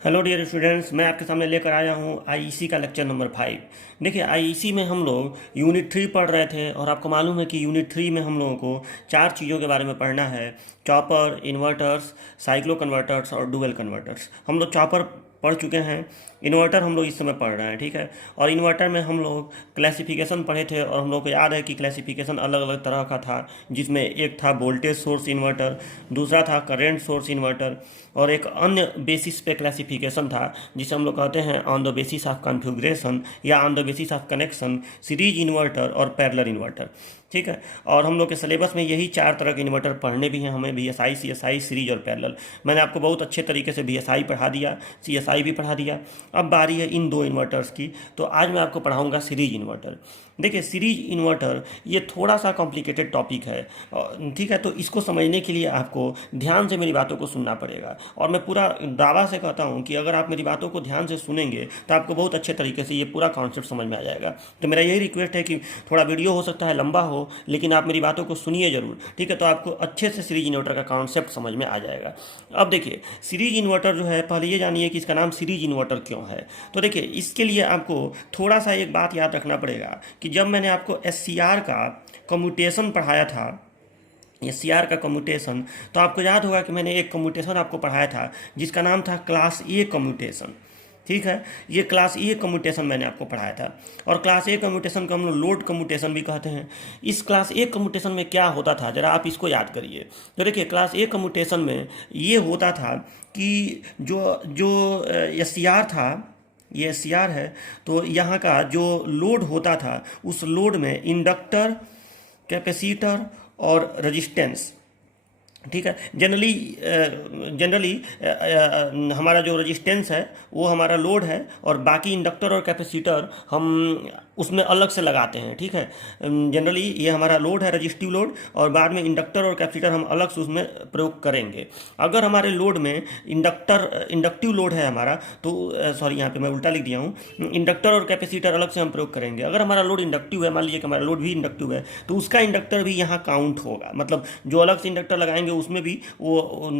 Hello dear students, मैं आपके सामने लेकर आया हूँ आईईसी का लेक्चर नंबर 5। देखिए, आईईसी में हम लोग यूनिट 3 पढ़ रहे थे और आपको मालूम है कि यूनिट 3 में हम लोगों को चार चीज़ों के बारे में पढ़ना है। चॉपर, इन्वर्टर्स, साइक्लो कन्वर्टर्स और डुअल कन्वर्टर्स। हम लोग चॉपर पढ़ चुके हैं। इन्वर्टर हम लोग इस समय पढ़ रहे हैं, ठीक है। और इन्वर्टर में हम लोग क्लासिफिकेशन पढ़े थे और हम लोग को याद है कि क्लासिफिकेशन अलग अलग तरह का था, जिसमें एक था वोल्टेज सोर्स इन्वर्टर, दूसरा था करंट सोर्स इन्वर्टर, और एक अन्य बेसिस पे क्लासिफिकेशन था जिसे हम लोग कहते हैं on the basis of configuration या on the basis of connection, series inverter और पैरेलल इन्वर्टर, ठीक है। और हम लोग के सिलेबस में यही चार तरह के इन्वर्टर पढ़ने भी हैं हमें, VSI, CSI, सीरीज और पैरेलल। मैंने आपको बहुत अच्छे तरीके से VSI पढ़ा दिया, CSI भी पढ़ा दिया। अब बारी है इन दो इन्वर्टर्स की, तो आज मैं आपको पढ़ाऊंगा सीरीज इन्वर्टर। देखिए, सीरीज इन्वर्टर ये थोड़ा सा कॉम्प्लिकेटेड टॉपिक है, ठीक है। तो इसको समझने के लिए आपको ध्यान से मेरी बातों को सुनना पड़ेगा, और मैं पूरा दावा से कहता हूँ कि अगर आप मेरी बातों को ध्यान से सुनेंगे तो आपको बहुत अच्छे तरीके से ये पूरा कॉन्सेप्ट समझ में आ जाएगा। तो मेरा यही रिक्वेस्ट है कि थोड़ा वीडियो हो सकता है लंबा हो, लेकिन आप मेरी बातों को सुनिए ज़रूर, ठीक है। तो आपको अच्छे से सीरीज इन्वर्टर का कॉन्सेप्ट समझ में आ जाएगा। अब देखिए, सीरीज इन्वर्टर जो है, पहले ये जानिए कि इसका नाम सीरीज इन्वर्टर क्यों है। तो देखिए, इसके लिए आपको थोड़ा सा एक बात याद रखना पड़ेगा कि जब मैंने आपको SCR का कम्यूटेशन पढ़ाया था, SCR का कम्यूटेशन, तो आपको याद होगा कि मैंने एक कम्यूटेशन आपको पढ़ाया था जिसका नाम था क्लास ए कम्यूटेशन, ठीक है। ये क्लास ए कम्यूटेशन मैंने आपको पढ़ाया था, और क्लास ए कम्यूटेशन को हम लोग लोड कम्यूटेशन भी कहते हैं। इस क्लास ए कम्यूटेशन में क्या होता था, ज़रा आप इसको याद करिए। तो देखिए, क्लास ए कम्यूटेशन में ये होता था कि जो जो SCR था, ये SCR है, तो यहाँ का जो लोड होता था उस लोड में इंडक्टर, कैपेसिटर और रेजिस्टेंस, ठीक है। जनरली हमारा जो रेजिस्टेंस है वो हमारा लोड है, और बाकी इंडक्टर और कैपेसिटर हम उसमें अलग से लगाते हैं, ठीक है। जनरली ये हमारा लोड है, रजिस्टिव लोड, और बाद में इंडक्टर और कैपेसिटर हम अलग से उसमें प्रयोग करेंगे। अगर हमारे लोड में इंडक्टिव लोड है हमारा, तो सॉरी, यहाँ पे मैं उल्टा लिख दिया हूँ, इंडक्टर और कैपेसिटर अलग से हम प्रयोग करेंगे। अगर हमारा लोड इंडक्टिव है, मान लीजिए कि हमारा लोड भी इंडक्टिव है, तो उसका इंडक्टर भी यहाँ काउंट होगा। मतलब जो अलग से इंडक्टर लगाएंगे उसमें भी वो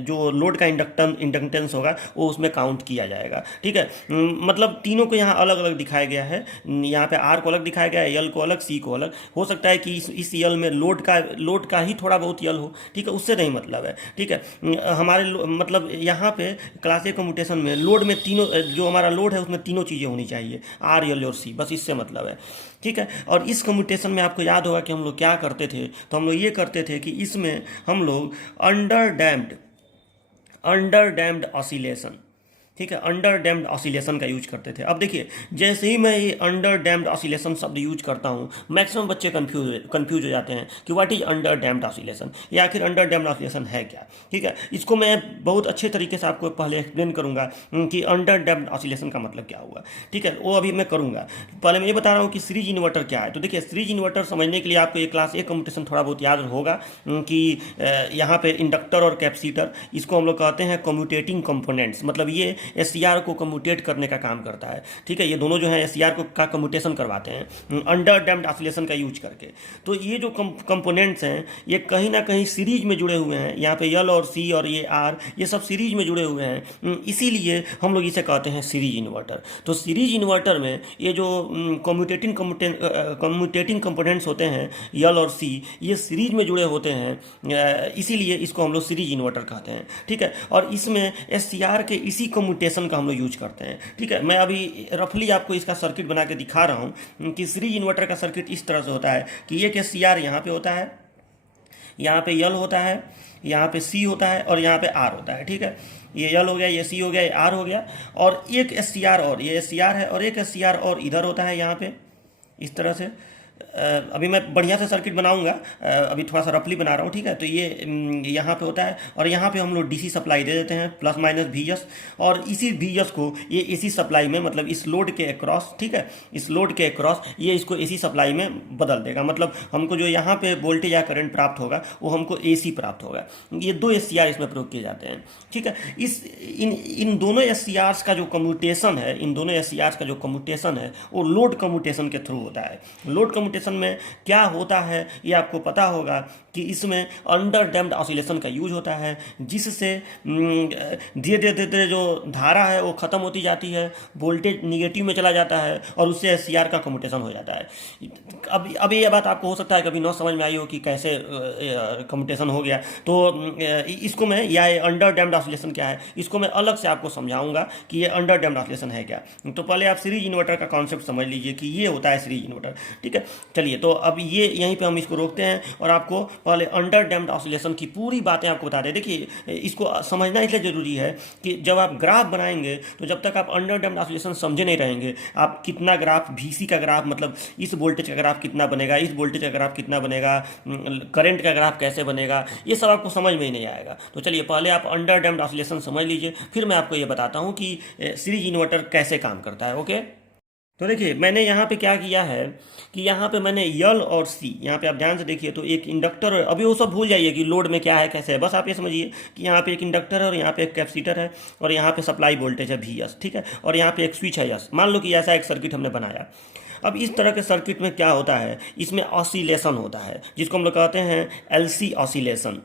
जो लोड का इंडक्टेंस होगा वो उसमें काउंट किया जाएगा, ठीक है। मतलब तीनों को यहाँ अलग अलग दिखाया गया है। यहाँ पे R को अलग दिखाया गया है, L को अलग, C को अलग। हो सकता है कि इस L में लोड का ही थोड़ा बहुत यल हो, ठीक है, उससे नहीं मतलब है, ठीक है। हमारे मतलब यहाँ पे क्लास ए कम्यूटेशन में लोड में तीनों, जो हमारा लोड है उसमें तीनों चीज़ें होनी चाहिए, R, L और C, बस इससे मतलब है, ठीक है। और इस कम्यूटेशन में आपको याद होगा कि हम लोग क्या करते थे। तो हम लोग ये करते थे कि इसमें हम लोग अंडर डैम्ड ऑसिलेशन, ठीक है, अंडर डैम्ड ऑसिलेशन का यूज करते थे। अब देखिए, जैसे ही मैं ये अंडर डैम्ड ऑसिलेशन शब्द यूज करता हूँ, मैक्सिमम बच्चे कंफ्यूज हो जाते हैं कि what is under damped oscillation, या आखिर अंडर डैम्ड ऑसिलेशन है क्या, ठीक है। इसको मैं बहुत अच्छे तरीके से आपको पहले एक्सप्लेन करूंगा कि अंडर डैम्ड ऑसिलेशन का मतलब क्या हुआ, ठीक है। वो अभी मैं करूंगा। पहले मैं ये बता रहा हूँ कि सीरीज इन्वर्टर क्या है। तो देखिए, सीरीज इन्वर्टर समझने के लिए आपको ये क्लास ए कम्यूटेशन थोड़ा बहुत याद होगा कि यहाँ पे इंडक्टर और कैपेसिटर, इसको हम लोग कहते हैं कम्यूटेटिंग कंपोनेंट्स। मतलब ये SCR को कम्यूटेट करने का काम करता है, ठीक है। ये दोनों जो है SCR को का कम्यूटेशन करवाते हैं अंडर डैम्ड ऑसिलेशन का यूज करके। तो ये जो कंपोनेंट्स हैं ये कहीं ना कहीं सीरीज में जुड़े हुए हैं। यहाँ पे L और C और ये R, ये सब सीरीज में जुड़े हुए हैं, इसीलिए हम लोग इसे कहते हैं सीरीज इन्वर्टर। तो सीरीज इन्वर्टर में ये जो कम्यूटेटिंग कंपोनेंट्स होते हैं L और C, ये सीरीज में जुड़े होते हैं, इसीलिए इसको हम लोग सीरीज इन्वर्टर कहते हैं, ठीक है। और इसमें SCR के इसी कम्यूटेशन का हम लोग यूज करते हैं, ठीक है। मैं अभी रफली आपको इसका सर्किट बना के दिखा रहा हूँ कि सीरीज इन्वर्टर का सर्किट इस तरह से होता है कि एक SCR यहाँ पे होता है, यहाँ पे L होता है, यहाँ पे C होता है, और यहाँ पे R होता है, ठीक है। ये L हो गया, ये C हो गया, ये R हो गया, और एक SCR और, ये SCR है, और एक SCR और इधर होता है यहाँ पे, इस तरह से। अभी मैं बढ़िया से सर्किट बनाऊंगा, अभी थोड़ा सा रफली बना रहा हूँ, ठीक है। तो ये यहाँ पे होता है, और यहाँ पे हम लोग DC सप्लाई दे देते हैं प्लस माइनस VS, और इसी VS को ये AC सप्लाई में, मतलब इस लोड के अक्रॉस, ठीक है, इस लोड के अक्रॉस ये इसको AC सप्लाई में बदल देगा। मतलब हमको जो यहाँ पे वोल्टेज या करंट प्राप्त होगा वो हमको AC प्राप्त होगा। ये दो SCR इसमें प्रयोग किए जाते हैं, ठीक है। इन दोनों SCRs का जो कम्यूटेशन है, इन दोनों SCRs का जो कम्यूटेशन है वो लोड कम्यूटेशन के थ्रू होता है। लोड कम्यूटेशन में क्या होता है ये आपको पता होगा कि इसमें अंडर डैम्प्ड ऑसिलेशन का यूज होता है, जिससे धीरे धीरे धीरे जो धारा है वो ख़त्म होती जाती है, वोल्टेज निगेटिव में चला जाता है और उससे एससीआर का कम्यूटेशन हो जाता है। अब ये बात आपको हो सकता है कभी न समझ में आई हो कि कैसे कम्यूटेशन हो गया, तो इसको मैं, या ये अंडर डैम्प्ड ऑसिलेशन क्या है, इसको मैं अलग से आपको समझाऊंगा कि ये अंडर डैम्प्ड ऑसिलेशन है क्या। तो पहले आप सीरीज इन्वर्टर का कॉन्सेप्ट समझ लीजिए कि ये होता है सीरीज इन्वर्टर, ठीक है। चलिए, तो अब ये यहीं पे हम इसको रोकते हैं और आपको पहले अंडर डैम्प्ड ऑसिलेशन की पूरी बातें आपको बता दें। देखिए, इसको समझना इसलिए ज़रूरी है कि जब आप ग्राफ बनाएंगे तो जब तक आप अंडर डैम्प्ड ऑसिलेशन समझे नहीं रहेंगे, आप कितना ग्राफ, VC का ग्राफ मतलब इस वोल्टेज का ग्राफ कितना बनेगा, इस वोल्टेज का ग्राफ कितना बनेगा, करंट का ग्राफ कैसे बनेगा, ये सब आपको समझ में ही नहीं आएगा। तो चलिए, पहले आप अंडर डैम्प्ड ऑसिलेशन समझ लीजिए, फिर मैं आपको ये बताता हूँ कि सीरीज इन्वर्टर कैसे काम करता है। ओके, तो देखिए मैंने यहाँ पे क्या किया है कि यहाँ पे मैंने यल और सी, यहाँ पे आप ध्यान से देखिए तो एक इंडक्टर, अभी वो सब भूल जाइए कि लोड में क्या है कैसे है, बस आप ये समझिए कि यहाँ पे एक इंडक्टर है और यहाँ पे एक कैपेसिटर है और यहाँ पे सप्लाई वोल्टेज है VS, ठीक है, और यहाँ पे एक स्विच है S। मान लो कि ऐसा एक सर्किट हमने बनाया। अब इस तरह के सर्किट में क्या होता है, इसमें ऑसिलेशन होता है जिसको हम लोग कहते हैं LC ऑसिलेशन,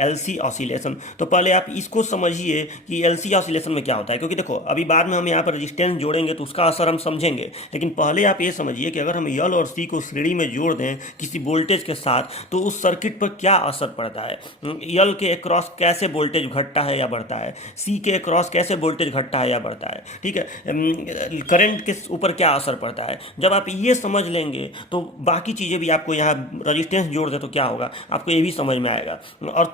LC ऑसिलेशन। तो पहले आप इसको समझिए कि LC ऑसिलेशन में क्या होता है, क्योंकि देखो अभी बाद में हम यहाँ पर रेजिस्टेंस जोड़ेंगे तो उसका असर हम समझेंगे, लेकिन पहले आप ये समझिए कि अगर हम L और C को श्रेणी में जोड़ दें किसी वोल्टेज के साथ तो उस सर्किट पर क्या असर पड़ता है, L के अक्रॉस कैसे वोल्टेज घटता है या बढ़ता है, C के अक्रॉस कैसे वोल्टेज घटता है या बढ़ता है, ठीक है, करंट के ऊपर क्या असर पड़ता है। जब आप ये समझ लेंगे तो बाकी चीज़ें भी आपको, यहाँ रजिस्टेंस जोड़ दें तो क्या होगा, आपको ये भी समझ में आएगा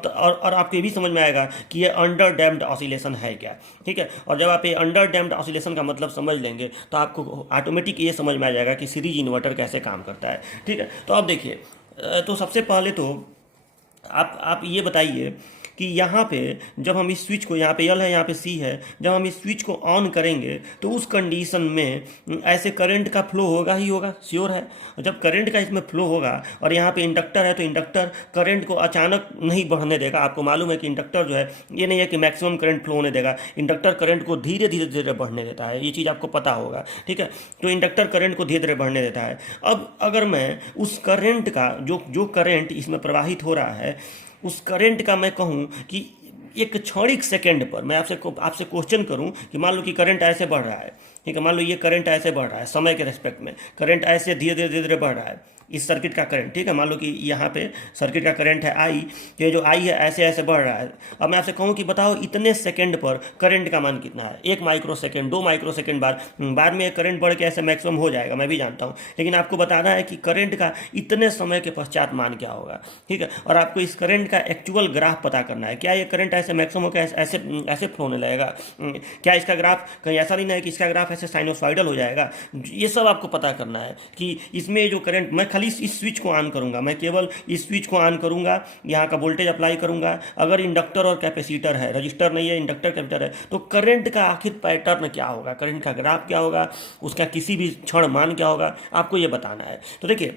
और आपको ये भी समझ में आएगा कि ये अंडर डैम्प्ड ऑसिलेशन है क्या, ठीक है। और जब आप ये अंडर डैम्प्ड ऑसिलेशन का मतलब समझ लेंगे तो आपको ऑटोमेटिक ये समझ में आ जाएगा कि सीरीज इन्वर्टर कैसे काम करता है, ठीक है। तो अब देखिए, तो सबसे पहले तो आप ये बताइए कि यहाँ पे जब हम इस स्विच को, यहाँ पे L है यहाँ पे C है, जब हम इस स्विच को ऑन करेंगे तो उस कंडीशन में ऐसे करंट का फ्लो होगा ही होगा, श्योर है। जब करंट का इसमें फ्लो होगा और यहाँ पे इंडक्टर है तो इंडक्टर करंट को अचानक नहीं बढ़ने देगा। आपको मालूम है कि इंडक्टर जो है ये नहीं है कि मैक्सिमम करंट फ्लो होने देगा, इंडक्टर करंट को धीरे धीरे धीरे बढ़ने देता है, ये चीज़ आपको पता होगा, ठीक है। तो इंडक्टर करंट को धीरे धीरे बढ़ने देता है। अब अगर मैं उस करंट का, जो करंट इसमें प्रवाहित हो रहा है, उस करंट का मैं कहूँ कि एक क्षणिक सेकंड पर मैं आपसे क्वेश्चन करूं कि मान लो कि करंट ऐसे बढ़ रहा है, ठीक है, मान लो ये करंट ऐसे बढ़ रहा है, समय के रेस्पेक्ट में करंट ऐसे धीरे धीरे धीरे धीरे बढ़ रहा है, इस सर्किट का करंट, ठीक है, मान लो कि यहाँ पे सर्किट का करंट है I, ये जो I है ऐसे ऐसे बढ़ रहा है। अब मैं आपसे कहूँ कि बताओ इतने सेकंड पर करंट का मान कितना है, 1 माइक्रो सेकंड, 2 माइक्रो सेकंड बाद में करंट बढ़ के ऐसे मैक्सिमम हो जाएगा, मैं भी जानता हूँ, लेकिन आपको बताना है कि करंट का इतने समय के पश्चात मान क्या होगा, ठीक है। और आपको इस करंट का एक्चुअल ग्राफ पता करना है, क्या ये करंट ऐसे मैक्सिमम होकर ऐसे ऐसे फ्लो होने लगेगा, क्या इसका ग्राफ कहीं ऐसा नहीं है कि इसका ग्राफ ऐसे साइनोसॉइडल हो जाएगा, ये सब आपको पता करना है कि इसमें जो करंट, मैं खाली इस स्विच को ऑन करूंगा, मैं केवल इस स्विच को ऑन करूंगा, यहाँ का वोल्टेज अप्लाई करूंगा, अगर इंडक्टर और कैपेसिटर है, रजिस्टर नहीं है, इंडक्टर कैपेसिटर है, तो करंट का आखिर पैटर्न क्या होगा, करंट का ग्राफ क्या होगा, उसका किसी भी क्षण मान क्या होगा, आपको ये बताना है। तो देखिए,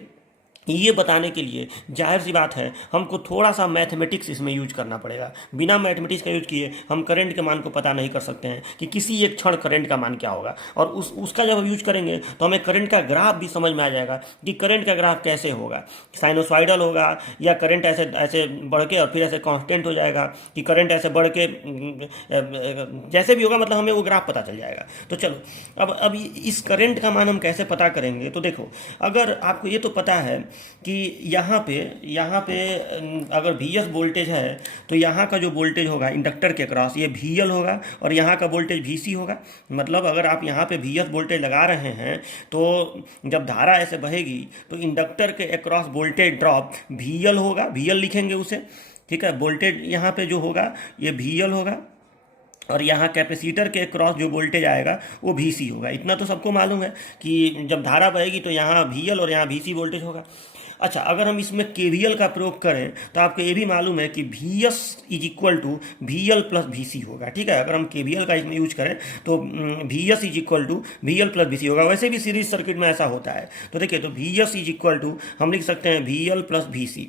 ये बताने के लिए जाहिर सी बात है हमको थोड़ा सा मैथमेटिक्स इसमें यूज करना पड़ेगा। बिना मैथमेटिक्स का यूज किए हम करंट के मान को पता नहीं कर सकते हैं कि किसी एक क्षण करंट का मान क्या होगा, और उसका जब हम यूज करेंगे तो हमें करंट का ग्राफ भी समझ में आ जाएगा कि करंट का ग्राफ कैसे होगा, साइनोसॉइडल होगा या करंट ऐसे ऐसे बढ़ के और फिर ऐसे कांस्टेंट हो जाएगा, कि करंट ऐसे बढ़ के जैसे भी होगा, मतलब हमें वो ग्राफ पता चल जाएगा। तो चलो, अब इस करंट का मान हम कैसे पता करेंगे। तो देखो, अगर आपको ये तो पता है कि यहाँ पे अगर VS वोल्टेज है तो यहाँ का जो वोल्टेज होगा इंडक्टर के क्रॉस ये VL होगा और यहाँ का वोल्टेज VC होगा। मतलब अगर आप यहाँ पे VS वोल्टेज लगा रहे हैं तो जब धारा ऐसे बहेगी तो इंडक्टर के अक्रॉस वोल्टेज ड्रॉप VL होगा, VL लिखेंगे उसे, ठीक है। वोल्टेज यहाँ पे जो होगा ये VL होगा और यहाँ कैपेसिटर के क्रॉस जो वोल्टेज आएगा वो VC होगा। इतना तो सबको मालूम है कि जब धारा बहेगी तो यहाँ VL और यहाँ VC वोल्टेज होगा। अच्छा, अगर हम इसमें KVL का प्रयोग करें तो आपको ये भी मालूम है कि VS is equal to VL plus VC होगा, ठीक है। अगर हम KVL का इसमें यूज करें तो VS is equal to VL plus VC होगा। वैसे भी सीरीज सर्किट में ऐसा होता है। तो देखिए, तो VS इज इक्वल टू हम लिख सकते हैं VL प्लस VC,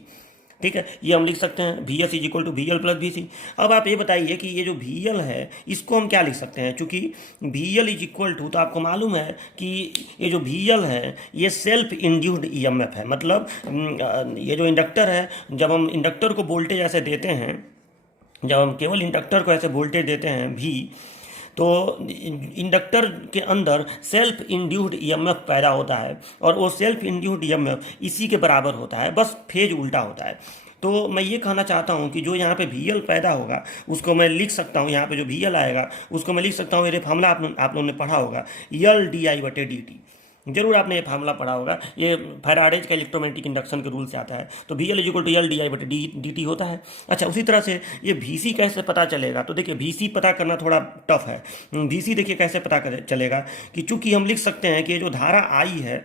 ठीक है, ये हम लिख सकते हैं V S is equal to V L plus V C. अब आप ये बताइए कि ये जो वी एल है इसको हम क्या लिख सकते हैं, चूंकि V L is equal to, तो आपको मालूम है कि ये जो वी एल है ये सेल्फ इंड्यूस्ड ईएमएफ है। मतलब ये जो इंडक्टर है, जब हम इंडक्टर को वोल्टेज ऐसे देते हैं, जब हम केवल इंडक्टर को ऐसे वोल्टेज देते हैं वी, तो इंडक्टर के अंदर सेल्फ इंड्यूस्ड ईएमएफ पैदा होता है, और वो सेल्फ इंड्यूस्ड ईएमएफ इसी के बराबर होता है, बस फेज उल्टा होता है। तो मैं ये कहना चाहता हूँ कि जो यहाँ पे वी एल पैदा होगा उसको मैं लिख सकता हूँ, यहाँ पे जो वी एल आएगा उसको मैं लिख सकता हूँ, ये फार्मूला आप लोगों ने पढ़ा होगा, एल डी आई बटे डी टी। जरूर आपने ये फार्मूला पढ़ा होगा, ये फैराडेज का इलेक्ट्रोमैग्नेटिक इंडक्शन के रूल से आता है। तो V L is equal to L D I बटे डी टी होता है। अच्छा, उसी तरह से ये वी सी कैसे पता चलेगा, तो देखिए वी सी पता करना थोड़ा टफ है। वी सी देखिए कैसे पता चलेगा कि चूंकि हम लिख सकते हैं कि ये जो धारा आई है,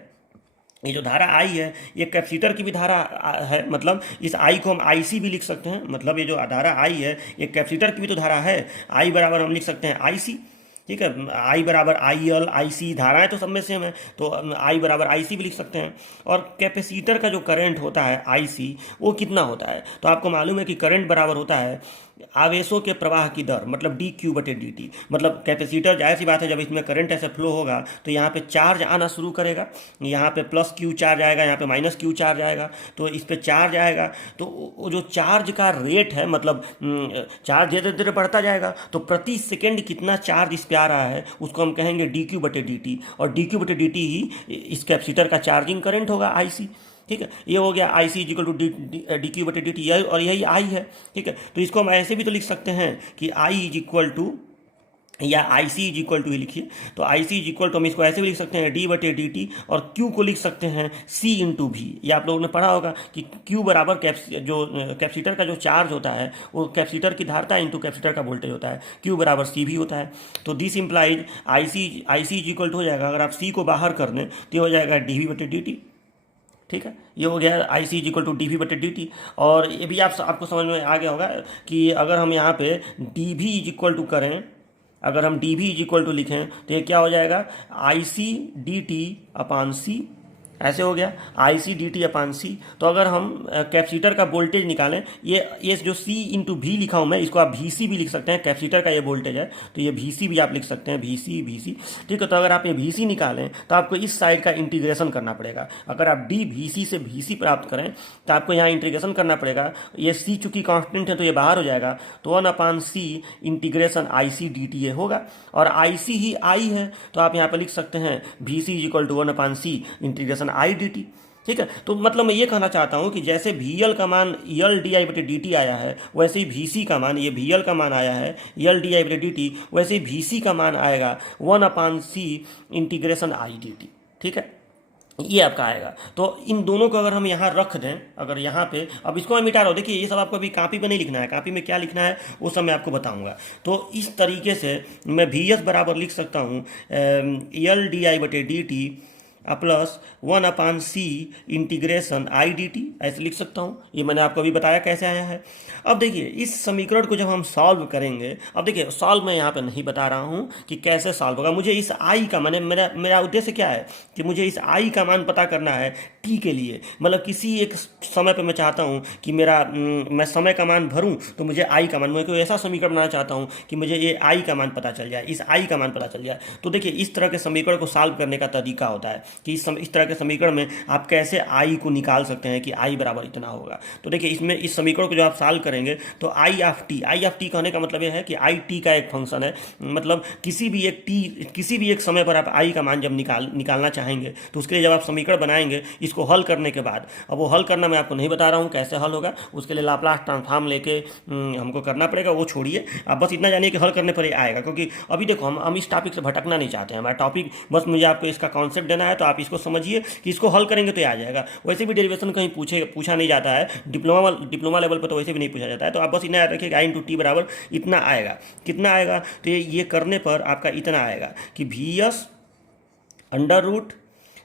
ये जो धारा आई है ये कैपेसिटर की भी धारा है, मतलब इस आई को हम आई सी भी लिख सकते हैं। मतलब ये जो धारा आई है ये कैपेसिटर की भी तो धारा है, आई बराबर हम लिख सकते हैं आई सी। ठीक है, आई बराबर आई एल आई सी, धाराएं तो सब में सेम है, तो आई बराबर आई सी भी लिख सकते हैं। और कैपेसिटर का जो करंट होता है आई सी, वो कितना होता है, तो आपको मालूम है कि करंट बराबर होता है आवेशों के प्रवाह की दर, मतलब डी क्यू बटे डी टी। मतलब कैपेसिटर, जाहिर सी बात है, जब इसमें करंट ऐसे फ्लो होगा तो यहाँ पे चार्ज आना शुरू करेगा, यहाँ पे प्लस क्यू चार्ज आएगा, यहाँ पे माइनस क्यू चार्ज आएगा, तो इस पे चार्ज आएगा। तो वो जो चार्ज का रेट है, मतलब चार्ज धीरे धीरे बढ़ता जाएगा, तो प्रति सेकेंड कितना चार्ज इस पे आ रहा है उसको हम कहेंगे डी क्यू बटे डी टी, और डी क्यू बटे डी टी ही इस कैपेसिटर का चार्जिंग करंट होगा आई सी। ठीक है, ये हो गया I C is equal to D Q बटे डी टी, और यही आई है। ठीक है, तो इसको हम ऐसे भी तो लिख सकते हैं कि आई इज इक्वल टू, या आई सी इज इक्वल टू ही लिखिए, तो आई सी इज इक्वल टू हम इसको ऐसे भी लिख सकते हैं डी बटे डी टी, और क्यू को लिख सकते हैं सी इंटू भी। ये आप लोगों ने पढ़ा होगा कि क्यू बराबर जो कैपेसिटर का जो चार्ज होता है वो कैपेसिटर की धारिता इंटू कैपेसिटर का वोल्टेज होता है, क्यू बराबर सी भी होता है। तो this implies I C is equal to हो जाएगा, अगर आप सी को बाहर कर दें तो हो जाएगा डी वी बटे डी टी। ठीक है, ये हो गया I C is equal to D V बटे डी टी। और ये भी आपको समझ में आ गया होगा कि अगर हम यहाँ पे D V is equal to करें, अगर हम D V is equal to लिखें तो ये क्या हो जाएगा, आई सी डी टी अपान सी, ऐसे हो गया I C D T upon सी। तो अगर हम कैपेसिटर का वोल्टेज निकालें, ये जो सी इंटू भी लिखा हूँ मैं, इसको आप वी सी भी लिख सकते हैं, कैपेसिटर का ये वोल्टेज है तो ये वी सी भी आप लिख सकते हैं, वी सी। ठीक है, तो अगर आप ये वी सी निकालें तो आपको इस साइड का इंटीग्रेशन करना पड़ेगा। अगर आप डी वी सी से वी सी प्राप्त करें तो आपको यहाँ इंटीग्रेशन करना पड़ेगा। ये सी चूंकि कॉन्स्टेंट है तो ये बाहर हो जाएगा, तो 1/c integration I C D T ये होगा, और आई सी ही आई है, तो आप यहाँ पर लिख सकते हैं V C is equal to 1/c integration I D T. ठीक है, तो मतलब मैं ये कहना चाहता हूं कि जैसे वी एल का मान एल डी आई बटे डी टी आया है, वैसे ही वी सी का मान, ये वी एल का मान आया है एल डी आई बटे डी टी, वैसे ही वी सी का मान आएगा 1/c integration I D T. ठीक है, ये आपका आएगा। तो इन दोनों को अगर हम यहाँ रख दें, अगर यहाँ पे, अब इसको मैं मिटा रहा हूँ, देखिए ये सब आपको अभी कॉपी पे नहीं लिखना है, कॉपी में क्या लिखना है वो सब मैं आपको बताऊंगा। तो इस तरीके से मैं वी एस बराबर लिख सकता हूँ एल डी आई बटे D T plus 1/c integration I D T, ऐसे लिख सकता हूँ। ये मैंने आपको अभी बताया कैसे आया है। अब देखिए इस समीकरण को जब हम सॉल्व करेंगे, अब देखिए सॉल्व मैं यहाँ पे नहीं बता रहा हूँ कि कैसे सॉल्व होगा, मुझे इस आई का मान, मेरा उद्देश्य क्या है कि मुझे इस आई का मान पता करना है टी के लिए। मतलब किसी एक समय पर मैं चाहता हूँ कि मैं समय का मान भरूँ, तो मुझे आई का मान, मैं कोई ऐसा समीकरण बनाना चाहता हूँ कि मुझे ये आई का मान पता चल जाए, इस आई का मान पता चल जाए। तो देखिए इस तरह के समीकरण को सॉल्व करने का तरीका होता है कि इस तरह के समीकरण में आप कैसे आई को निकाल सकते हैं कि आई बराबर इतना होगा। तो देखिए इसमें इस समीकरण को जो आप सॉल्व करेंगे तो आई ऑफ टी कहने का मतलब यह है कि आई टी का एक फंक्शन है। मतलब किसी भी एक समय पर आप आई का मान जब निकालना चाहेंगे तो उसके लिए जब आप समीकरण बनाएंगे, इसको हल करने के बाद, अब वो हल करना मैं आपको नहीं बता रहा हूँ कैसे हल होगा, उसके लिए लाप्लास ट्रांसफॉर्म लेके हमको करना पड़ेगा, वो छोड़िए। आप बस इतना जानिए कि हल करने पर ही आएगा, क्योंकि अभी देखो हम इस टॉपिक से भटकना नहीं चाहते हैं। हमारा टॉपिक बस मुझे आपको इसका कॉन्सेप्ट देना है, तो आप इसको समझिए कि इसको हल करेंगे तो आ जाएगा। वैसे भी डेरिवेशन कहीं पूछा नहीं जाता है, डिप्लोमा लेवल पर तो वैसे भी नहीं पूछा जाता है। तो आप बस इतना याद रखिए कि आई इंटू टी बराबर इतना आएगा। कितना आएगा, तो ये करने पर आपका इतना आएगा कि V S under root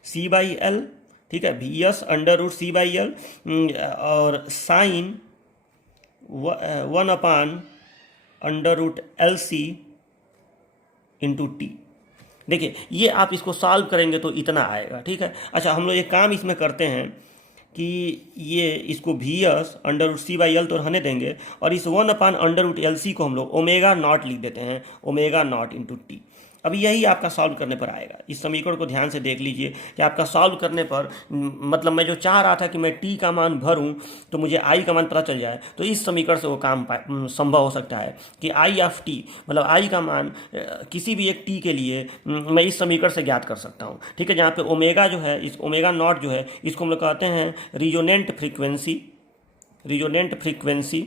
C by L, ठीक है, V S under root C by L और साइन 1/√LC इंटू टी। देखिए ये आप इसको सॉल्व करेंगे तो इतना आएगा। ठीक है, अच्छा हम लोग एक काम इसमें करते हैं कि ये इसको V S under root C by L तो रहने देंगे, और इस 1/√LC को हम लोग ओमेगा नॉट लिख देते हैं, ओमेगा नॉट इंटू टी। अब यही आपका सॉल्व करने पर आएगा। इस समीकरण को ध्यान से देख लीजिए कि आपका सॉल्व करने पर मतलब मैं जो चाह रहा था कि मैं टी का मान भरूं तो मुझे आई का मान पता चल जाए, तो इस समीकरण से वो काम संभव हो सकता है कि आई ऑफ टी मतलब आई का मान किसी भी एक टी के लिए मैं इस समीकरण से ज्ञात कर सकता हूँ। ठीक है, जहाँ पे ओमेगा जो है, इस ओमेगा नॉट जो है, इसको हम लोग कहते हैं रिजोनेंट फ्रीक्वेंसी, रिजोनेंट फ्रीक्वेंसी,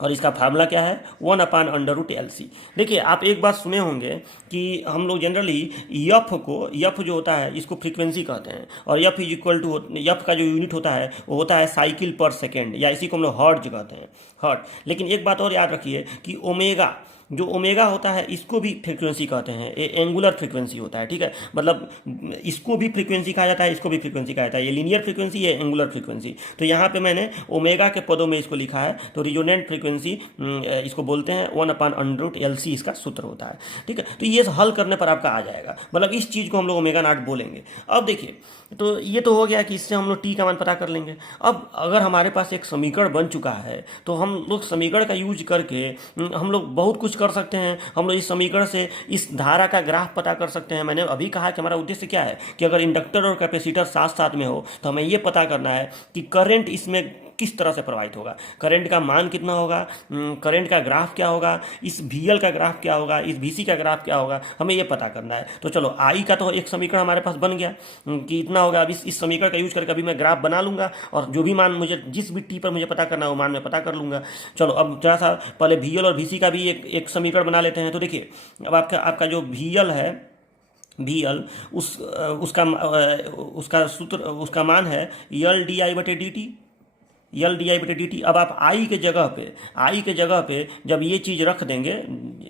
और इसका फार्मूला क्या है 1/√LC। देखिए आप एक बात सुने होंगे कि हम लोग जनरली यफ जो होता है इसको फ्रीक्वेंसी कहते हैं, और F is equal to F का जो यूनिट होता है वो होता है साइकिल पर सेकेंड, या इसी को हम लोग हर्ट्ज कहते हैं, हर्ट। लेकिन एक बात और याद रखिए कि ओमेगा जो ओमेगा होता है इसको भी फ्रीक्वेंसी कहते हैं, ये एंगुलर फ्रीक्वेंसी होता है। ठीक है, मतलब इसको भी फ्रीक्वेंसी कहा जाता है, इसको भी फ्रीक्वेंसी कहा जाता है। ये लीनियर फ्रीक्वेंसी, ये एंगुलर फ्रीक्वेंसी। तो यहाँ पे मैंने ओमेगा के पदों में इसको लिखा है, तो रिजोनेंट फ्रीक्वेंसी इसको बोलते हैं, 1/√LC इसका सूत्र होता है। ठीक है, तो ये हल करने पर आपका आ जाएगा, मतलब इस चीज़ को हम लोग ओमेगा नॉट बोलेंगे। अब देखिए, तो ये तो हो गया कि इससे हम लोग टी का मान पता कर लेंगे। अब अगर हमारे पास एक समीकरण बन चुका है तो हम लोग समीकरण का यूज करके हम लोग बहुत कुछ कर सकते हैं। हम लोग इस समीकरण से इस धारा का ग्राफ पता कर सकते हैं। मैंने अभी कहा कि हमारा उद्देश्य क्या है कि अगर इंडक्टर और कैपेसिटर साथ साथ में हो तो हमें ये पता करना है कि करंट इसमें किस तरह से प्रवाहित होगा, करंट का मान कितना होगा, करंट का ग्राफ क्या होगा, इस VL का ग्राफ क्या होगा, इस VC का ग्राफ क्या होगा, हमें ये पता करना है। तो चलो आई का तो एक समीकरण हमारे पास बन गया कि इतना होगा। अब इस समीकरण का यूज करके अभी मैं ग्राफ बना लूंगा, और जो भी मान मुझे जिस भी टी पर मुझे पता करना है वो मान मैं पता कर लूंगा। चलो अब थोड़ा सा पहले VL और VC का भी एक समीकरण बना लेते हैं। तो देखिए अब आपका जो VL है, VL उसका सूत्र, उसका मान है LdI/dt, LdI/dt। अब आप आई के जगह पे जब ये चीज़ रख देंगे,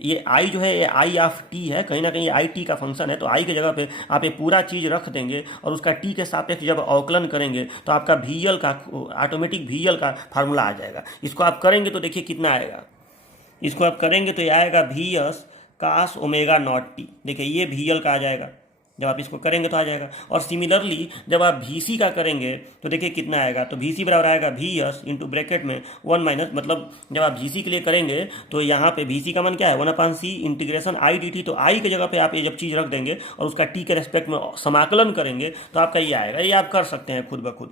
ये आई जो है ये आई ऑफ टी है, कहीं ना कहीं आई टी का फंक्शन है, तो आई की जगह पे आप ये पूरा चीज़ रख देंगे और उसका टी के सापेक्ष जब अवकलन करेंगे तो आपका VL का ऑटोमेटिक VL का फार्मूला आ जाएगा। इसको आप करेंगे तो देखिए कितना आएगा, इसको आप करेंगे तो ये आएगा VS cos omega naught T. देखिए ये VL का आ जाएगा, जब आप इसको करेंगे तो आ जाएगा। और सिमिलरली जब आप VC का करेंगे तो देखिए कितना आएगा, तो VC बराबर आएगा VS इंटू ब्रैकेट में 1 माइनस, मतलब जब आप GC के लिए करेंगे तो यहाँ पे VC का मान क्या है 1/c इंटीग्रेशन I dt। तो I की जगह पे आप ये जब चीज़ रख देंगे और उसका T के रेस्पेक्ट में समाकलन करेंगे तो आपका ये आएगा। ये आप कर सकते हैं खुद ब खुद।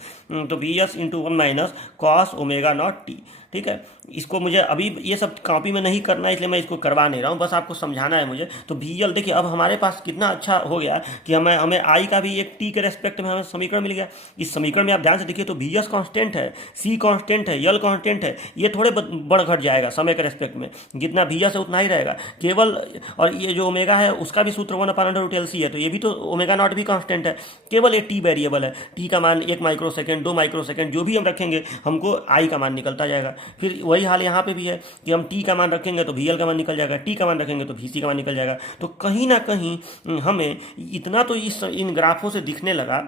तो VS into 1 minus cos omega naught T. ठीक है, इसको मुझे अभी ये सब कॉपी में नहीं करना है, इसलिए मैं इसको करवा नहीं रहा हूँ, बस आपको समझाना है मुझे। तो VL देखिए अब हमारे पास कितना अच्छा हो गया कि हमें आई का भी एक टी के रेस्पेक्ट में हमें समीकरण मिल गया। इस समीकरण में आप ध्यान से देखिए तो VS कांस्टेंट है, C कांस्टेंट है, L कांस्टेंट है, ये थोड़े बढ़ घट जाएगा समय के रेस्पेक्ट में, जितना VS है उतना ही रहेगा केवल। और ये जो ओमेगा है उसका भी सूत्र 1/√LC है, तो ये भी तो ओमेगा नॉट भी कांस्टेंट है, केवल ये टी वेरिएबल है। टी का मान 1 माइक्रोसेकंड 2 माइक्रोसेकंड जो भी हम रखेंगे हमको आई का मान निकलता जाएगा। फिर वही हाल यहाँ पे भी है कि हम टी का मान रखेंगे तो VL का मान निकल जाएगा, टी का मान रखेंगे तो VC का मान निकल जाएगा। तो कहीं ना कहीं हमें इतना तो इन ग्राफों से दिखने लगा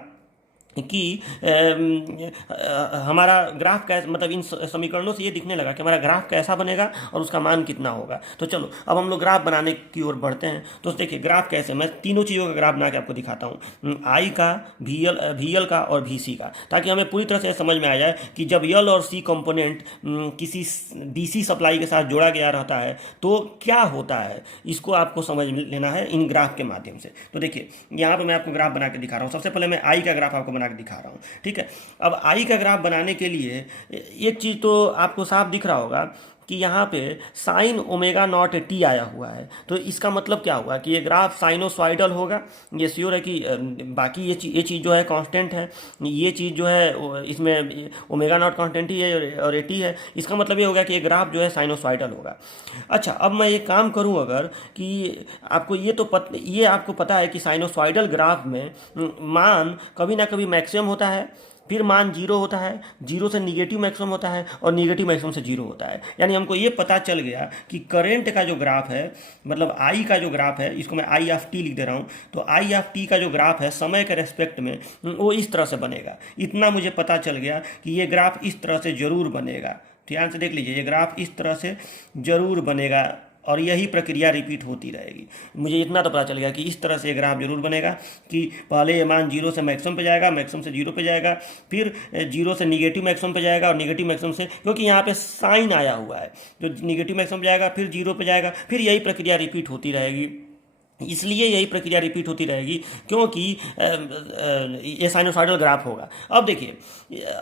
कि हमारा ग्राफ कैसे, मतलब इन समीकरणों से ये दिखने लगा कि हमारा ग्राफ कैसा बनेगा और उसका मान कितना होगा। तो चलो अब हम लोग ग्राफ बनाने की ओर बढ़ते हैं। तो देखिए ग्राफ कैसे, मैं तीनों चीज़ों का ग्राफ बना के आपको दिखाता हूँ, आई का, VL का और VC का, ताकि हमें पूरी तरह से समझ में आ जाए कि जब L और C कंपोनेंट किसी DC सप्लाई के साथ जोड़ा गया रहता है तो क्या होता है, इसको आपको समझ लेना है इन ग्राफ के माध्यम से। तो देखिए यहाँ पर मैं आपको ग्राफ बना के दिखा रहा हूँ। सबसे पहले मैं आई का ग्राफ आपको दिखा रहा हूं। ठीक है, अब आई का ग्राफ बनाने के लिए एक चीज तो आपको साफ दिख रहा होगा कि यहाँ पे साइन ओमेगा नॉट टी आया हुआ है। तो इसका मतलब क्या हुआ कि ये ग्राफ साइनोसॉइडल होगा, ये श्योर है कि बाकी ये चीज़ जो है कांस्टेंट है, ये चीज़ जो है इसमें ओमेगा नॉट कांस्टेंट ही है और टी है। इसका मतलब ये होगा कि ये ग्राफ जो है साइनोसॉइडल होगा। अच्छा, अब मैं ये काम करूँ अगर कि आपको ये आपको पता है कि साइनोसॉइडल ग्राफ में मान कभी ना कभी मैक्सिमम होता है, फिर मान 0 होता है, 0 से निगेटिव मैक्सिमम होता है और निगेटिव मैक्सिमम से 0 होता है। यानी हमको ये पता चल गया कि करंट का जो ग्राफ है, मतलब आई का जो ग्राफ है, इसको मैं आई ऑफ टी लिख दे रहा हूँ, तो आई ऑफ टी का जो ग्राफ है समय के रेस्पेक्ट में वो इस तरह से बनेगा। इतना मुझे पता चल गया कि ये ग्राफ इस तरह से जरूर बनेगा। ध्यान से देख लीजिए, ये ग्राफ इस तरह से जरूर बनेगा, और यही प्रक्रिया रिपीट होती रहेगी। मुझे इतना तो पता चल गया कि इस तरह से ग्राफ जरूर बनेगा कि पहले ये मान जीरो से मैक्सिमम पे जाएगा, मैक्सिमम से जीरो पे जाएगा, फिर जीरो से निगेटिव मैक्सिमम पे जाएगा, और निगेटिव मैक्सिमम से, क्योंकि यहाँ पे साइन आया हुआ है, तो निगेटिव मैक्सिमम पे जाएगा, फिर जीरो पे जाएगा, फिर यही प्रक्रिया रिपीट होती रहेगी। इसलिए यही प्रक्रिया रिपीट होती रहेगी क्योंकि ये साइनोसॉइडल ग्राफ होगा। अब देखिए,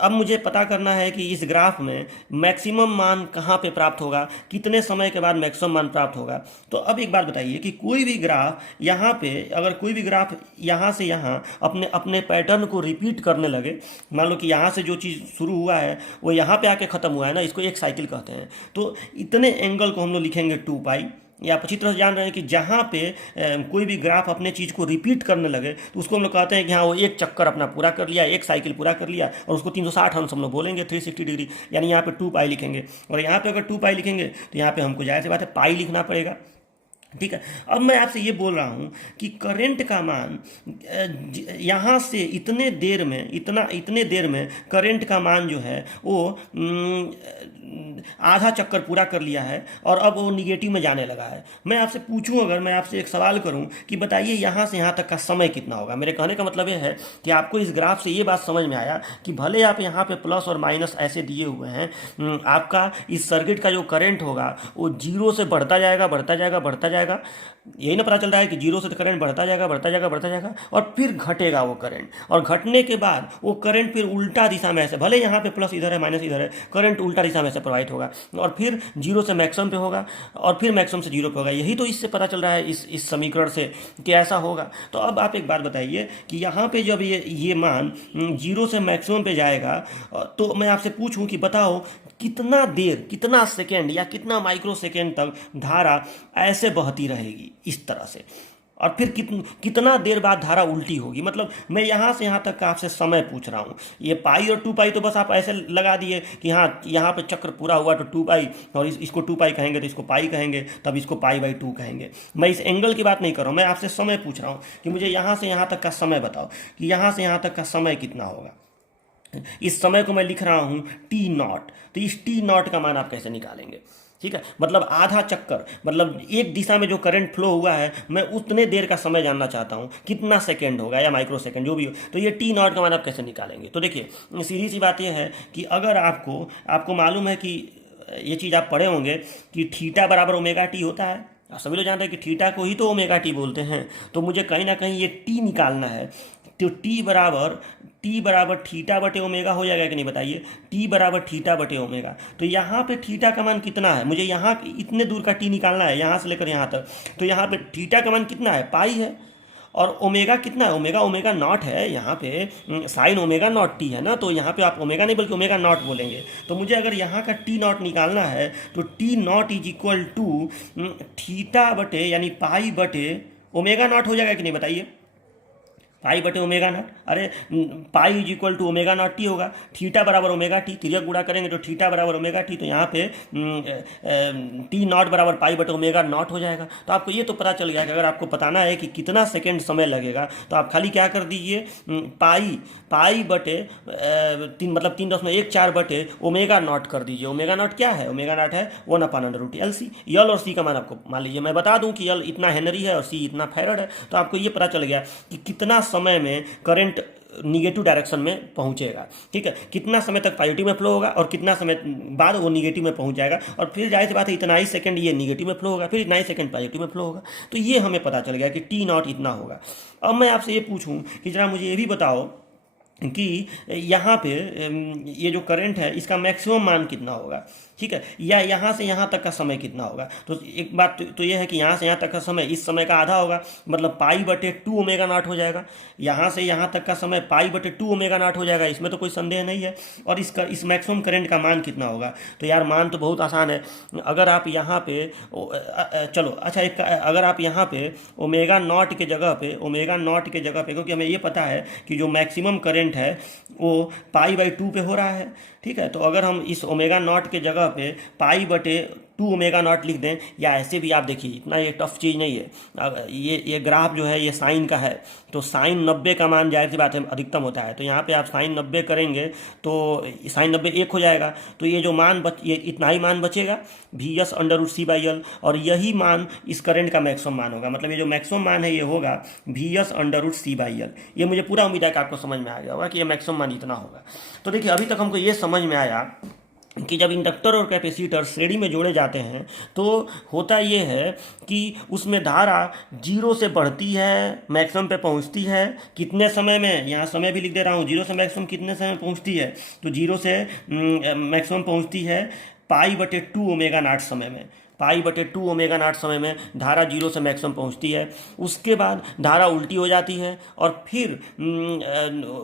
अब मुझे पता करना है कि इस ग्राफ में मैक्सिमम मान कहाँ पे प्राप्त होगा, कितने समय के बाद मैक्सिमम मान प्राप्त होगा। तो अब एक बात बताइए कि कोई भी ग्राफ यहाँ पे, अगर कोई भी ग्राफ यहाँ से यहाँ अपने अपने पैटर्न को रिपीट करने लगे, मान लो कि यहाँ से जो चीज़ शुरू हुआ है वो यहाँ पे आके ख़त्म हुआ है ना, इसको एक साइकिल कहते हैं। तो इतने एंगल को हम लोग लिखेंगे 2 पाई। या आप अच्छी तरह से जान रहे हैं कि जहाँ पे कोई भी ग्राफ अपने चीज़ को रिपीट करने लगे तो उसको हम लोग कहते हैं कि हाँ वो एक चक्कर अपना पूरा कर लिया, एक साइकिल पूरा कर लिया, और उसको 360 अंश हम लोग बोलेंगे, 360 डिग्री, यानी यहाँ पे 2 पाई लिखेंगे। और यहाँ पे अगर 2 पाई लिखेंगे तो यहाँ पे हमको जाहिर सी बात है पाई लिखना पड़ेगा। ठीक है, अब मैं आपसे ये बोल रहा हूँ कि करंट का मान यहाँ से इतने देर में करंट का मान जो है वो आधा चक्कर पूरा कर लिया है और अब वो निगेटिव में जाने लगा है। मैं आपसे पूछूं, अगर मैं आपसे एक सवाल करूं कि बताइए यहाँ से यहाँ तक का समय कितना होगा। मेरे कहने का मतलब ये है कि आपको इस ग्राफ से ये बात समझ में आया कि भले आप यहाँ पे प्लस और माइनस ऐसे दिए हुए हैं, आपका इस सर्किट का जो करंट होगा वो जीरो से बढ़ता जाएगा, बढ़ता जाएगा, बढ़ता जाएगा। यही ना पता चल रहा है कि जीरो से करंट बढ़ता जाएगा, बढ़ता जाएगा, बढ़ता जाएगा, और फिर घटेगा वो करंट, और घटने के बाद वो करंट फिर उल्टा दिशा में ऐसे, भले यहाँ पे प्लस इधर है माइनस इधर है, करंट उल्टा दिशा में ऐसे प्रवाहित होगा, और फिर जीरो से मैक्सिमम पे होगा, और फिर मैक्सिमम से जीरो पे होगा। यही तो इससे पता चल रहा है इस समीकरण से कि ऐसा होगा। तो अब आप एक बात बताइए कि यहाँ पे जब ये मान जीरो से मैक्सिमम पे जाएगा, तो मैं आपसे पूछूं कि बताओ कितना देर, कितना सेकेंड या कितना माइक्रो सेकेंड तक धारा ऐसे बहती रहेगी इस तरह से, और फिर कितना देर बाद धारा उल्टी होगी। मतलब मैं यहाँ से यहाँ तक का आपसे समय पूछ रहा हूँ। ये पाई और 2 पाई तो बस आप ऐसे लगा दिए कि हाँ यहाँ पे चक्र पूरा हुआ तो 2 पाई, और इसको 2 पाई कहेंगे तो इसको पाई कहेंगे, तब इसको पाई/2 कहेंगे। मैं इस एंगल की बात नहीं कर रहा हूँ, मैं आपसे समय पूछ रहा हूँ कि मुझे यहाँ से यहाँ तक का समय बताओ कि यहाँ से यहाँ तक का समय कितना होगा। इस समय को मैं लिख रहा हूँ T0। तो इस T0 का मान आप कैसे निकालेंगे? ठीक है, मतलब आधा चक्कर, मतलब एक दिशा में जो करंट फ्लो हुआ है, मैं उतने देर का समय जानना चाहता हूँ, कितना सेकंड होगा या माइक्रो सेकंड जो भी हो। तो ये T0 का मान आप कैसे निकालेंगे? तो देखिए, सीधी सी बात यह है कि अगर आपको मालूम है कि ये चीज़ आप पढ़े होंगे कि थीटा बराबर ओमेगा टी होता है। आप सभी लोग जानते हैं कि थीटा को ही तो ओमेगा टी बोलते हैं। तो मुझे कहीं ना कहीं ये टी निकालना है। तो टी बराबर थीटा बटे ओमेगा हो जाएगा कि नहीं बताइए? टी बराबर थीटा बटे ओमेगा। तो यहाँ पे थीटा का मान कितना है? मुझे यहाँ इतने दूर का टी निकालना है, यहाँ से लेकर यहाँ तक। तो यहाँ पे थीटा का मान कितना है? पाई है। और ओमेगा कितना है? ओमेगा नॉट है। यहाँ पे साइन ओमेगा नॉट टी है ना, तो यहाँ पे आप ओमेगा नहीं बल्कि ओमेगा नॉट बोलेंगे। तो मुझे अगर यहाँ का टी नॉट निकालना है तो T naught is equal to theta बटे यानी पाई बटे ओमेगा नॉट हो जाएगा कि नहीं बताइए? पाई बटे ओमेगा नॉट। अरे pi is equal to omega naught T होगा। थीटा बराबर ओमेगा टी, तिर्यक गुणा करेंगे तो थीटा बराबर ओमेगा टी। तो यहाँ पे टी नॉट बराबर पाई बटे ओमेगा नॉट हो जाएगा। तो आपको ये तो पता चल गया कि अगर आपको बताना है कि कितना सेकेंड समय लगेगा तो आप खाली क्या कर दीजिए, पाई बटे 3.14 बटे ओमेगा नॉट कर दीजिए। ओमेगा नॉट क्या है? ओमेगा नॉट है 1/√LC। यल और सी का मान आपको मान लीजिए, मैं बता दूं कि यल इतना हेनरी है और सी इतना फैरड है। तो आपको ये पता चल गया कि कितना समय में करंट निगेटिव डायरेक्शन में पहुंचेगा। ठीक है, कितना समय तक पॉजिटिव में फ्लो होगा और कितना समय बाद वो निगेटिव में पहुंच जाएगा, और फिर जाहिर सी बात है इतना ही सेकंड ये निगेटिव में फ्लो होगा, फिर इतना ही सेकंड पॉजिटिव में फ्लो होगा। तो ये हमें पता चल गया कि टी नॉट इतना होगा। अब मैं आपसे ये पूछूं कि जरा मुझे ये भी बताओ कि यहाँ पे ये जो करंट है इसका मैक्सिमम मान कितना होगा। ठीक है, या यहाँ से यहाँ तक का समय कितना होगा। तो एक बात तो ये है कि यहाँ से यहाँ तक का समय इस समय का आधा होगा, मतलब पाई बटे 2 ओमेगा नॉट हो जाएगा। यहाँ से यहाँ तक का समय पाई बटे 2 ओमेगा नॉट हो जाएगा, इसमें तो कोई संदेह नहीं है। और इस मैक्सिमम करंट का मान कितना होगा? तो यार मान तो बहुत आसान है। अगर आप यहाँ पे चलो अच्छा अगर आप यहाँ पे ओमेगा नॉट के जगह पे, क्योंकि हमें ये पता है कि जो मैक्सिमम करंट है वो पाई/2 पे हो रहा है। ठीक है, तो अगर हम इस ओमेगा नॉट के जगह पे पाई बटे टू ओमेगा नॉट लिख दें, या ऐसे भी आप देखिए, इतना ये टफ चीज़ नहीं है। ये ग्राफ जो है ये साइन का है, तो साइन 90 का मान जाहिर सी बात है अधिकतम होता है, तो यहाँ पे आप साइन 90 करेंगे तो साइन 90 1 हो जाएगा, तो ये जो मान ये इतना ही मान बचेगा Vs/c/L, और यही मान इस करंट का मैक्सिमम मान होगा। मतलब ये जो मैक्सिमम मान है ये होगा Vs/c/L। ये मुझे पूरा उम्मीद है कि आपको समझ में आ गया होगा कि ये मैक्सिमम मान इतना होगा। तो देखिए अभी तक हमको ये समझ में आया कि जब इंडक्टर और कैपेसिटर श्रेणी में जोड़े जाते हैं तो होता ये है कि उसमें धारा जीरो से बढ़ती है, मैक्सिमम पे पहुंचती है कितने समय में, यहाँ समय भी लिख दे रहा हूँ, जीरो से मैक्सिमम कितने समय पहुंचती है, तो जीरो से मैक्सिमम पहुंचती है π/2 ओमेगा नॉट समय में। π/2 ओमेगा नॉट समय में धारा जीरो से मैक्सिमम पहुंचती है। उसके बाद धारा उल्टी हो जाती है और फिर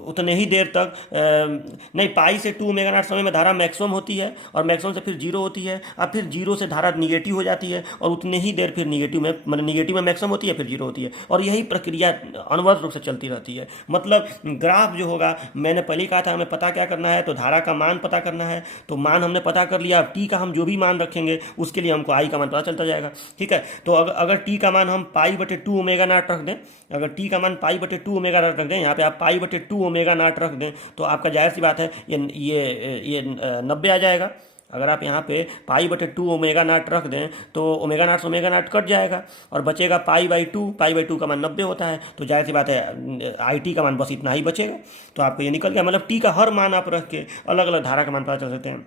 उतने ही देर तक नहीं, पाई से 2 ओमेगा नॉट समय में धारा मैक्सिमम होती है और मैक्सिमम से फिर जीरो होती है, और फिर जीरो से धारा निगेटिव हो जाती है और उतने ही देर फिर निगेटिव में, मतलब निगेटिव में मैक्सिमम होती है फिर जीरो होती है, और यही प्रक्रिया अनवरत रूप से चलती रहती है। मतलब ग्राफ जो होगा, मैंने पहले कहा था हमें पता क्या करना है, तो धारा का मान पता करना है, तो मान हमने पता कर लिया। अब टी का हम जो भी मान रखेंगे उसके लिए हमको आई का मान पता चलता जाएगा। ठीक है, तो अगर टी का मान हम π/2 ओमेगा नॉट रख दें, अगर टी का मान π/2 ओमेगा नॉट रख दें, यहाँ पे आप π/2 ओमेगा नॉट रख दें, तो आपका जाहिर सी बात है ये 90 आ जाएगा। अगर आप यहाँ पे π/2 ओमेगा नॉट रख दें तो ओमेगा नॉट से ओमेगा नॉट कट जाएगा और बचेगा π/2 का मान 90 होता है, तो जाहिर सी बात है आई टी का मान बस इतना ही बचेगा। तो आपको ये निकल गया, मतलब टी का हर मान आप रख के अलग अलग धारा का मान पता चल सकते हैं।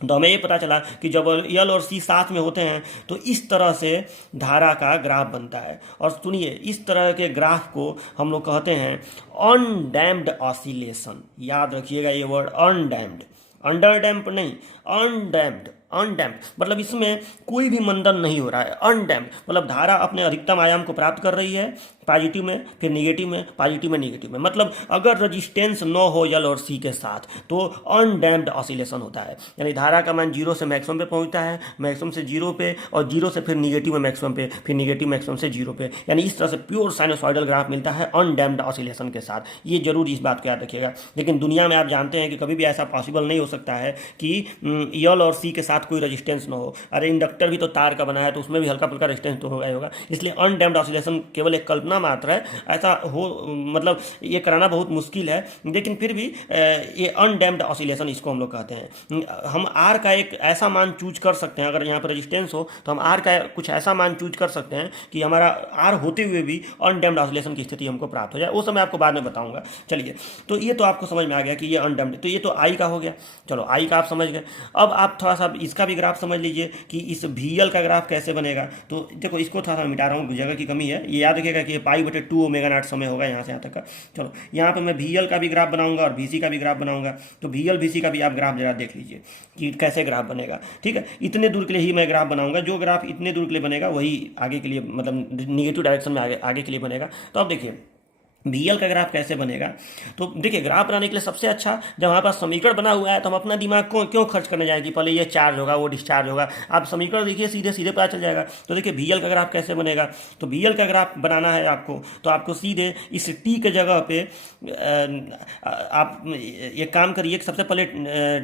तो हमें ये पता चला कि जब एल और सी साथ में होते हैं तो इस तरह से धारा का ग्राफ बनता है। और सुनिए, इस तरह के ग्राफ को हम लोग कहते हैं अनडैम्प्ड ऑसिलेशन। याद रखिएगा ये वर्ड अनडैम्प्ड, अंडर डैम्प नहीं, अनडैम्प्ड। अनडैम्प्ड मतलब इसमें कोई भी मंदन नहीं हो रहा है। अनडैम्प्ड मतलब धारा अपने अधिकतम आयाम को प्राप्त कर रही है, पॉजिटिव में फिर निगेटिव में, पॉजिटिव में निगेटिव में। मतलब अगर रजिस्टेंस न हो एल और सी के साथ तो अनडैम्प्ड ऑसिलेशन होता है, यानी धारा का मान जीरो से मैक्सिमम पे पहुंचता है, मैक्सिमम से जीरो पे, और जीरो से फिर निगेटिव में मैक्सिमम पे, फिर निगेटिव मैक्सिमम से जीरो पे। यानी इस तरह से प्योर साइनोसॉइडल ग्राफ मिलता है अनडैम्प्ड ऑसिलेशन के साथ। ये जरूर इस बात को याद रखिएगा। लेकिन दुनिया में आप जानते हैं कि कभी भी ऐसा पॉसिबल नहीं हो सकता है कि एल और सी के साथ कोई रजिस्टेंस न हो। अरे इंडक्टर भी तो तार का बना है, तो उसमें भी हल्का फुल्का रजिस्टेंस तो होगा ही होगा। इसलिए अनडैम्प्ड ऑसिलेशन केवल एक कल्पना मात्र है, ऐसा हो मतलब ये कराना बहुत मुश्किल है, लेकिन फिर भी ये अनडैम्प्ड ऑसिलेशन इसको हम लोग कहते हैं। हम आर का एक ऐसा मान चूज कर सकते हैं, अगर यहाँ पर रजिस्टेंस हो तो हम आर का कुछ ऐसा मान चूज कर सकते हैं कि हमारा आर होते हुए भी अनडैम्प्ड ऑसिलेशन की स्थिति हमको प्राप्त हो जाए। वो समय आपको बाद में बताऊंगा। चलिए, तो ये तो आपको समझ में आ गया कि ये अनडैम्प्ड, तो ये तो आई का हो गया। चलो, आई का आप समझ गए। अब आप थोड़ा सा इसका भी ग्राफ समझ लीजिए कि इस VL का ग्राफ कैसे बनेगा। तो देखो, इसको थोड़ा सा मिटा रहा हूँ, जगह की कमी है। ये याद रखिएगा कि ये π/2 ओमेगा नॉट समय होगा यहाँ से यहाँ तक का। चलो, यहाँ पे मैं VL का भी ग्राफ बनाऊंगा और VC का भी ग्राफ बनाऊंगा। तो VL VC का भी आप ग्राफ जरा देख लीजिए कि कैसे ग्राफ बनेगा। ठीक है, इतने दूर के लिए ही मैं ग्राफ बनाऊंगा। जो ग्राफ इतने दूर के लिए बनेगा वही आगे के लिए, मतलब निगेटिव डायरेक्शन में आगे के लिए बनेगा। तो अब देखिए VL का ग्राफ कैसे बनेगा। तो देखिए, ग्राफ बनाने के लिए सबसे अच्छा, जब हमारे पास समीकरण बना हुआ है तो हम अपना दिमाग को क्यों खर्च करने जाएंगे, पहले ये चार्ज होगा वो डिस्चार्ज होगा। आप समीकरण देखिए, सीधे सीधे पता चल जाएगा। तो देखिए VL का ग्राफ कैसे बनेगा। तो VL का ग्राफ बनाना है आपको, तो आपको सीधे इस T के जगह पे आप एक काम करिए, सबसे पहले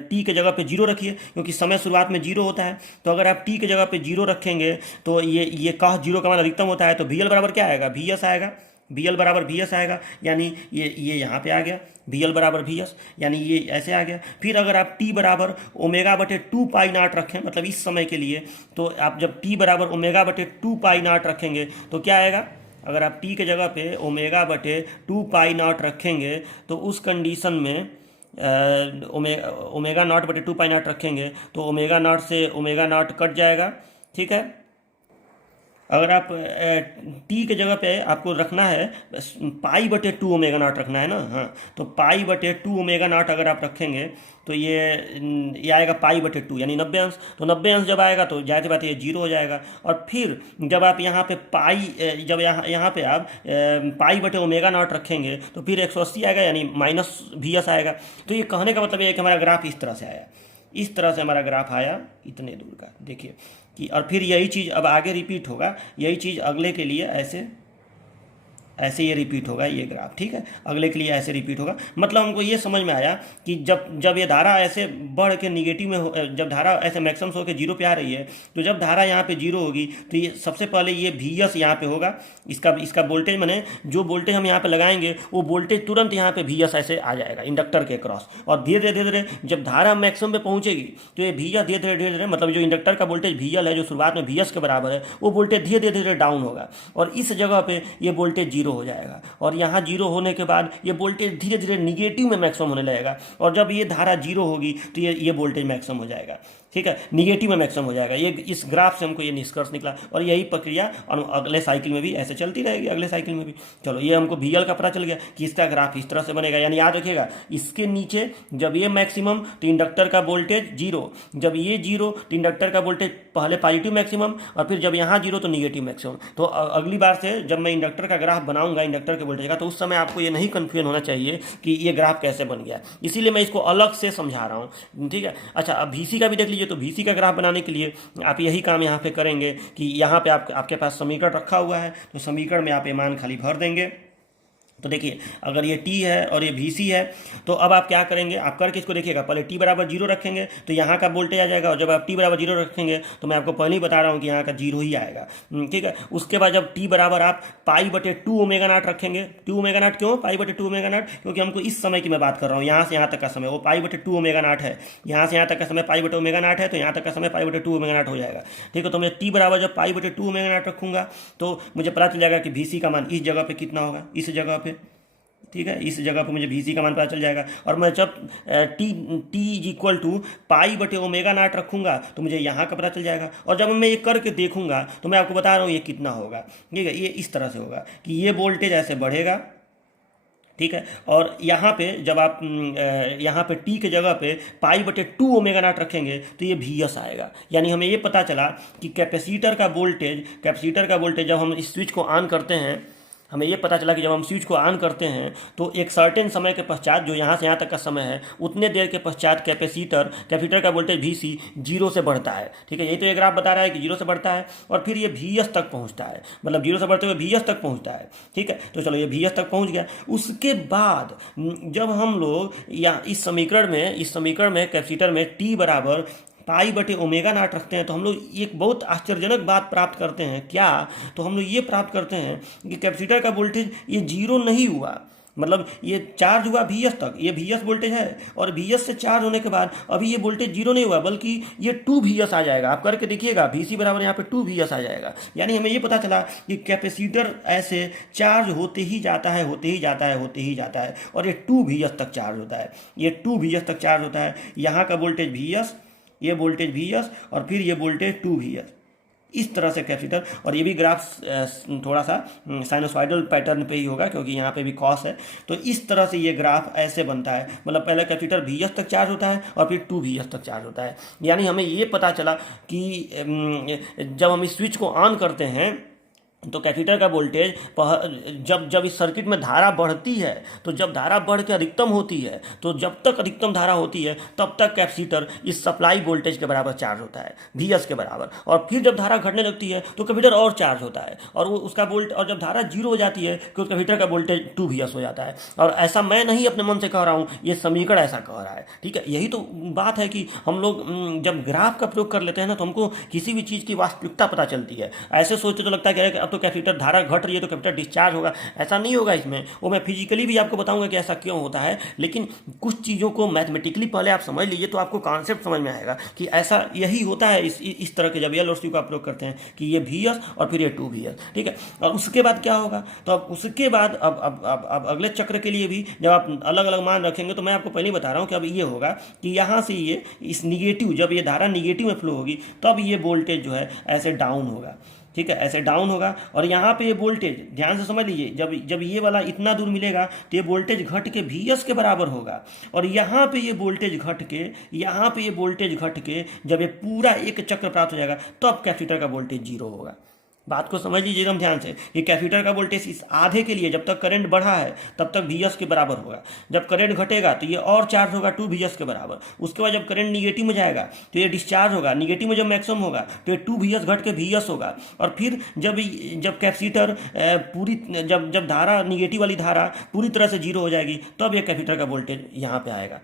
T के जगह पे जीरो रखिए, क्योंकि समय शुरुआत में जीरो होता है। तो अगर आप T के जगह पे जीरो रखेंगे तो ये कह जीरो का मान अधिकतम होता है, तो VL बराबर क्या आएगा, VS आएगा। VL बराबर VS आएगा, यानी ये यहाँ पे आ गया, VL बराबर VS, यानी ये ऐसे आ गया। फिर अगर आप T बराबर ω/2 पाई नॉट रखें, मतलब इस समय के लिए, तो आप जब T बराबर ω/2 पाई नॉट रखेंगे तो क्या आएगा। अगर आप T के जगह पे ω/2 पाई नॉट रखेंगे तो उस कंडीशन में ओमेगा नॉट बटे 2 पाई नॉट रखेंगे तो ओमेगा नॉट से ओमेगा नॉट कट जाएगा। ठीक है, अगर आप टी के जगह पे आपको रखना है π/2 ओमेगा नॉट रखना है ना, हाँ, तो π/2 ओमेगा नॉट अगर आप रखेंगे तो ये आएगा π/2, यानी 90 अंश। तो 90 अंश जब आएगा तो जाहिर सी बात है ये जीरो हो जाएगा। और फिर जब आप यहाँ पे जब यहाँ पे आप π/ओमेगा नॉट रखेंगे तो फिर 180 आएगा, यानी -VS आएगा। तो ये कहने का मतलब ये है कि हमारा ग्राफ इस तरह से आया, इस तरह से हमारा ग्राफ आया इतने दूर का, देखिए कि। और फिर यही चीज़ अब आगे रिपीट होगा, यही चीज़ अगले के लिए ऐसे ऐसे ये रिपीट होगा ये ग्राफ, ठीक है। अगले के लिए ऐसे रिपीट होगा। मतलब हमको ये समझ में आया कि जब जब ये धारा ऐसे बढ़ के निगेटिव में जब धारा ऐसे मैक्सिमम होकर जीरो पे आ रही है, तो जब धारा यहाँ पे जीरो होगी तो ये सबसे पहले ये वी एस यहाँ पे होगा, इसका वोल्टेज मैंने जो वोल्टेज हम यहाँ पे लगाएंगे वो वोल्टेज तुरंत यहाँ पे वी एस ऐसे आ जाएगा इंडक्टर के क्रॉस। और धीरे धीरे धीरे जब धारा मैक्सिमम पे पहुँचेगी तो ये वी एस धीरे धीरे मतलब जो इंडक्टर का वोल्टेज वी एल है जो शुरुआत में वी एस के बराबर है, वो वोल्टेज धीरे धीरे डाउन होगा और इस जगह पे ये वोल्टेज जीरो हो जाएगा। और यहाँ जीरो होने के बाद ये वोल्टेज धीरे धीरे निगेटिव में मैक्सिमम होने लगेगा और जब ये धारा जीरो होगी तो ये वोल्टेज मैक्सिमम हो जाएगा, ठीक है, निगेटिव में मैक्सिमम हो जाएगा। ये इस ग्राफ से हमको ये निष्कर्ष निकला और यही प्रक्रिया अगले साइकिल में भी ऐसे चलती रहेगी, अगले साइकिल में भी। चलो ये हमको VL का पता चल गया कि इसका ग्राफ इस तरह से बनेगा। यानी याद रखिएगा, इसके नीचे जब ये मैक्सिमम तो इंडक्टर का वोल्टेज जीरो, जब ये जीरो तो इंडक्टर का वोल्टेज पहले पॉजिटिव मैक्सिमम और फिर जब यहाँ जीरो तो निगेटिव मैक्सिमम। तो अगली बार से जब मैं इंडक्टर का ग्राफ बनाऊंगा इंडक्टर के वोल्टेज का, तो उस समय आपको ये नहीं कन्फ्यूजन होना चाहिए कि ये ग्राफ कैसे बन गया, इसीलिए मैं इसको अलग से समझा रहा हूँ, ठीक है। अच्छा, अब VC का भी देख लीजिए। तो VC का ग्राफ बनाने के लिए आप यही काम यहाँ पे करेंगे कि यहाँ पे आपके पास समीकरण रखा हुआ है, तो समीकरण में आप ये मान खाली भर देंगे। तो देखिए, अगर ये T है और ये VC है तो अब आप क्या करेंगे, आप करके इसको देखिएगा। पहले T बराबर जीरो रखेंगे तो यहाँ का वोल्टेज आ जाएगा, और जब आप T बराबर जीरो रखेंगे तो मैं आपको पहले ही बता रहा हूँ कि यहाँ का जीरो ही आएगा, ठीक है। उसके बाद जब T बराबर आप पाई बटे 2 ओमेगा नॉट रखेंगे। 2 ओमेगा नॉट क्यों, पाई बटे 2 ओमेगा नॉट, क्योंकि हमको इस समय की मैं बात कर रहा हूँ, यहाँ से यहाँ तक का समय वो पाई बटे 2 ओमेगा नॉट है, यहाँ से यहाँ तक का समय पाई बटे ओमेगा नॉट है, तो यहाँ तक का समय पाई बटे 2 ओमेगा नॉट हो जाएगा, ठीक है। तो मैं T बराबर जब पाई बटे 2 ओमेगा नॉट रखूँगा तो मुझे पता चल जाएगा कि VC का मान इस जगह पर कितना होगा, इस जगह पर, ठीक है, इस जगह पर मुझे VC का मान पता चल जाएगा। और मैं जब T इज इक्वल टू पाई बटे ओमेगा नॉट रखूँगा तो मुझे यहाँ का पता चल जाएगा। और जब मैं ये करके देखूँगा तो मैं आपको बता रहा हूँ ये कितना होगा, ठीक है। ये इस तरह से होगा कि ये वोल्टेज ऐसे बढ़ेगा, ठीक है। और यहाँ पे जब आप यहाँ पे T के जगह पे पाई बटे 2 ओमेगा नॉट रखेंगे तो ये VS आएगा। यानी हमें ये पता चला कि कैपेसिटर का वोल्टेज जब हम इस स्विच को ऑन करते हैं, हमें ये पता चला कि जब हम स्विच को ऑन करते हैं तो एक सर्टेन समय के पश्चात, जो यहाँ से यहाँ तक का समय है, उतने देर के पश्चात कैपेसिटर का वोल्टेज VC जीरो से बढ़ता है, ठीक है। यही तो ये ग्राफ बता रहा है कि जीरो से बढ़ता है और फिर ये VS तक पहुँचता है, मतलब जीरो से बढ़ते हुए VS तक पहुँचता है, ठीक है। तो चलो ये VS तक पहुँच गया। उसके बाद जब हम लोग या इस समीकरण में कैपेसिटर में T बराबर पाई बटे ओमेगा नॉट रखते हैं तो हम लोग एक बहुत आश्चर्यजनक बात प्राप्त करते हैं। क्या, तो हम लोग ये प्राप्त करते हैं कि कैपेसिटर का वोल्टेज ये जीरो नहीं हुआ, मतलब ये चार्ज हुआ VS तक, ये VS वोल्टेज है और VS से चार्ज होने के बाद अभी ये वोल्टेज जीरो नहीं हुआ बल्कि ये 2 VS आ जाएगा। आप करके देखिएगा, VC बराबर यहाँ पे 2 VS आ जाएगा। यानी हमें ये पता चला कि कैपेसिटर ऐसे चार्ज होते ही जाता है और ये 2 VS तक चार्ज होता है, ये 2 VS तक चार्ज होता है। यहाँ का वोल्टेज VS, ये वोल्टेज VS और फिर ये वोल्टेज 2 VS, इस तरह से कैपेसिटर। और ये भी ग्राफ थोड़ा सा साइनोसॉइडल पैटर्न पे ही होगा क्योंकि यहाँ पे भी कॉस है। तो इस तरह से ये ग्राफ ऐसे बनता है, मतलब पहले कैपेसिटर VS तक चार्ज होता है और फिर 2 VS तक चार्ज होता है। यानी हमें ये पता चला कि जब हम इस स्विच को ऑन करते हैं तो कैपेसिटर का वोल्टेज जब इस सर्किट में धारा बढ़ती है, तो जब धारा बढ़ के अधिकतम होती है, तो जब तक अधिकतम धारा होती है तब तक कैपेसिटर इस सप्लाई वोल्टेज के बराबर चार्ज होता है, VS के बराबर। और फिर जब धारा घटने लगती है तो कैपेसिटर और चार्ज होता है और वो उसका और जब धारा जीरो हो जाती है तो कैपेसिटर का वोल्टेज 2 VS हो जाता है। और ऐसा मैं नहीं अपने मन से कह रहा हूँ, ये समीकरण ऐसा कह रहा है, ठीक है। यही तो बात है कि हम लोग जब ग्राफ का प्रयोग कर लेते हैं ना तो हमको किसी भी चीज़ की वास्तविकता पता चलती है। ऐसे सोचते तो लगता है कि तो कैपेसिटर धारा घट रही है तो कैपेसिटर डिस्चार्ज होगा, ऐसा नहीं होगा इसमें। वो मैं फिजिकली भी आपको बताऊंगा कि ऐसा क्यों होता है, लेकिन कुछ चीज़ों को मैथमेटिकली पहले आप समझ लीजिए तो आपको कॉन्सेप्ट समझ में आएगा कि ऐसा यही होता है इस तरह के जब L और C का प्रयोग करते हैं कि ये VS और फिर ये 2 VS, ठीक है। और उसके बाद क्या होगा, तो अब उसके बाद अब अगले चक्र के लिए भी जब आप अलग अलग मान रखेंगे तो मैं आपको पहले ही बता रहा हूँ कि अब ये होगा कि यहाँ से ये इस निगेटिव, जब ये धारा निगेटिव में फ्लो होगी तब ये वोल्टेज जो है ऐसे डाउन होगा, ठीक है, ऐसे डाउन होगा। और यहाँ पे ये वोल्टेज ध्यान से समझ लीजिए, जब ये वाला इतना दूर मिलेगा तो ये वोल्टेज घट के VS के बराबर होगा। और यहाँ पे ये वोल्टेज घट के जब ये पूरा एक चक्र प्राप्त हो जाएगा तब कैपेसिटर का वोल्टेज जीरो होगा, बात को समझ लीजिए एकदम ध्यान से। ये कैपेसिटर का वोल्टेज इस आधे के लिए जब तक करंट बढ़ा है तब तक Vs के बराबर होगा। जब करंट घटेगा तो ये और चार्ज होगा 2Vs के बराबर। उसके बाद जब करंट निगेटिव में जाएगा तो ये डिस्चार्ज होगा, निगेटिव में जब मैक्सिमम होगा तो ये 2Vs घट के Vs होगा। और फिर जब जब कैपेसिटर पूरी जब जब धारा निगेटिव वाली धारा पूरी तरह से जीरो हो जाएगी तब ये कैपेसिटर का वोल्टेज यहाँ पे आएगा।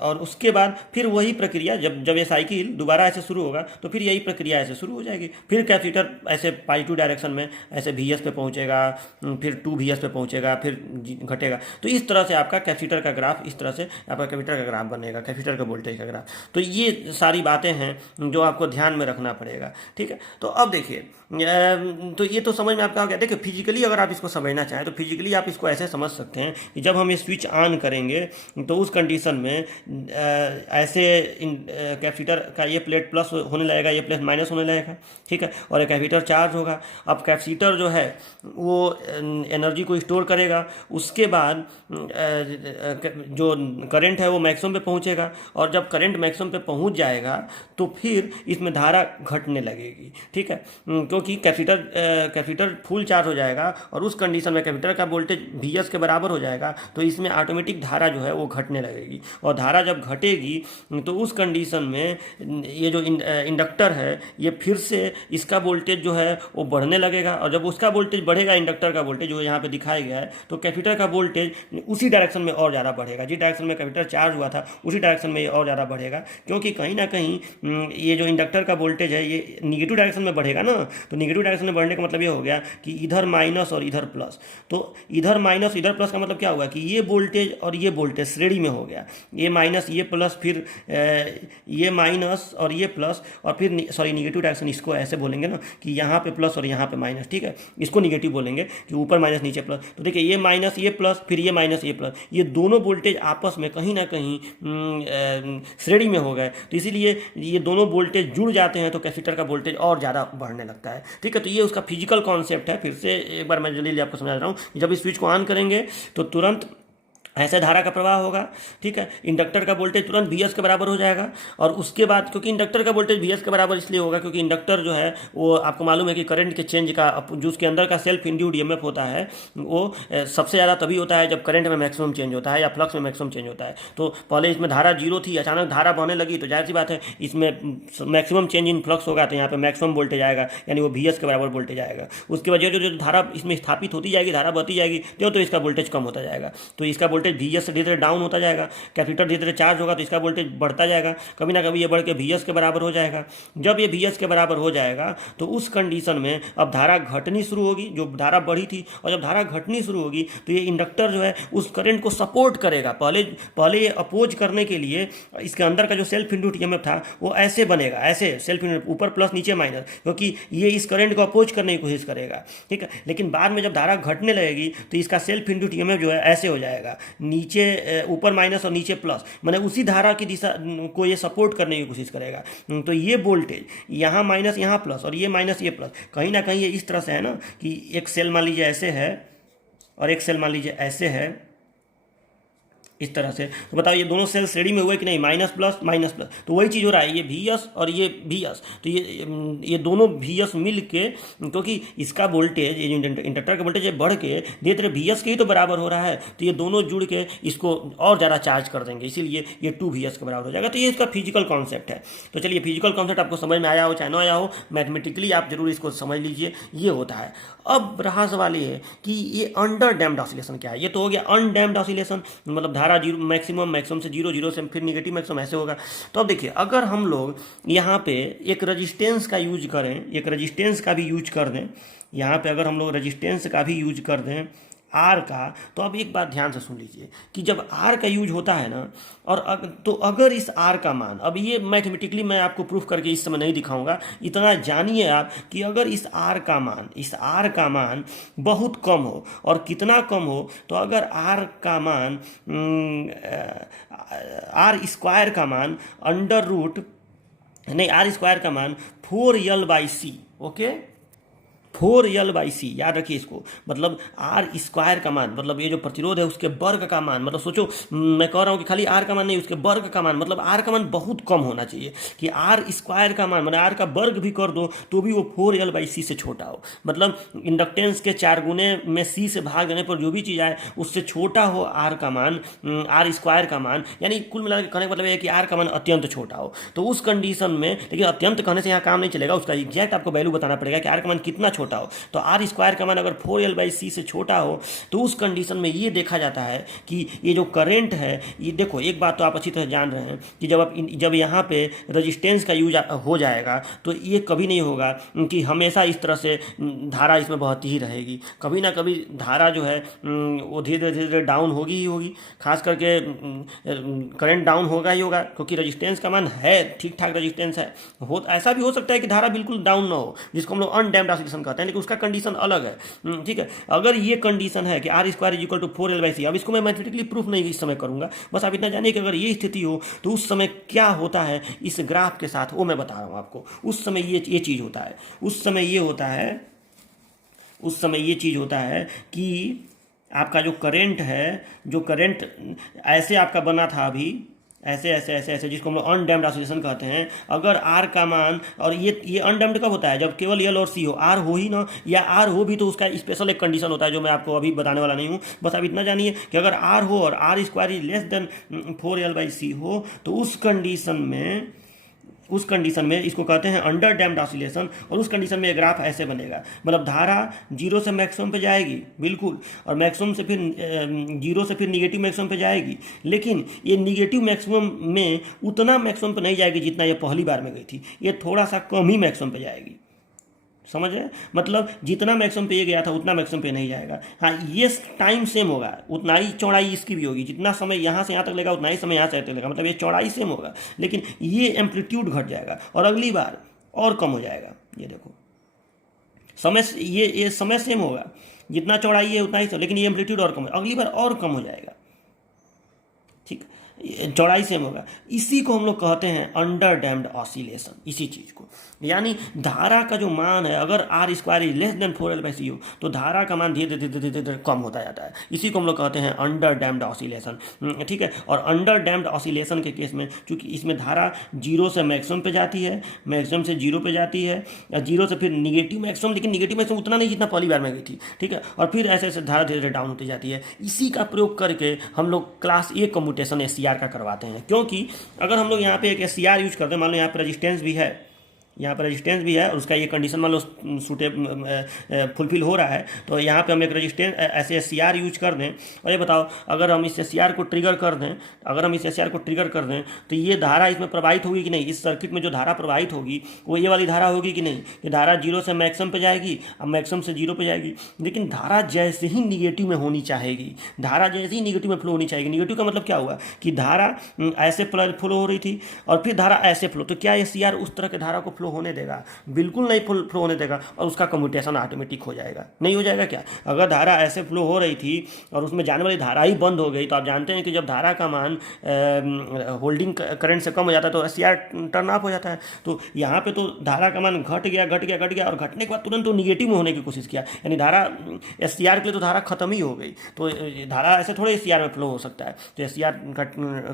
और उसके बाद फिर वही प्रक्रिया, जब जब ये साइकिल दोबारा ऐसे शुरू होगा तो फिर यही प्रक्रिया ऐसे शुरू हो जाएगी। फिर कैपेसिटर ऐसे पॉजिटिव डायरेक्शन में ऐसे Vs पे पहुंचेगा, फिर 2Vs पे पहुंचेगा, फिर घटेगा। तो इस तरह से आपका कैपेसिटर का ग्राफ, इस तरह से आपका कैपेसिटर का ग्राफ बनेगा, कैपेसिटर का वोल्टेज का ग्राफ। तो ये सारी बातें हैं जो आपको ध्यान में रखना पड़ेगा, ठीक है। तो अब देखिए, तो ये तो समझ में आपका आ गया। देखिए फिजिकली अगर आप इसको समझना चाहें तो फिजिकली आप इसको ऐसे समझ सकते हैं कि जब हम ये स्विच ऑन करेंगे तो उस कंडीशन में ऐसे कैपेसिटर का ये प्लेट प्लस होने लगेगा, ये प्लेट माइनस होने लगेगा, ठीक है। और ये कैपेसिटर चार्ज होगा। अब कैपेसिटर जो है वो एनर्जी को स्टोर करेगा। उसके बाद जो करंट है वो मैक्सिमम पे पहुंचेगा, और जब करंट मैक्सिमम पे पहुंच जाएगा तो फिर इसमें धारा घटने लगेगी, ठीक है। क्योंकि कैपेसिटर फुल चार्ज हो जाएगा और उस कंडीशन में कैपेसिटर का वोल्टेज Vs के बराबर हो जाएगा, तो इसमें ऑटोमेटिक धारा जो है वो घटने लगेगी। और धारा जब घटेगी तो उस कंडीशन में ये जो इंडक्टर है ये फिर से इसका वोल्टेज जो है वो बढ़ने लगेगा। और जब उसका वोल्टेज बढ़ेगा, इंडक्टर का वोल्टेज जो यहाँ पे दिखाया गया है, तो कैपेसिटर का वोल्टेज उसी डायरेक्शन में और ज़्यादा बढ़ेगा। जिस डायरेक्शन में कैपेसिटर चार्ज हुआ था उसी डायरेक्शन में ये और ज़्यादा बढ़ेगा, क्योंकि कहीं ना कहीं ये जो इंडक्टर का वोल्टेज है ये निगेटिव डायरेक्शन में बढ़ेगा ना। तो निगेटिव डायरेक्शन में बढ़ने का मतलब ये हो गया कि इधर माइनस और इधर प्लस। तो इधर माइनस इधर प्लस का मतलब क्या हुआ कि ये वोल्टेज और ये वोल्टेज श्रेणी में हो गया। ये माइनस ये प्लस, फिर ये माइनस और ये प्लस, और फिर सॉरी निगेटिव डायरेक्शन इसको ऐसे बोलेंगे ना कि यहाँ पे प्लस और यहाँ पे माइनस, ठीक है। इसको निगेटिव बोलेंगे कि ऊपर माइनस नीचे प्लस। तो देखिए ये माइनस ये प्लस, फिर ये माइनस ये प्लस, ये दोनों वोल्टेज आपस में कहीं ना कहीं श्रेणी में हो गए। तो इसीलिए ये दोनों वोल्टेज जुड़ जाते हैं तो कैपेसिटर का वोल्टेज और ज़्यादा बढ़ने लगता है, ठीक है। तो ये उसका फिजिकल कॉन्सेप्ट है। फिर से एक बार मैं जल्दी आपको समझा रहा हूँ। जब इस स्विच को ऑन करेंगे तो तुरंत ऐसे धारा का प्रवाह होगा, ठीक है। इंडक्टर का वोल्टेज तुरंत Vs के बराबर हो जाएगा। और उसके बाद, क्योंकि इंडक्टर का वोल्टेज Vs के बराबर इसलिए होगा क्योंकि इंडक्टर जो है वो आपको मालूम है कि करंट के चेंज का जो उसके अंदर का सेल्फ इंड्यूड ईएमएफ होता है वो सबसे ज़्यादा तभी होता है जब करंट में मैक्सिमम चेंज होता है या फ्लक्स में मैक्सिमम चेंज होता है। तो पहले इसमें धारा जीरो थी, अचानक धारा बहने लगी, तो जाहिर सी बात है इसमें मैक्सिमम चेंज इन फ्लक्स होगा, तो यहाँ पर मैक्सिमम वोल्टेज आएगा, यानी वो Vs के बराबर वोल्टेज आएगा। उसके बाद जो धारा इसमें स्थापित होती जाएगी, धारा बढ़ती जाएगी, तो इसका वोल्टेज कम होता जाएगा। तो इसका वोल्टेज Vs से धीरे डाउन होता जाएगा। कैपेसिटर धीरे धीरे चार्ज होगा तो इसका वोल्टेज बढ़ता जाएगा, कभी ना कभी ये बढ़ के Vs के बराबर हो जाएगा। जब ये Vs के बराबर हो जाएगा तो उस कंडीशन में अब धारा घटनी शुरू होगी, जो धारा बढ़ी थी। और जब धारा घटनी शुरू होगी तो ये इंडक्टर जो है उस करंट को सपोर्ट करेगा। पहले ये अपोज करने के लिए इसके अंदर का जो सेल्फ इंड्यूस्ड ईएमएफ था वो ऐसे बनेगा, ऐसे सेल्फ इंड्यूस्ड, ऊपर प्लस नीचे माइनस, क्योंकि ये इस करंट को अपोज करने की कोशिश करेगा, ठीक है। लेकिन बाद में जब धारा घटने लगेगी तो इसका सेल्फ इंड्यूस्ड ईएमएफ जो है ऐसे हो जाएगा, नीचे ऊपर माइनस और नीचे प्लस, माने उसी धारा की दिशा को ये सपोर्ट करने की कोशिश करेगा। तो ये वोल्टेज यहाँ माइनस यहाँ प्लस और ये माइनस ये प्लस, कहीं ना कहीं ये इस तरह से है ना कि एक सेल मान लीजिए ऐसे है और एक सेल मान लीजिए ऐसे है, इस तरह से। तो बताओ ये दोनों सेल श्रेणी में हुए कि नहीं, माइनस प्लस माइनस प्लस। तो वही चीज़ हो रहा है, ये Vs और ये Vs, तो ये दोनों Vs मिल के, क्योंकि इसका वोल्टेज, ये जो इंडक्टर का वोल्टेज बढ़ के धीरे धीरे Vs के ही तो बराबर हो रहा है, तो ये दोनों जुड़ के इसको और ज़्यादा चार्ज कर देंगे, इसीलिए ये 2Vs के बराबर हो जाएगा। तो ये इसका फिजिकल कॉन्सेप्ट है। तो चलिए, फिजिकल कॉन्सेप्ट आपको समझ में आया हो चाहे ना आया हो, मैथमेटिकली आप जरूर इसको समझ लीजिए, ये होता है। अब रहा सवाल ये कि ये अंडर डैम्प्ड ऑसिलेशन क्या है। ये तो हो गया अनडैम्प्ड ऑसिलेशन, मतलब धारा जीरो, मैक्सिमम से जीरो से फिर निगेटिव मैक्सिमम ऐसे होगा। तो अब देखिए, अगर हम लोग यहाँ पे एक रजिस्टेंस का यूज करें, एक रजिस्टेंस का भी यूज कर दें, यहाँ पे अगर हम लोग रजिस्टेंस का भी यूज कर दें आर का, तो अब एक बात ध्यान से सुन लीजिए कि जब आर का यूज होता है ना, और तो अगर इस आर का मान, अब ये मैथमेटिकली मैं आपको प्रूफ करके इस समय नहीं दिखाऊंगा, इतना जानिए आप कि अगर इस आर का मान बहुत कम हो, और कितना कम हो, तो अगर आर का मान आर स्क्वायर का मान अंडर रूट नहीं, आर स्क्वायर का मान 4L/C, ओके, 4L/C, याद रखिए इसको, मतलब आर स्क्वायर का मान, मतलब ये जो प्रतिरोध है उसके वर्ग का मान, मतलब सोचो मैं कह रहा हूँ कि खाली आर का मान नहीं, उसके वर्ग का मान, मतलब आर का मान बहुत कम होना चाहिए कि आर स्क्वायर का मान, मतलब आर का वर्ग भी कर दो तो भी वो 4L/C से छोटा हो, मतलब इंडक्टेंस के 4 गुने में C से भाग देने पर जो भी चीज़ आए उससे छोटा हो आर का मान, आर स्क्वायर का मान, यानी कुल मिलाकर कहने का मतलब है कि आर का मान अत्यंत छोटा हो। तो उस कंडीशन में, लेकिन अत्यंत कहने से यहाँ काम नहीं चलेगा, उसका एग्जैक्ट आपको वैल्यू बताना पड़ेगा कि आर का मान कितना छोटा हो। तो आर स्क्वायर का मान अगर 4L/C से छोटा हो तो उस कंडीशन में ये देखा जाता है कि ये जो करंट है, ये देखो एक बात तो आप अच्छी तरह जान रहे हैं कि जब यहाँ पे रजिस्टेंस का यूज हो जाएगा तो ये कभी नहीं होगा कि हमेशा इस तरह से धारा इसमें बहती ही रहेगी। कभी ना कभी धारा जो है वो धीरे धीरे डाउन होगी ही होगी, खास करके करंट डाउन होगा ही होगा, क्योंकि रजिस्टेंस का मान है ठीक ठाक रजिस्टेंस है। ऐसा भी हो सकता है कि धारा बिल्कुल डाउन ना हो, जिसको हम लोग अनडैम्प्ड ऑसिलेशन कहते हैं, लेकिन उसका कंडीशन अलग है। ठीक है, अगर ये कंडीशन है कि R square is equal to 4L/C, अब इसको मैं मैथमेटिकली प्रूफ नहीं इस समय करूंगा, बस आप इतना जानिए कि अगर ये स्थिति हो तो उस समय क्या होता है इस ग्राफ के साथ, वो मैं बता रहा हूँ आपको। उस समय ये चीज़ होता है, उस समय ये चीज़ होता है कि आपका जो करंट है, जो करंट ऐसे आपका बना था अभी, ऐसे ऐसे ऐसे ऐसे, जिसको हम लोग अनडैम्प्ड ऑसिलेशन कहते हैं, अगर आर का मान, और ये अनडैम्प्ड कब होता है, जब केवल एल और सी हो, आर हो ही ना, या आर हो भी तो उसका स्पेशल एक कंडीशन होता है जो मैं आपको अभी बताने वाला नहीं हूँ। बस आप इतना जानिए कि अगर आर हो और R square is less than 4L/C हो तो उस कंडीशन में इसको कहते हैं अंडर डैम्प्ड ऑसिलेशन, और उस कंडीशन में ग्राफ ऐसे बनेगा, मतलब धारा जीरो से मैक्सिमम पे जाएगी बिल्कुल, और मैक्सिमम से फिर जीरो से फिर निगेटिव मैक्सिमम पे जाएगी, लेकिन ये निगेटिव मैक्सिमम में उतना मैक्सिमम पे नहीं जाएगी जितना ये पहली बार में गई थी, ये थोड़ा सा कम ही मैक्सिमम पे जाएगी। समझ रहे, मतलब जितना मैक्सिमम पे ये गया था उतना मैक्सिमम पे नहीं जाएगा। हाँ, ये टाइम सेम होगा, उतना ही चौड़ाई इसकी भी होगी, जितना समय यहाँ से यहाँ तक लेगा उतना ही समय यहाँ से यहाँ तक लेगा, मतलब ये चौड़ाई सेम होगा, लेकिन ये एम्पलीट्यूड घट जाएगा और अगली बार और कम हो जाएगा। ये देखो समय, ये समय सेम होगा, जितना चौड़ाई है उतना ही, लेकिन ये एम्पलीट्यूड और कम है, अगली बार और कम हो जाएगा। ठीक, चौड़ाई सेम होगा। इसी को हम लोग कहते हैं अंडर डैम्प्ड ऑसिलेशन, इसी चीज़ को, यानी धारा का जो मान है, अगर R square is less than 4L/C हो तो धारा का मान धीरे धीरे धीरे धीरे कम होता जाता है। इसी को हम लोग कहते हैं अंडर डैम्प्ड ऑसिलेशन। ठीक है, और अंडर डैम्प्ड ऑसिलेशन के केस में चूंकि इसमें धारा जीरो से मैक्सिमम पे जाती है, मैक्सिमम से जीरो पे जाती है, जीरो से फिर निगेटिव मैक्सिमम, लेकिन निगेटिव मैक्सिमम उतना नहीं जितना पहली बार में गई थी। ठीक है, और फिर ऐसे ऐसे धारा धीरे धीरे डाउन होती जाती है। इसी का प्रयोग करके हम लोग क्लास ए कम्यूटेशन SCR का करवाते हैं, क्योंकि अगर हम लोग यहाँ पे एक SCR यूज करते हैं, मान लो यहाँ पे रेजिस्टेंस भी है, यहाँ पर रेजिस्टेंस भी है और उसका ये कंडीशन मान लो फुलफिल हो रहा है, तो यहाँ पे हम एक रेजिस्टेंस ऐसे SCR यूज कर दें, और ये बताओ अगर हम इस SCR को ट्रिगर कर दें, तो ये धारा इसमें प्रवाहित होगी कि नहीं, इस सर्किट में जो धारा प्रवाहित होगी वो ये वाली धारा होगी कि नहीं, ये धारा जीरो से मैक्सिमम पे जाएगी, अब मैक्सिमम से जीरो पे जाएगी, लेकिन धारा जैसे ही निगेटिव में होनी चाहेगी, धारा जैसे ही निगेटिव में फ्लो होनी चाहिए। निगेटिव का मतलब क्या हुआ कि धारा ऐसे फ्लो हो रही थी और फिर धारा ऐसे फ्लो, तो क्या SCR उस तरह के धारा को फ्लो होने देगा? बिल्कुल नहीं फ्लो होने देगा, और उसका कम्यूटेशन ऑटोमेटिक हो जाएगा। नहीं हो जाएगा क्या? अगर धारा ऐसे फ्लो हो रही थी और उसमें जाने वाली धारा ही बंद हो गई, तो आप जानते हैं कि जब धारा का मान होल्डिंग करंट से कम हो जाता है तो SCR टर्न ऑफ हो जाता है। तो यहाँ पे तो धारा का मान घट गया और घटने के बाद तुरंत तो निगेटिव में होने की कोशिश किया, यानी धारा SCR के लिए तो धारा खत्म ही हो गई, तो धारा ऐसे थोड़े SCR में फ्लो हो सकता है, तो SCR का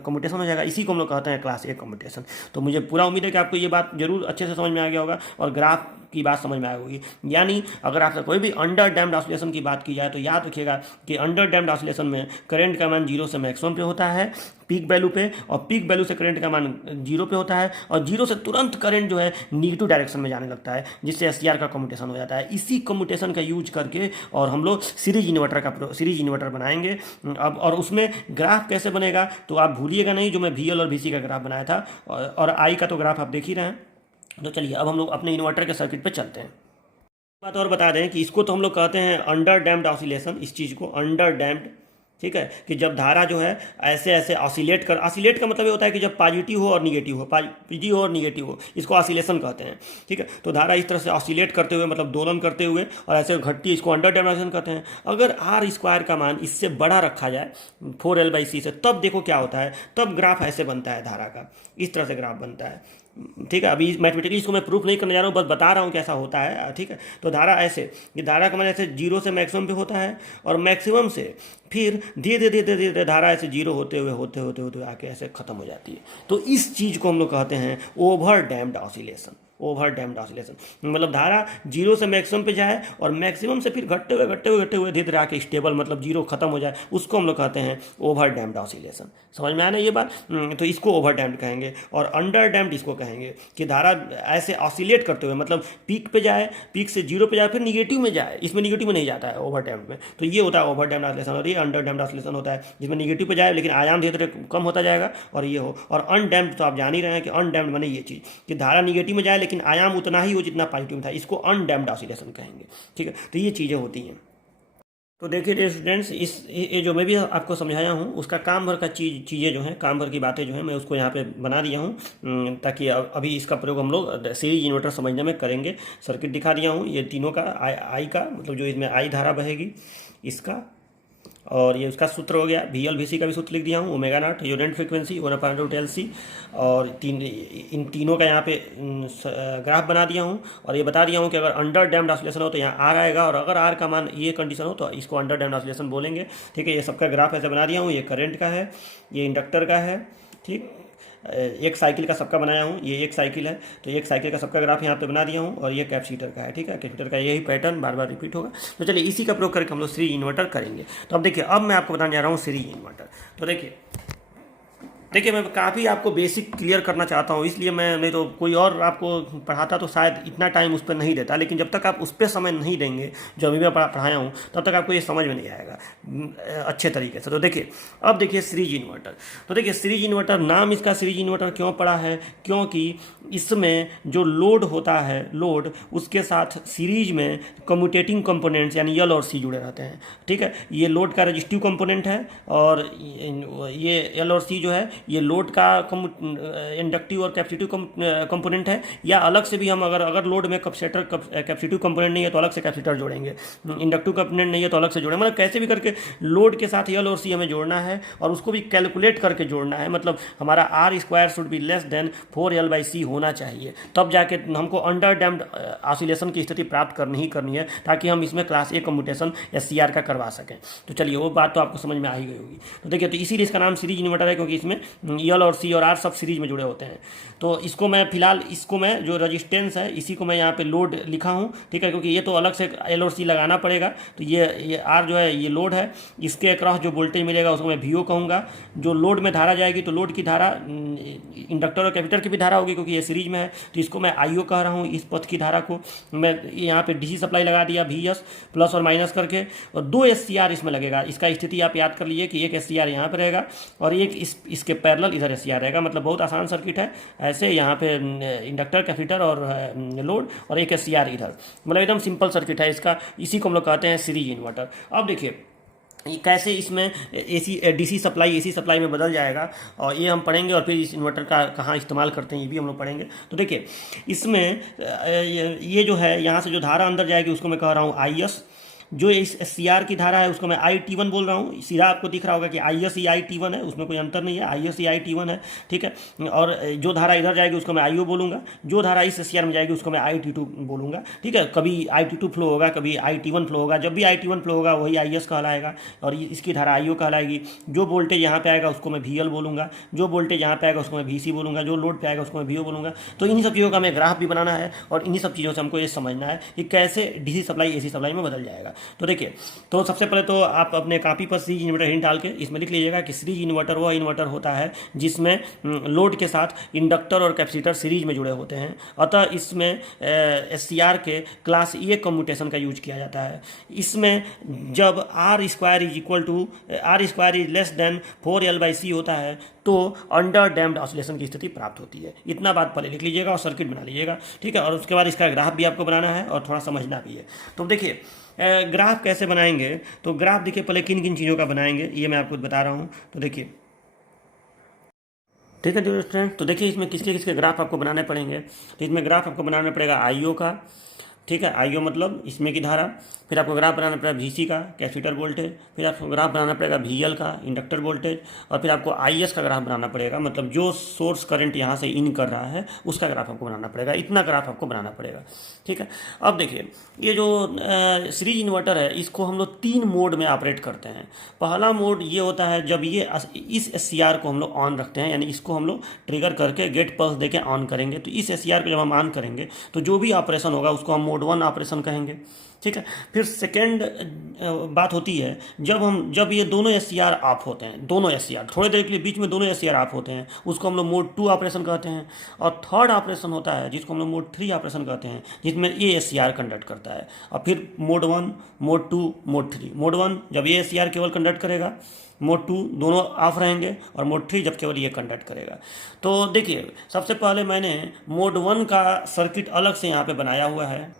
कम्यूटेशन हो जाएगा। इसी को हम लोग कहते हैं क्लास ए कम्यूटेशन। तो मुझे पूरा उम्मीद है कि आपको ये बात जरूर अच्छे से समझ में आ गया होगा और ग्राफ की बात समझ में आ गई। यानी अगर आपसे कोई भी अंडर डैम्प्ड ऑसिलेशन की बात की जाए तो याद रखिएगा कि अंडर डैम्प्ड ऑसिलेशन में करंट का मान जीरो से मैक्सिमम पे होता है पीक वैल्यू पे, और पीक वैल्यू से करंट का मान जीरो पे होता है, और जीरो से तुरंत करंट जो है निगेटिव डायरेक्शन में जाने लगता है, जिससे SCR का कम्यूटेशन हो जाता है। इसी कम्यूटेशन का यूज करके और हम लोग सीरीज इन्वर्टर बनाएंगे। अब और उसमें ग्राफ कैसे बनेगा तो आप भूलिएगा नहीं, जो मैं VL और VC का ग्राफ बनाया था, और I का तो ग्राफ आप देख ही रहे हैं। तो चलिए अब हम लोग अपने इन्वर्टर के सर्किट पे चलते हैं। बात और बता दें कि इसको तो हम लोग कहते हैं अंडर डैम्प्ड ऑसिलेशन, इस चीज़ को अंडर डैम्प्ड, ठीक है, कि जब धारा जो है ऐसे ऐसे ऑसिलेट का मतलब ये होता है कि जब पॉजिटिव हो और निगेटिव हो, इसको ऑसिलेशन कहते हैं। ठीक है, तो धारा इस तरह से ऑसिलेट करते हुए, मतलब दोलन करते हुए और ऐसे घटती, इसको अंडर डैम्प्ड ऑसिलेशन कहते हैं। अगर आर स्क्वायर का मान इससे बड़ा रखा जाए 4L/C से, तब देखो क्या होता है, तब ग्राफ ऐसे बनता है, धारा का इस तरह से ग्राफ बनता है। ठीक है, अभी मैथमेटिकली इसको मैं प्रूफ नहीं करने जा रहा हूँ, बस बता रहा हूँ कैसा होता है। ठीक है, तो धारा ऐसे, ये धारा का मतलब ऐसे जीरो से मैक्सिमम पे होता है, और मैक्सिमम से फिर धीरे धीरे धीरे धीरे धारा ऐसे जीरो होते हुए होते होते होते आके ऐसे खत्म हो जाती है। तो इस चीज़ को हम लोग कहते हैं over damped oscillation. Over damped oscillation मतलब धारा जीरो से मैक्सिमम पे जाए और मैक्सिमम से फिर घटते हुए घटते हुए घटते हुए धीरे धीरे आके स्टेबल मतलब जीरो खत्म हो जाए, उसको हम लोग कहते हैं ओवर डैम्प्ड ऑसिलेशन। समझ में आना ये बात? तो इसको ओवर डैम्प्ड कहेंगे, और अंडर डैम्प्ड इसको कहेंगे कि धारा ऐसे ऑसिलेट करते हुए मतलब पीक पे जाए, पीक से जीरो पे जाए, फिर निगेटिव में जाए। इसमें निगेटिव में नहीं जाता है ओवर डैम्प्ड में, तो ये होता है ओवर डैम्प्ड ऑसिलेशन। और ये अंडर डैम्प्ड ऑसिलेशन होता है जिसमें निगेटिव पे जाए लेकिन आयाम धीरे धीरे कम होता जाएगा, और ये हो। और अनडैम्प्ड तो आप जान ही रहे हैं कि अनडैम्प्ड माने ये चीज़ कि धारा निगेटिव में जाए लेकिन आयाम उतना ही हो जितना पॉजिटिव में था, इसको अनडैम्प्ड ऑसिलेशन कहेंगे। ठीक है, तो ये चीज़ें होती हैं। तो देखिए डियर स्टूडेंट्स, ये जो मैं भी आपको समझाया हूँ उसका काम भर का चीज़ें जो हैं, काम भर की बातें जो हैं, मैं उसको यहाँ पे बना दिया हूँ ताकि अभी इसका प्रयोग हम लोग सीरीज इन्वर्टर समझने में करेंगे। सर्किट दिखा दिया हूँ ये तीनों का, आई का मतलब जो इसमें आई धारा बहेगी इसका, और ये उसका सूत्र हो गया। वी एल वी सी का भी सूत्र लिख दिया हूँ, omega naught unit frequency 1/√LC, और इन तीनों का यहाँ पे ग्राफ बना दिया हूँ, और ये बता दिया हूँ कि अगर अंडर डैम्प्ड ऑसिलेशन हो तो यहाँ आर आएगा, और अगर आर का मान ये कंडीशन हो तो इसको अंडर डैम्प्ड ऑसिलेशन बोलेंगे। ठीक है, ये सबका ग्राफ ऐसे बना दिया हूँ। ये करंट का है, ये इंडक्टर का है, ठीक, एक साइकिल का सबका बनाया हूँ, ये एक साइकिल है तो एक साइकिल का सबका ग्राफ यहाँ पे बना दिया हूँ, और ये कैपेसिटर का है। ठीक है, कैपेसिटर का यही पैटर्न बार बार रिपीट होगा। तो चलिए इसी का प्रयोग करके हम लोग सीरीज इन्वर्टर करेंगे। तो अब देखिए, अब मैं आपको बताने जा रहा हूँ सीरीज इन्वर्टर। तो देखिए मैं काफ़ी आपको बेसिक क्लियर करना चाहता हूँ, इसलिए मैं, नहीं तो कोई और आपको पढ़ाता तो शायद इतना टाइम उस पर नहीं देता, लेकिन जब तक आप उस पर समय नहीं देंगे जो अभी मैं पढ़ाया हूँ तब तक आपको ये समझ में नहीं आएगा अच्छे तरीके से। तो देखिए, अब देखिए सीरीज इन्वर्टर। तो देखिए सीरीज इन्वर्टर, नाम इसका सीरीज इन्वर्टर क्यों पड़ा है? क्योंकि इसमें जो लोड होता है, लोड उसके साथ सीरीज में कम्यूटेटिंग कंपोनेंट्स यानी एल और सी जुड़े रहते हैं। ठीक है, ये लोड का रजिस्टिव कंपोनेंट है, और ये एल और सी जो है ये लोड का इंडक्टिव और कैपेसिटिव कंपोनेंट है। या अलग से भी हम अगर लोड में कैपेसिटिव कंपोनेंट नहीं है तो अलग से कैपेसिटर जोड़ेंगे, इंडक्टिव कंपोनेंट नहीं है तो अलग से जोड़ेंगे। मतलब कैसे भी करके लोड के साथ एल और सी हमें जोड़ना है, और उसको भी कैलकुलेट करके जोड़ना है। मतलब हमारा R square should be less than 4L/C होना चाहिए, तब जाके हमको अंडर डैम्प्ड ऑसिलेशन की स्थिति प्राप्त करनी ही करनी है, ताकि हम इसमें क्लास ए कम्यूटेशन SCR का करवा सकें। तो चलिए वो बात तो आपको समझ में आ ही गई होगी। तो देखिए, तो इसीलिए इसका नाम सीरीज इन्वर्टर है, क्योंकि इसमें एल और सी और आर सब सीरीज में जुड़े होते हैं। तो इसको मैं फिलहाल, इसको मैं जो रजिस्टेंस है इसी को मैं यहाँ पे लोड लिखा हूँ। ठीक है, क्योंकि ये तो अलग से एल और सी लगाना पड़ेगा। तो ये आर जो है ये लोड है, इसके अक्रॉस जो वोल्टेज मिलेगा उसको मैं VO कहूँगा। जो लोड में धारा जाएगी तो लोड की धारा इंडक्टर और कैपेसिटर की भी धारा होगी, क्योंकि ये सीरीज में है, तो इसको मैं IO कह रहा हूँ। इस पथ की धारा को मैं यहाँ पे DC सप्लाई लगा दिया, VS प्लस और माइनस करके, और 2 SCR इसमें लगेगा। इसका स्थिति आप याद कर लीजिए कि एक SCR यहाँ पर रहेगा और एक इसके पैरेलल इधर SCR रहेगा। मतलब बहुत आसान सर्किट है। ऐसे यहाँ पे इंडक्टर, कैपेसिटर और लोड, और एक SCR इधर, मतलब एकदम सिंपल सर्किट है इसका। इसी को हम लोग कहते हैं सीरीज इन्वर्टर। अब देखिए कैसे इसमें DC सप्लाई में बदल जाएगा, और ये हम पढ़ेंगे, और फिर इस इन्वर्टर का कहाँ इस्तेमाल करते हैं ये भी हम लोग पढ़ेंगे। तो देखिए इसमें ये जो है यहाँ से जो धारा अंदर जाएगी उसको मैं कह रहा हूँ IS। जो इस SCR की धारा है उसको मैं IT1 बोल रहा हूँ। सीधा आपको दिख रहा होगा कि IS ही IT1 है, उसमें कोई अंतर नहीं है, IS ही IT1 है। ठीक है, और जो धारा इधर जाएगी उसको मैं IO बोलूँगा, जो धारा इस SCR में जाएगी उसको मैं IT2 बोलूँगा। ठीक है, कभी IT2 फ्लो होगा, कभी IT1 फ्लो होगा। जब भी IT1 फ्लो होगा वही IS कहलाएगा, और इसकी धारा IO कहलाएगी। जो वोल्टेज यहाँ पे आएगा उसको मैं VL बोलूँगा, जो वोल्टेज यहाँ पे आएगा उसको मैं VC बोलूँगा, जो लोड पे आएगा उसको मैं VO बोलूँगा। तो इन्हीं सब चीज़ों का हमें ग्राफ भी बनाना है, और इन्हीं सब चीज़ों से हमको ये समझना है कि कैसे DC सप्लाई AC सप्लाई में बदल जाएगा। तो देखिए, तो सबसे पहले तो आप अपने कॉपी पर सीरीज इन्वर्टर हिंट डाल के इसमें लिख लीजिएगा कि सीरीज इन्वर्टर वह इन्वर्टर होता है जिसमें लोड के साथ इंडक्टर और कैपेसिटर सीरीज में जुड़े होते हैं। अतः इसमें SCR के क्लास ए कम्यूटेशन का यूज किया जाता है। इसमें जब R square is less than 4L/C होता है तो अंडर डैम्प्ड ऑसिलेशन की स्थिति प्राप्त होती है। इतना बात पहले लिख लीजिएगा और सर्किट बना लीजिएगा। ठीक है, और उसके बाद इसका ग्राफ भी आपको बनाना है और थोड़ा समझना भी है। तो देखिए ग्राफ कैसे बनाएंगे, तो ग्राफ देखिए पहले किन किन चीज़ों का बनाएंगे ये मैं आपको बता रहा हूँ। तो देखिए, ठीक है स्टूडेंट, तो देखिए इसमें किसके किसके ग्राफ आपको बनाने पड़ेंगे। तो इसमें ग्राफ आपको बनाना पड़ेगा IO का, ठीक है। आईओ मतलब इसमें की धारा। फिर आपको ग्राफ बनाना पड़ेगा वीसी का, कैपेसिटर वोल्टेज। फिर आपको ग्राफ बनाना पड़ेगा वीएल का, इंडक्टर वोल्टेज। और फिर आपको आईएस का ग्राफ बनाना पड़ेगा, मतलब जो सोर्स करंट यहाँ से इन कर रहा है उसका ग्राफ आपको बनाना पड़ेगा। इतना ग्राफ आपको बनाना पड़ेगा, ठीक है। अब देखिए, ये जो सीरीज इन्वर्टर है इसको हम लोग 3 मोड में ऑपरेट करते हैं। पहला मोड ये होता है जब ये इस एससीआर को हम लोग ऑन रखते हैं, यानी इसको हम लोग ट्रिगर करके गेट पल्स देके ऑन करेंगे। तो इस एससीआर को जब हम ऑन करेंगे तो जो भी ऑपरेशन होगा उसको हम मोड 1 ऑपरेशन कहेंगे, ठीक है। फिर सेकेंड बात होती है जब ये दोनों एससीआर ऑफ होते हैं, दोनों एससीआर थोड़ी देर के लिए बीच में दोनों एससीआर ऑफ होते हैं, उसको हम लोग मोड 2 ऑपरेशन कहते हैं। और थर्ड ऑपरेशन होता है जिसको हम लोग मोड 3 ऑपरेशन कहते हैं, जिसमें ये एससीआर कंडक्ट करता है। और फिर मोड 1, मोड 2, मोड 3। मोड 1 जब ये एससीआर केवल कंडक्ट करेगा, मोड 2 दोनों ऑफ रहेंगे, और मोड 3 जब केवल ये कंडक्ट करेगा। तो देखिए, सबसे पहले मैंने मोड 1 का सर्किट अलग से यहाँ पे बनाया हुआ है।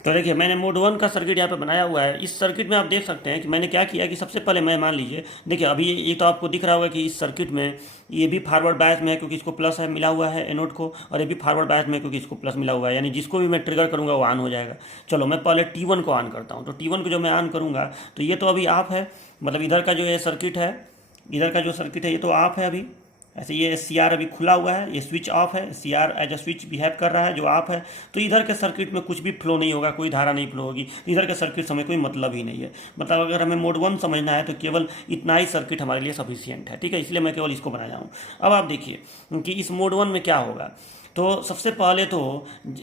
तो देखिए, मैंने मोड 1 का सर्किट यहाँ पे बनाया हुआ है। इस सर्किट में आप देख सकते हैं कि मैंने क्या किया कि सबसे पहले मैं मान लीजिए, देखिए अभी ये तो आपको दिख रहा होगा कि इस सर्किट में ये भी फॉरवर्ड बायस में है क्योंकि इसको प्लस है मिला हुआ है एनोड को, और ये भी फॉरवर्ड बायस में क्योंकि इसको प्लस मिला हुआ है, यानी जिसको भी मैं ट्रिगर करूँगा वो ऑन हो जाएगा। चलो मैं पहले T1 को ऑन करता हूँ। तो T1 को जब मैं ऑन करूँगा तो ये तो अभी ऑफ है, मतलब इधर का जो ये सर्किट है, इधर का जो सर्किट है ये तो ऑफ है अभी। ऐसे ये सीआर अभी खुला हुआ है, ये स्विच ऑफ है, CR as a switch behave कर रहा है जो ऑफ है। तो इधर के सर्किट में कुछ भी फ्लो नहीं होगा, कोई धारा नहीं फ्लो होगी, इधर के सर्किट समय कोई मतलब ही नहीं है। मतलब अगर हमें मोड 1 समझना है तो केवल इतना ही सर्किट हमारे लिए सफिशियंट है, ठीक है। इसलिए मैं केवल इसको बनाया हूँ। अब आप देखिए कि इस मोड 1 में क्या होगा। तो सबसे पहले तो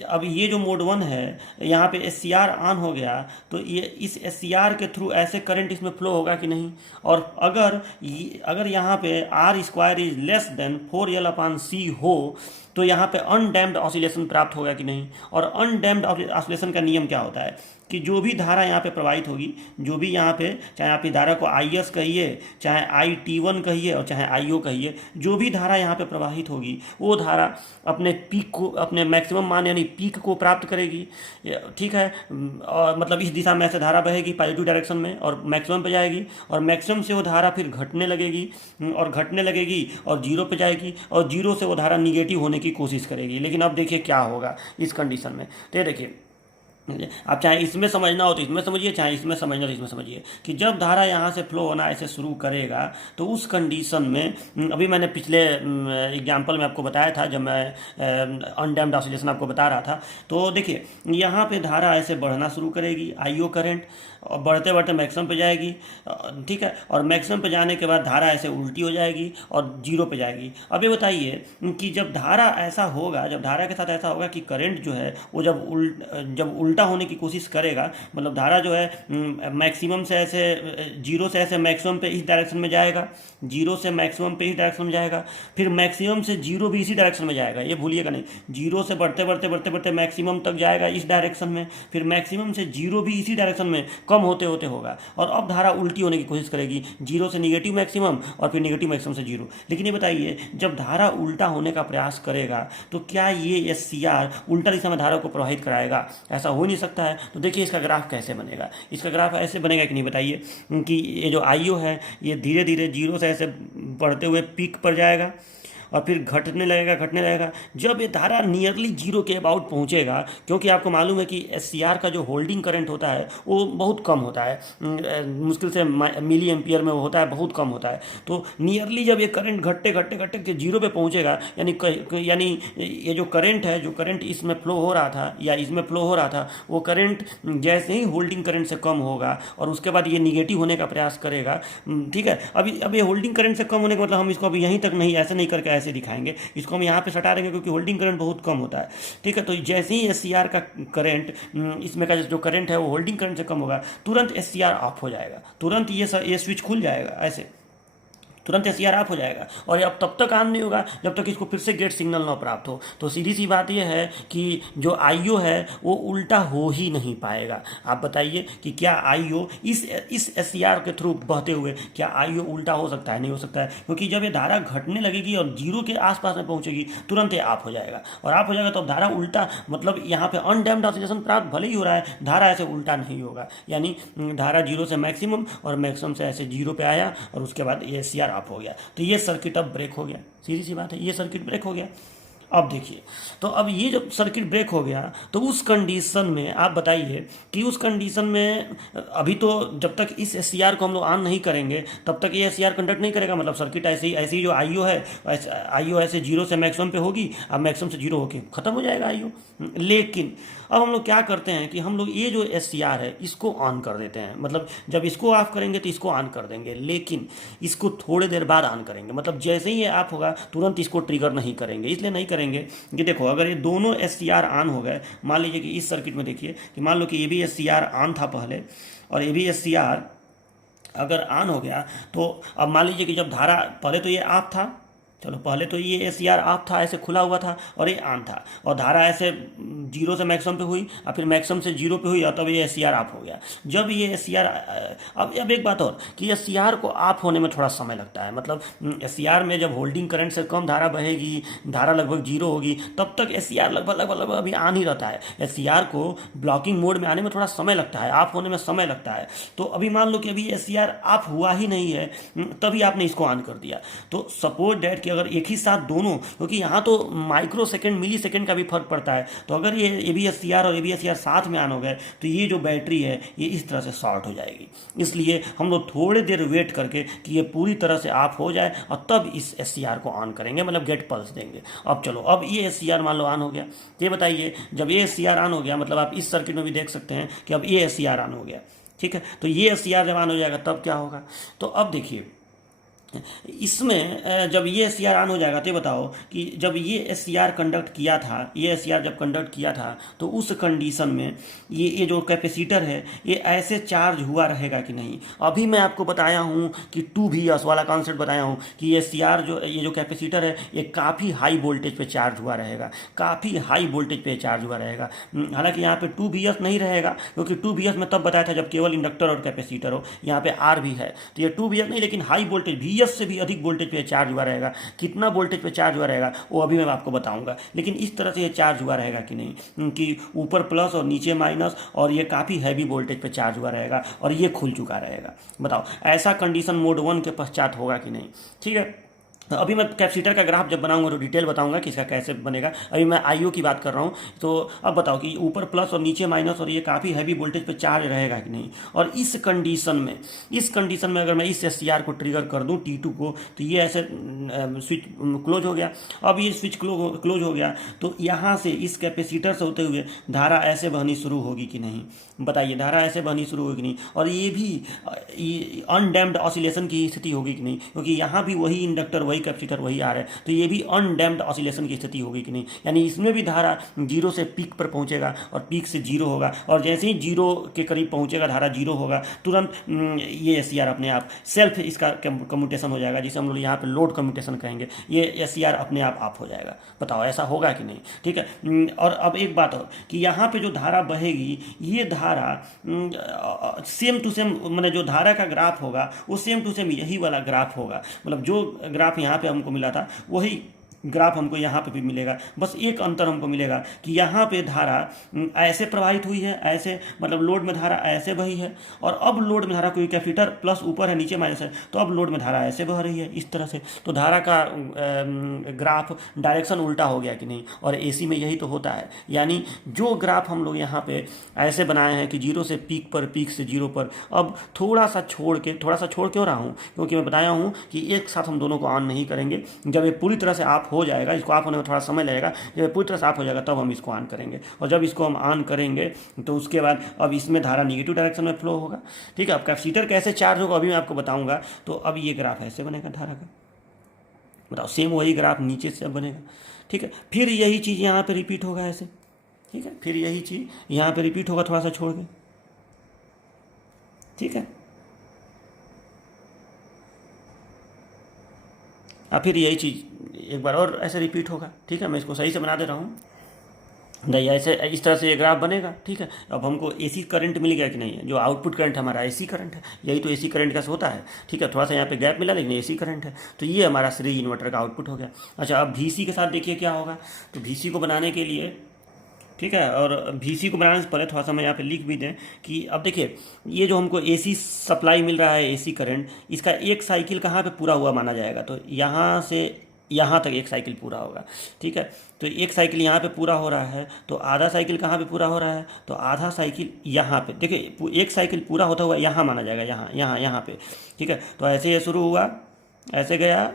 अब ये जो मोड 1 है यहाँ पे एससीआर ऑन हो गया, तो ये इस एससीआर के थ्रू ऐसे करंट इसमें फ्लो होगा कि नहीं। और अगर यहाँ पे R square is less than 4L/C हो तो यहाँ पे अनडैम्प्ड ऑसिलेशन प्राप्त होगा कि नहीं। और अनडैम्प्ड ऑसिलेशन का नियम क्या होता है कि जो भी धारा यहाँ पे प्रवाहित होगी, जो भी यहाँ पे, चाहे आप धारा को IS कहिए, चाहे IT1 कहिए, और चाहे IO कहिए, जो भी धारा यहाँ पे प्रवाहित होगी वो धारा अपने पीक को, अपने मैक्सिमम मान यानी पीक को प्राप्त करेगी, ठीक है। और मतलब इस दिशा में ऐसे धारा बहेगी पॉजिटिव डायरेक्शन में और मैक्सिमम पे जाएगी, और मैक्सिमम से वो धारा फिर घटने लगेगी और घटने लगेगी और जीरो पे जाएगी, और जीरो से वो धारा निगेटिव होने की कोशिश करेगी। लेकिन अब देखिए क्या होगा इस कंडीशन में। तो ये देखिए, आप चाहे इसमें समझना हो तो इसमें समझिए, चाहे इसमें समझना हो तो इसमें समझिए कि जब धारा यहाँ से फ्लो होना ऐसे शुरू करेगा तो उस कंडीशन में, अभी मैंने पिछले एग्जाम्पल में आपको बताया था जब मैं अनडैम्प्ड ऑसिलेशन आपको बता रहा था, तो देखिए यहाँ पे धारा ऐसे बढ़ना शुरू करेगी, आईओ करंट, और बढ़ते बढ़ते मैक्सिमम पे जाएगी, ठीक है। और मैक्सिमम पे जाने के बाद धारा ऐसे उल्टी हो जाएगी और जीरो पे जाएगी। अब ये बताइए कि जब धारा ऐसा होगा, जब धारा के साथ ऐसा होगा कि करंट जो है वो जब उल्टा होने की कोशिश करेगा, मतलब धारा जो है मैक्सिमम से ऐसे जीरो से ऐसे मैक्सिमम पे इस डायरेक्शन में जाएगा, जीरो से मैक्सिमम पे इस डायरेक्शन में जाएगा, फिर मैक्सिमम से जीरो भी इसी डायरेक्शन में जाएगा, ये भूलिएगा नहीं। जीरो से बढ़ते बढ़ते बढ़ते बढ़ते मैक्सिमम तक जाएगा इस डायरेक्शन में, फिर मैक्सिमम से जीरो भी इसी डायरेक्शन में कम होते होते होगा, और अब धारा उल्टी होने की कोशिश करेगी, जीरो से निगेटिव मैक्सिमम और फिर निगेटिव मैक्सिमम से जीरो। लेकिन ये बताइए, जब धारा उल्टा होने का प्रयास करेगा तो क्या ये एससीआर उल्टा दिशा में धारा को प्रवाहित कराएगा? ऐसा हो नहीं सकता है। तो देखिए इसका ग्राफ कैसे बनेगा। इसका ग्राफ ऐसे बनेगा कि नहीं, बताइए कि ये जो आईओ है ये धीरे धीरे जीरो से ऐसे बढ़ते हुए पीक पर जाएगा और फिर घटने लगेगा। जब ये धारा नियरली जीरो के अबाउट पहुंचेगा, क्योंकि आपको मालूम है कि एससीआर का जो होल्डिंग करंट होता है वो बहुत कम होता है, मुश्किल से मिली एम्पियर में वो होता है, बहुत कम होता है। तो नियरली जब ये करंट घटते के जीरो पे पहुंचेगा, यानी ये जो करंट है, जो करंट इसमें फ्लो हो रहा था या इसमें फ्लो हो रहा था, वो करंट जैसे ही होल्डिंग करंट से कम होगा और उसके बाद ये निगेटिव होने का प्रयास करेगा, ठीक है। अब ये होल्डिंग करंट से कम होने का मतलब हम इसको अभी यहीं तक नहीं, ऐसे नहीं करके ऐसे दिखाएंगे, इसको हम यहाँ पे सटा देंगे क्योंकि होल्डिंग करंट बहुत कम होता है, ठीक है। तो जैसे ही एससीआर का करंट, इसमें का जो करंट है वो होल्डिंग करंट से कम होगा, तुरंत एससीआर ऑफ हो जाएगा, तुरंत ये स्विच खुल जाएगा, ऐसे तुरंत एससीआर ऑफ हो जाएगा। और अब तब तक ऑन नहीं होगा जब तक इसको फिर से गेट सिग्नल ना प्राप्त हो। तो सीधी सी बात यह है कि जो आईओ है वो उल्टा हो ही नहीं पाएगा। आप बताइए कि क्या आईओ इस एससीआर के थ्रू बहते हुए क्या आईओ उल्टा हो सकता है? नहीं हो सकता है, क्योंकि जब ये धारा घटने लगेगी और जीरो के आसपास में पहुंचेगी तुरंत ये ऑफ हो जाएगा। और ऑफ हो जाएगा तो धारा उल्टा, मतलब यहाँ पे अनडैम्प्ड ऑसिलेशन प्राप्त भले ही हो रहा है, धारा ऐसे उल्टा नहीं होगा। यानी धारा जीरो से मैक्सिमम और मैक्सिमम से ऐसे जीरो पे आया और उसके बाद ये एससीआर ऑफ हो गया। तो ये सर्किट अब ब्रेक हो गया, सीधी सी बात है, ये सर्किट ब्रेक हो गया। अब देखिए, तो अब ये जब सर्किट ब्रेक हो गया तो उस कंडीशन में आप बताइए कि उस कंडीशन में अभी तो जब तक इस एस को हम लोग ऑन नहीं करेंगे तब तक ये एस कंडक्ट नहीं करेगा, मतलब सर्किट ऐसे ही जो आई है, आई ऐसे जीरो से मैक्सिमम पे होगी, अब मैक्सिमम से जीरो होके खत्म हो जाएगा आई। लेकिन अब हम लोग क्या करते हैं कि हम लोग ये जो एस है इसको ऑन कर देते हैं, मतलब जब इसको ऑफ करेंगे तो इसको ऑन कर देंगे, लेकिन इसको थोड़े देर बाद ऑन करेंगे, मतलब जैसे ही ये ऑफ होगा तुरंत इसको ट्रिगर नहीं करेंगे। इसलिए नहीं करेंगे कि देखो अगर ये दोनों एस ऑन हो गए, मान लीजिए कि इस सर्किट में देखिए कि मान लो कि ये भी एस ऑन था पहले और ये भी एस अगर ऑन हो गया, तो अब मान लीजिए कि जब धारा पहले तो ये ऑफ था, चलो पहले तो ये एस ऑफ था, ऐसे खुला हुआ था और ये ऑन था, और धारा ऐसे जीरो से मैक्सिमम पे हुई और फिर मैक्सिमम से जीरो पे हुई और तब ये एस ऑफ हो गया। जब ये एस अब एक बात और कि एस को ऑफ होने में थोड़ा समय लगता है, मतलब एस में जब होल्डिंग करंट से कम धारा बहेगी, धारा लगभग जीरो होगी, तब तक एस लगभग अभी ऑन ही रहता है। एस को ब्लॉकिंग मोड में आने में थोड़ा समय लगता है, ऑफ होने में समय लगता है। तो अभी मान लो कि अभी एस ऑफ हुआ ही नहीं है, तभी आपने इसको ऑन कर दिया, तो सपोज डैट कि अगर एक ही साथ दोनों, क्योंकि यहाँ तो माइक्रो सेकेंड मिली सेकेंड का भी फर्क पड़ता है, तो अगर ये बी एस और ए बी एस साथ में ऑन हो गए तो ये जो बैटरी है ये इस तरह से शॉर्ट हो जाएगी। इसलिए हम लोग थोड़ी देर वेट करके कि ये पूरी तरह से ऑफ हो जाए और तब इस एस को ऑन करेंगे, मतलब गेट पल्स देंगे। अब चलो, अब ये एस मान लो ऑन हो गया, ये बताइए जब ये एस ऑन हो गया, मतलब आप इस सर्किट में भी देख सकते हैं कि अब ये एस ऑन हो गया, ठीक है। तो ये एस जब ऑन हो जाएगा तब क्या होगा, तो अब देखिए इसमें जब ये एस ऑन हो जाएगा तो बताओ कि जब ये एस कंडक्ट किया था, ये एस जब कंडक्ट किया था तो उस कंडीशन में ये जो कैपेसिटर है ये ऐसे चार्ज हुआ रहेगा कि नहीं। अभी मैं आपको बताया हूँ कि 2Vs वाला कॉन्सेप्ट बताया हूँ कि एस जो ये जो कैपेसिटर है ये काफ़ी हाई वोल्टेज पे चार्ज हुआ रहेगा, काफ़ी हाई वोल्टेज पे चार्ज हुआ रहेगा। हालांकि यहाँ पे 2Vs नहीं रहेगा, क्योंकि 2Vs में तब बताया था जब केवल इंडक्टर और कैपेसिटर हो, यहाँ पे आर भी है, तो ये 2Vs नहीं, लेकिन हाई वोल्टेज Vs से भी अधिक वोल्टेज पे चार्ज हुआ रहेगा। कितना वोल्टेज पे चार्ज हुआ रहेगा वो अभी मैं आपको बताऊंगा, लेकिन इस तरह से ये चार्ज हुआ रहेगा कि नहीं, कि ऊपर प्लस और नीचे माइनस, और ये काफ़ी हैवी वोल्टेज पे चार्ज हुआ रहेगा और ये खुल चुका रहेगा। बताओ ऐसा कंडीशन मोड 1 के पश्चात होगा कि नहीं, ठीक है। अभी मैं कैपेसिटर का ग्राफ जब बनाऊंगा तो डिटेल बताऊंगा कि इसका कैसे बनेगा। अभी मैं आईओ की बात कर रहा हूँ। तो अब बताओ कि ऊपर प्लस और नीचे माइनस और ये काफ़ी हैवी वोल्टेज पे चार्ज रहेगा कि नहीं। और इस कंडीशन में अगर मैं इस एस को ट्रिगर कर दूँ T2 को, तो ये ऐसे स्विच क्लोज हो गया। अब ये स्विच क्लोज हो गया तो यहाँ से इस कैपेसिटर से होते हुए धारा ऐसे बहनी शुरू होगी कि नहीं, बताइए धारा ऐसे बहनी शुरू होगी कि नहीं। और ये भी अनडैम्प्ड ऑसिलेशन की स्थिति होगी कि नहीं, क्योंकि यहाँ भी वही इंडक्टर वही कैपेसिटर वही आ रहा है, तो ये भी अनडैम्प्ड ऑसिलेशन की स्थिति होगी कि नहीं। यानी इसमें भी धारा जीरो से पीक पर पहुंचेगा और पीक से जीरो होगा, और जैसे ही जीरो के करीब पहुंचेगा धारा जीरो होगा, तुरंत ये एस अपने आप सेल्फ इसका कम्यूटेशन हो जाएगा, जिसे हम लोग यहाँ पे लोड कम्यूटेशन कहेंगे। ये एस अपने आप ऑफ हो जाएगा। बताओ ऐसा होगा कि नहीं, ठीक है। और अब एक बात और कि यहाँ पे जो धारा बहेगी ये धारा सेम टू सेम, मतलब जो धारा का ग्राफ होगा वो सेम टू सेम यही वाला ग्राफ होगा, मतलब जो ग्राफ यहाँ पे हमको मिला था वही ग्राफ हमको यहाँ पे भी मिलेगा। बस एक अंतर हमको मिलेगा कि यहाँ पे धारा ऐसे प्रवाहित हुई है, ऐसे मतलब लोड में धारा ऐसे बही है, और अब लोड में धारा, कोई कैपेसिटर प्लस ऊपर है नीचे माइनस है, तो अब लोड में धारा ऐसे बह रही है इस तरह से। तो धारा का ग्राफ डायरेक्शन उल्टा हो गया कि नहीं। और एसी में यही तो होता है, यानी जो ग्राफ हम लोग यहाँ पे ऐसे बनाए हैं कि जीरो से पीक पर, पीक से जीरो पर, अब थोड़ा सा छोड़ क्यों रहा हूँ, क्योंकि मैं बताया हूँ कि एक साथ हम दोनों को ऑन नहीं करेंगे। जब ये पूरी तरह से आप हो जाएगा, इसको ऑफ होने में थोड़ा समय लगेगा, जब पूरी तरह से ऑफ हो जाएगा तब हम इसको ऑन करेंगे। और जब इसको हम ऑन करेंगे तो उसके बाद अब इसमें धारा निगेटिव डायरेक्शन में फ्लो होगा, ठीक है। अब कैपेसिटर कैसे चार्ज होगा अभी मैं आपको बताऊंगा। तो अब ये ग्राफ ऐसे बनेगा धारा का, बताओ सेम वही ग्राफ नीचे से अब बनेगा, ठीक है। फिर यही चीज़ यहाँ पे रिपीट होगा ऐसे, ठीक है। फिर यही चीज़ यहाँ पे रिपीट होगा थोड़ा सा छोड़ के, ठीक है। फिर यही चीज़ एक बार और ऐसे रिपीट होगा, ठीक है। मैं इसको सही से बना दे रहा हूँ, नहीं ऐसे इस तरह से ये ग्राफ बनेगा, ठीक है। अब हमको एसी करंट मिल गया कि नहीं है, जो आउटपुट करंट हमारा एसी करंट है, यही तो एसी करंट का होता है, ठीक है। थोड़ा सा यहाँ पे गैप मिला लेकिन एसी करंट है, तो ये हमारा सीरीज इन्वर्टर का आउटपुट हो गया। अच्छा, अब VC के साथ देखिए क्या होगा। तो VC को बनाने के लिए, ठीक है, और VC को बनाने से पहले थोड़ा सा मैं यहाँ पे लिख भी दें कि अब देखिए ये जो हमको AC सप्लाई मिल रहा है, AC करंट, इसका एक साइकिल कहाँ पे पूरा हुआ माना जाएगा, तो यहाँ से यहाँ तक एक साइकिल पूरा होगा। ठीक है, तो एक साइकिल यहाँ पे पूरा हो रहा है, तो आधा साइकिल कहाँ पे पूरा हो रहा है, तो आधा साइकिल यहाँ पे। देखिए एक साइकिल पूरा होता हुआ यहाँ माना जाएगा, यहाँ यहाँ यहाँ पे। ठीक है, तो ऐसे ये शुरू हुआ, ऐसे गया,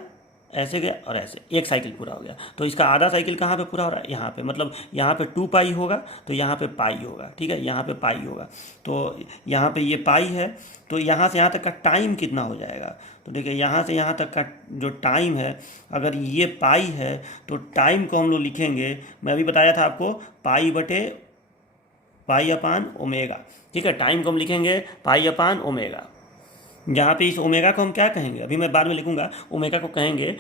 ऐसे गया और ऐसे, एक साइकिल पूरा हो गया। तो इसका आधा साइकिल कहाँ पे पूरा हो रहा है, यहाँ पे। मतलब यहाँ पे 2 पाई होगा तो यहाँ पे पाई होगा। ठीक है, यहाँ पे पाई होगा, तो यहाँ पे ये पाई है। तो यहाँ से यहाँ तक का टाइम कितना हो जाएगा, तो देखिए यहाँ से यहाँ तक का जो टाइम है, अगर ये पाई है तो टाइम को हम लोग लिखेंगे, मैं अभी बताया था आपको, पाई बटे पाई अपान ओमेगा। ठीक है, टाइम को हम लिखेंगे पाई अपान ओमेगा। यहाँ पे इस ओमेगा को हम क्या कहेंगे, अभी मैं बाद में लिखूंगा, ओमेगा को कहेंगे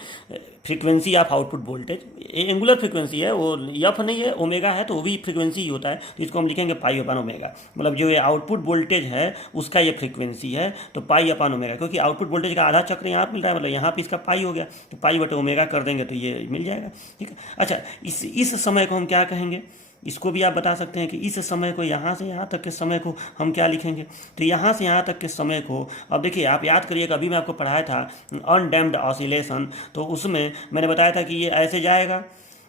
frequency of output voltage. Angular frequency है वो, एफ नहीं है, ओमेगा है तो वो भी फ्रीक्वेंसी ही होता है, तो इसको हम लिखेंगे पाई अपान ओमेगा। मतलब जो ये आउटपुट वोल्टेज है उसका ये फ्रीक्वेंसी है, तो पाई अपान ओमेगा, क्योंकि आउटपुट वोल्टेज का आधा चक्र यहाँ मिल रहा है, मतलब यहाँ पे इसका पाई हो गया, तो पाई बटे ओमेगा कर देंगे तो ये मिल जाएगा। ठीक है, अच्छा इस समय को हम क्या कहेंगे, इसको भी आप बता सकते हैं कि इस समय को, यहाँ से यहाँ तक के समय को हम क्या लिखेंगे, तो यहाँ से यहाँ तक के समय को, अब देखिए आप याद करिए अभी मैं आपको पढ़ाया था अनडैम्प्ड ऑसिलेशन, तो उसमें मैंने बताया था कि ये ऐसे जाएगा,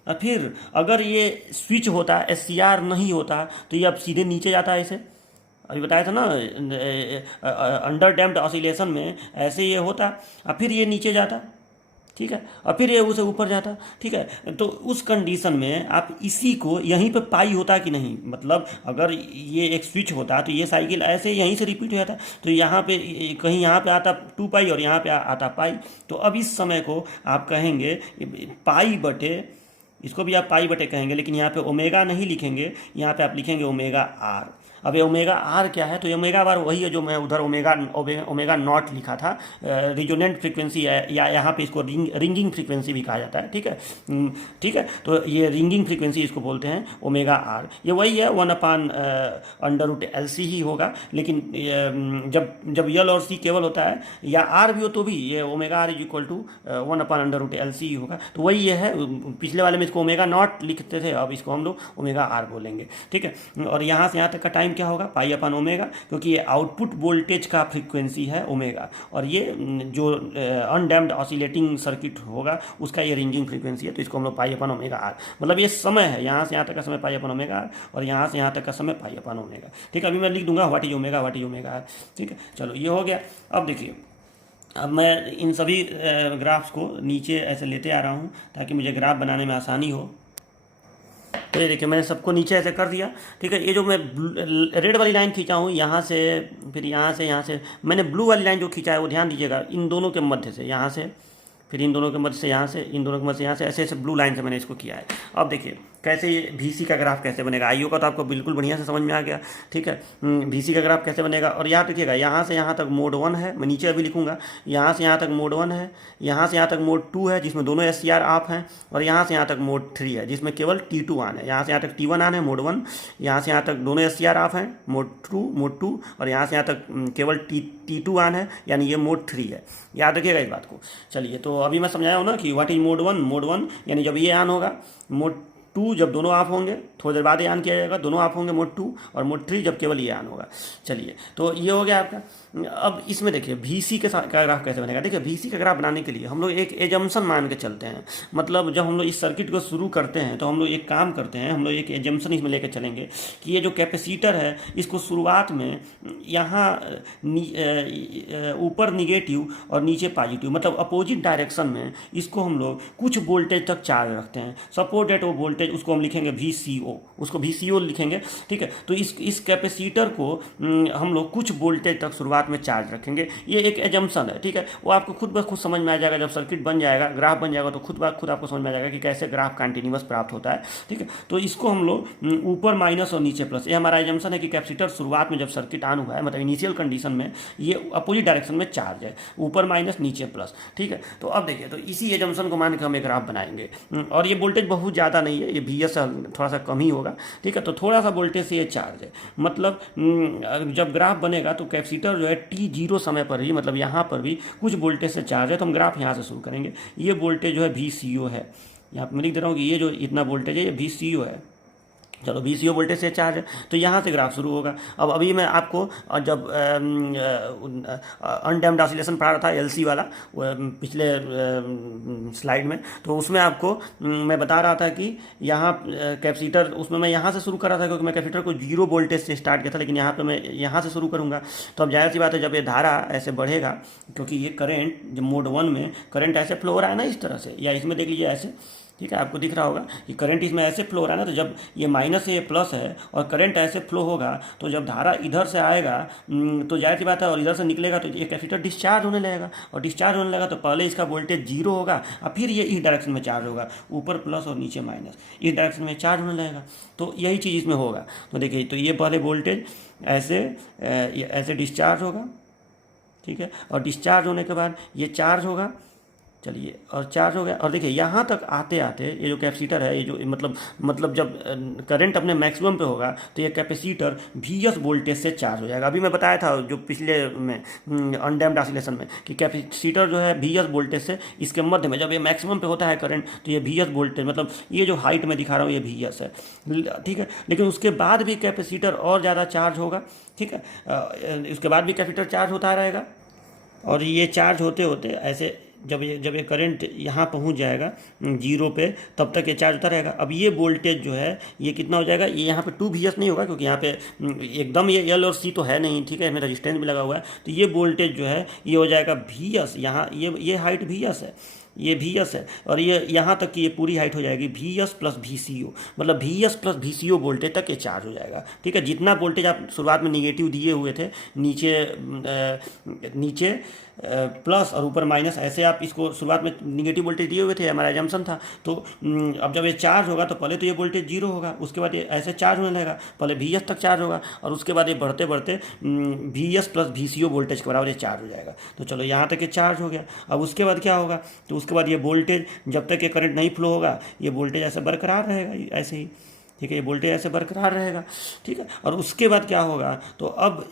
और फिर अगर ये स्विच होता, SCR नहीं होता, तो ये अब सीधे नीचे जाता है ऐसे। अभी बताया था ना अंडर डैम्प्ड ऑसिलेशन में ऐसे ये होता और फिर ये नीचे जाता। ठीक है, और फिर ये उसे ऊपर जाता। ठीक है, तो उस कंडीशन में आप इसी को, यहीं पे पाई होता कि नहीं, मतलब अगर ये एक स्विच होता तो ये साइकिल ऐसे यहीं से रिपीट हो जाता, तो यहाँ पे कहीं यहाँ पे आता 2 पाई और यहाँ पे आता पाई। तो अब इस समय को आप कहेंगे पाई बटे, इसको भी आप पाई बटे कहेंगे, लेकिन यहाँ पे ओमेगा नहीं लिखेंगे, यहाँ पे आप लिखेंगे ओमेगा आर। अब ये ओमेगा आर क्या है, तो ये ओमेगा आर वही है जो मैं उधर ओमेगा नॉट लिखा था, रिजोनेंट फ्रीक्वेंसी है, या यहाँ पे इसको रिंगिंग फ्रीक्वेंसी भी कहा जाता है। ठीक है, ठीक है, तो ये रिंगिंग फ्रीक्वेंसी इसको बोलते हैं ओमेगा आर। ये वही है 1/√LC ही होगा, लेकिन जब यल और सी केवल होता है, या आर भी हो तो भी ये omega R is equal to 1/√LC ही होगा। तो वही ये है, पिछले वाले में इसको ओमेगा नॉट लिखते थे, अब इसको हम लोग ओमेगा आर बोलेंगे। ठीक है, और यहाँ से यहाँ तक का टाइम क्या होगा, पाई अपान ओमेगा, क्योंकि ये आउटपुट वोल्टेज का फ्रीक्वेंसी है ओमेगा, और ये जो अनडैम्प्ड ऑसिलेटिंग सर्किट होगा उसका ये रिंगिंग फ्रीक्वेंसी है, तो इसको हम लोग पाई अपान ओमेगा आर, मतलब ये समय है, यहाँ से यहाँ तक का समय पाई अपान ओमेगा आर, और यहाँ से यहाँ तक का समय पाई अपान ओमेगा। ठीक है, अभी मैं लिख दूंगा व्हाट इज ओमेगा आर। ठीक है, चलो ये हो गया। अब देखिए, अब मैं इन सभी ग्राफ्स को नीचे ऐसे लेते आ रहा हूँ ताकि मुझे ग्राफ बनाने में आसानी हो। तो ये देखिए मैंने सबको नीचे ऐसे कर दिया। ठीक है, ये जो मैं रेड वाली लाइन खींचा हूँ यहाँ से, फिर यहाँ से मैंने ब्लू वाली लाइन जो खींचा है वो ध्यान दीजिएगा, इन दोनों के मध्य से यहाँ से, फिर इन दोनों के मध्य से यहाँ से, इन दोनों के मध्य से यहाँ से, ऐसे ऐसे ब्लू लाइन से मैंने इसको किया है। अब देखिए कैसे ये VC का ग्राफ कैसे बनेगा, IO का तो आपको बिल्कुल बढ़िया से समझ में आ गया। ठीक है, VC का ग्राफ कैसे बनेगा, और यहाँ देखिएगा, यहाँ से यहाँ तक मोड 1 है, मैं नीचे अभी लिखूंगा, यहाँ से यहाँ तक मोड 1 है, यहाँ से यहाँ तक मोड 2 है जिसमें दोनों SCR ऑफ हैं, और यहाँ से यहाँ तक मोड 3 है जिसमें केवल T2 ऑन है। यहाँ से यहाँ तक T1 ऑन है मोड 1, यहाँ से यहाँ तक दोनों SCR ऑफ हैं मोड 2, और यहाँ से यहाँ तक केवल T2 ऑन है, यानी ये मोड 3 है। याद रखिएगा इस बात को। चलिए, तो अभी मैं समझाया हूँ ना कि व्हाट इज मोड 1 यानी जब ये ऑन होगा, मोड 2 जब दोनों ऑफ होंगे, थोड़ी देर बाद ये ऑन किया जाएगा, दोनों ऑफ होंगे मोड 2, और मोड 3 जब केवल ये ऑन होगा। चलिए, तो ये हो गया आपका। अब इसमें देखिए VC का ग्राफ कैसे बनेगा। देखिए VC का ग्राफ बनाने के लिए हम लोग एक एजम्पशन मान के चलते हैं, मतलब जब हम लोग इस सर्किट को शुरू करते हैं तो हम लोग एक काम करते हैं, हम लोग एक एजम्पशन इसमें लेकर चलेंगे कि ये जो कैपेसिटर है इसको शुरुआत में यहाँ ऊपर निगेटिव और नीचे पॉजिटिव, मतलब अपोजिट डायरेक्शन में इसको हम लोग कुछ वोल्टेज तक चार्ज रखते हैं। सपोज डेट वो वोल्टेज, उसको हम लिखेंगे VCO, उसको VCO लिखेंगे। ठीक है, तो इस कैपेसिटर को हम लोग कुछ वोल्टेज तक शुरुआत में चार्ज रखेंगे। ये एक एजम्पशन है। ठीक है, वो आपको खुद ब खुद समझ में आ जाएगा, जब सर्किट बन जाएगा, ग्राफ बन जाएगा, तो खुद ब खुद आपको समझ में आ जाएगा कि कैसे ग्राफ कंटिन्यूअस प्राप्त होता है। ठीक है, तो इसको हम लोग ऊपर माइनस और नीचे प्लस, ये हमारा एजम्पशन है कि कैपेसिटर शुरुआत में जब सर्किट ऑन हुआ है, मतलब इनिशियल कंडीशन में ये अपोजिट डायरेक्शन में चार्ज है, ऊपर माइनस नीचे प्लस। ठीक है, तो अब देखिए, तो इसी एजम्पशन को मान के हम एक ग्राफ बनाएंगे, और ये वोल्टेज बहुत ज़्यादा नहीं है, ये VS थोड़ा सा कम ही होगा। ठीक है, तो थोड़ा सा वोल्टेज से ये चार्ज है, मतलब जब ग्राफ बनेगा तो कैपेसिटर जो है T0 समय पर ही, मतलब यहाँ पर भी कुछ वोल्टेज से चार्ज है, तो हम ग्राफ यहाँ से शुरू करेंगे। ये वोल्टेज जो है VCO है, यहाँ पर मैं लिख दे रहा हूँ कि ये जो इतना वोल्टेज है ये VCO है। चलो VCO वोल्टेज से चार्ज है, तो यहाँ से ग्राफ शुरू होगा। अब अभी मैं आपको जब अनडैम्प्ड ऑसिलेशन पढ़ा रहा था LC वाला पिछले स्लाइड में, तो उसमें आपको मैं बता रहा था कि यहाँ कैपेसिटर, उसमें मैं यहाँ से शुरू कर रहा था क्योंकि मैं कैपेसिटर को 0 वोल्टेज से स्टार्ट किया था, लेकिन यहाँ पे मैं यहाँ से शुरू करूँगा। तो अब जाहिर सी बात है, जब ये धारा ऐसे बढ़ेगा, क्योंकि ये करंट जब मोड 1 में करंट ऐसे फ्लो हो रहा है ना इस तरह से, या इसमें देख लीजिए ऐसे, ठीक है, आपको दिख रहा होगा कि करंट इसमें ऐसे फ्लो हो रहा है ना, तो जब ये माइनस है ये प्लस है और करंट ऐसे फ्लो होगा, तो जब धारा इधर से आएगा तो जाहिर सी बात है, और इधर से निकलेगा तो ये कैपेसिटर डिस्चार्ज होने लगेगा, और डिस्चार्ज होने लगा तो पहले इसका वोल्टेज 0 होगा और फिर ये इस डायरेक्शन में चार्ज होगा, ऊपर प्लस और नीचे माइनस, इस डायरेक्शन में चार्ज होने लगेगा। तो यही चीज़ इसमें होगा। तो देखिए, तो ये पहले वोल्टेज ऐसे डिस्चार्ज होगा, ठीक है, और डिस्चार्ज होने के बाद ये चार्ज होगा, चलिए, और चार्ज हो गया। और देखिए यहाँ तक आते आते ये जो कैपेसिटर है, ये जो मतलब जब करंट अपने मैक्सिमम पे होगा तो ये कैपेसिटर VS वोल्टेज से चार्ज हो जाएगा। अभी मैं बताया था जो पिछले में अनडैम्प्ड ऑसिलेशन में कि कैपेसिटर जो है VS वोल्टेज से इसके मध्य में, जब ये मैक्सिमम पे होता है करंट, तो ये VS वोल्टेज, मतलब ये जो हाइट में दिखा रहा हूँ ये VS है, ठीक है। लेकिन उसके बाद भी कैपेसिटर और ज़्यादा चार्ज होगा, ठीक है, उसके बाद भी कैपेसिटर चार्ज होता रहेगा, और ये चार्ज होते होते ऐसे जब ये करंट यहाँ पहुँच जाएगा 0 पे, तब तक ये चार्ज होता रहेगा। अब ये वोल्टेज जो है ये कितना हो जाएगा, ये यहाँ पे 2VS नहीं होगा, क्योंकि यहाँ पे एकदम ये L और C तो है नहीं, ठीक है, इसमें रजिस्टेंस भी लगा हुआ है, तो ये वोल्टेज जो है ये हो जाएगा VS, यहाँ ये हाइट VS है, ये VS है, और ये यहाँ तक की ये पूरी हाइट हो जाएगी VS प्लस VCO, मतलब VS प्लस VCO वोल्टेज तक ये चार्ज हो जाएगा, ठीक है। जितना वोल्टेज आप शुरुआत में निगेटिव दिए हुए थे, नीचे प्लस और ऊपर माइनस, ऐसे आप इसको शुरुआत में निगेटिव वोल्टेज दिए हुए थे, हमारा एजम्पशन था। तो अब जब ये चार्ज होगा तो पहले तो ये वोल्टेज 0 होगा, उसके बाद ये ऐसे चार्ज होने लगेगा, पहले VS तक चार्ज होगा, और उसके बाद ये बढ़ते बढ़ते VS प्लस VCO वोल्टेज के बराबर ये चार्ज हो जाएगा। तो चलो, यहाँ तक ये चार्ज हो गया। अब उसके बाद क्या होगा, तो उसके बाद ये वोल्टेज, जब तक ये करंट नहीं फ्लो होगा, ये वोल्टेज ऐसे बरकरार रहेगा, ऐसे ही, ठीक है, ये वोल्टेज ऐसे बरकरार रहेगा, ठीक है। और उसके बाद क्या होगा, तो अब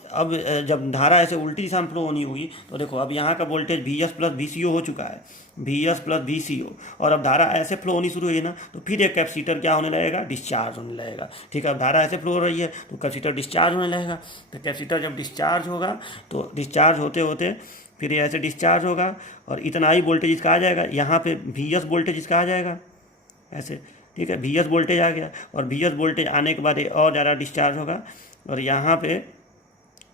जब धारा ऐसे उल्टी दिशा में फ्लो होनी होगी, तो देखो अब यहाँ का वोल्टेज VS प्लस VCO हो चुका है, VS प्लस VCO, और अब धारा ऐसे फ्लो होनी शुरू हुई ना, तो फिर एक कैपेसिटर क्या होने लगेगा, डिस्चार्ज होने लगेगा, ठीक है। अब धारा ऐसे फ्लो हो रही है तो कैपेसिटर डिस्चार्ज होने लगेगा। तो कैपेसिटर जब डिस्चार्ज होगा, तो डिस्चार्ज होते होते फिर ये ऐसे डिस्चार्ज होगा, और इतना ही वोल्टेज इसका आ जाएगा, यहाँ पे VS वोल्टेज इसका आ जाएगा ऐसे, ठीक है, VS वोल्टेज आ गया, और VS वोल्टेज आने के बाद ये और ज़्यादा डिस्चार्ज होगा, और यहाँ पे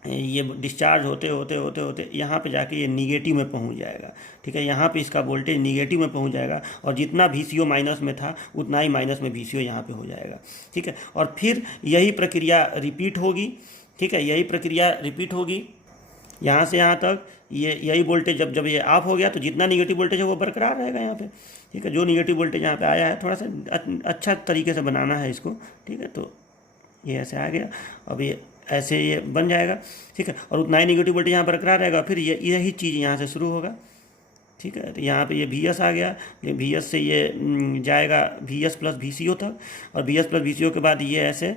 ये डिस्चार्ज होते होते होते होते यहाँ पे जाके ये निगेटिव में पहुँच जाएगा, ठीक है। यहाँ पे इसका वोल्टेज निगेटिव में पहुँच जाएगा, और जितना VCO माइनस में था उतना ही माइनस में VCO यहाँ पे हो जाएगा, ठीक है। और फिर यही प्रक्रिया रिपीट होगी, ठीक है, यही प्रक्रिया रिपीट होगी यहाँ से यहाँ तक। यही वोल्टेज जब ये ऑफ हो गया, तो जितना निगेटिव वोल्टेज है वो बरकरार रहेगा यहाँ पे, ठीक है। जो निगेटिव वोल्टेज यहाँ पे आया है, थोड़ा सा अच्छा तरीके से बनाना है इसको, ठीक है। तो ये ऐसे आ गया, अब ये ऐसे ये बन जाएगा, ठीक है, और उतना ही निगेटिव वोल्टेज यहाँ बरकरार रहेगा। फिर यही चीज़ यहाँ से शुरू होगा, ठीक है। तो यहाँ पे ये VS आ गया, VS से ये जाएगा VS प्लस VCO तक, और VS प्लस VCO के बाद ये ऐसे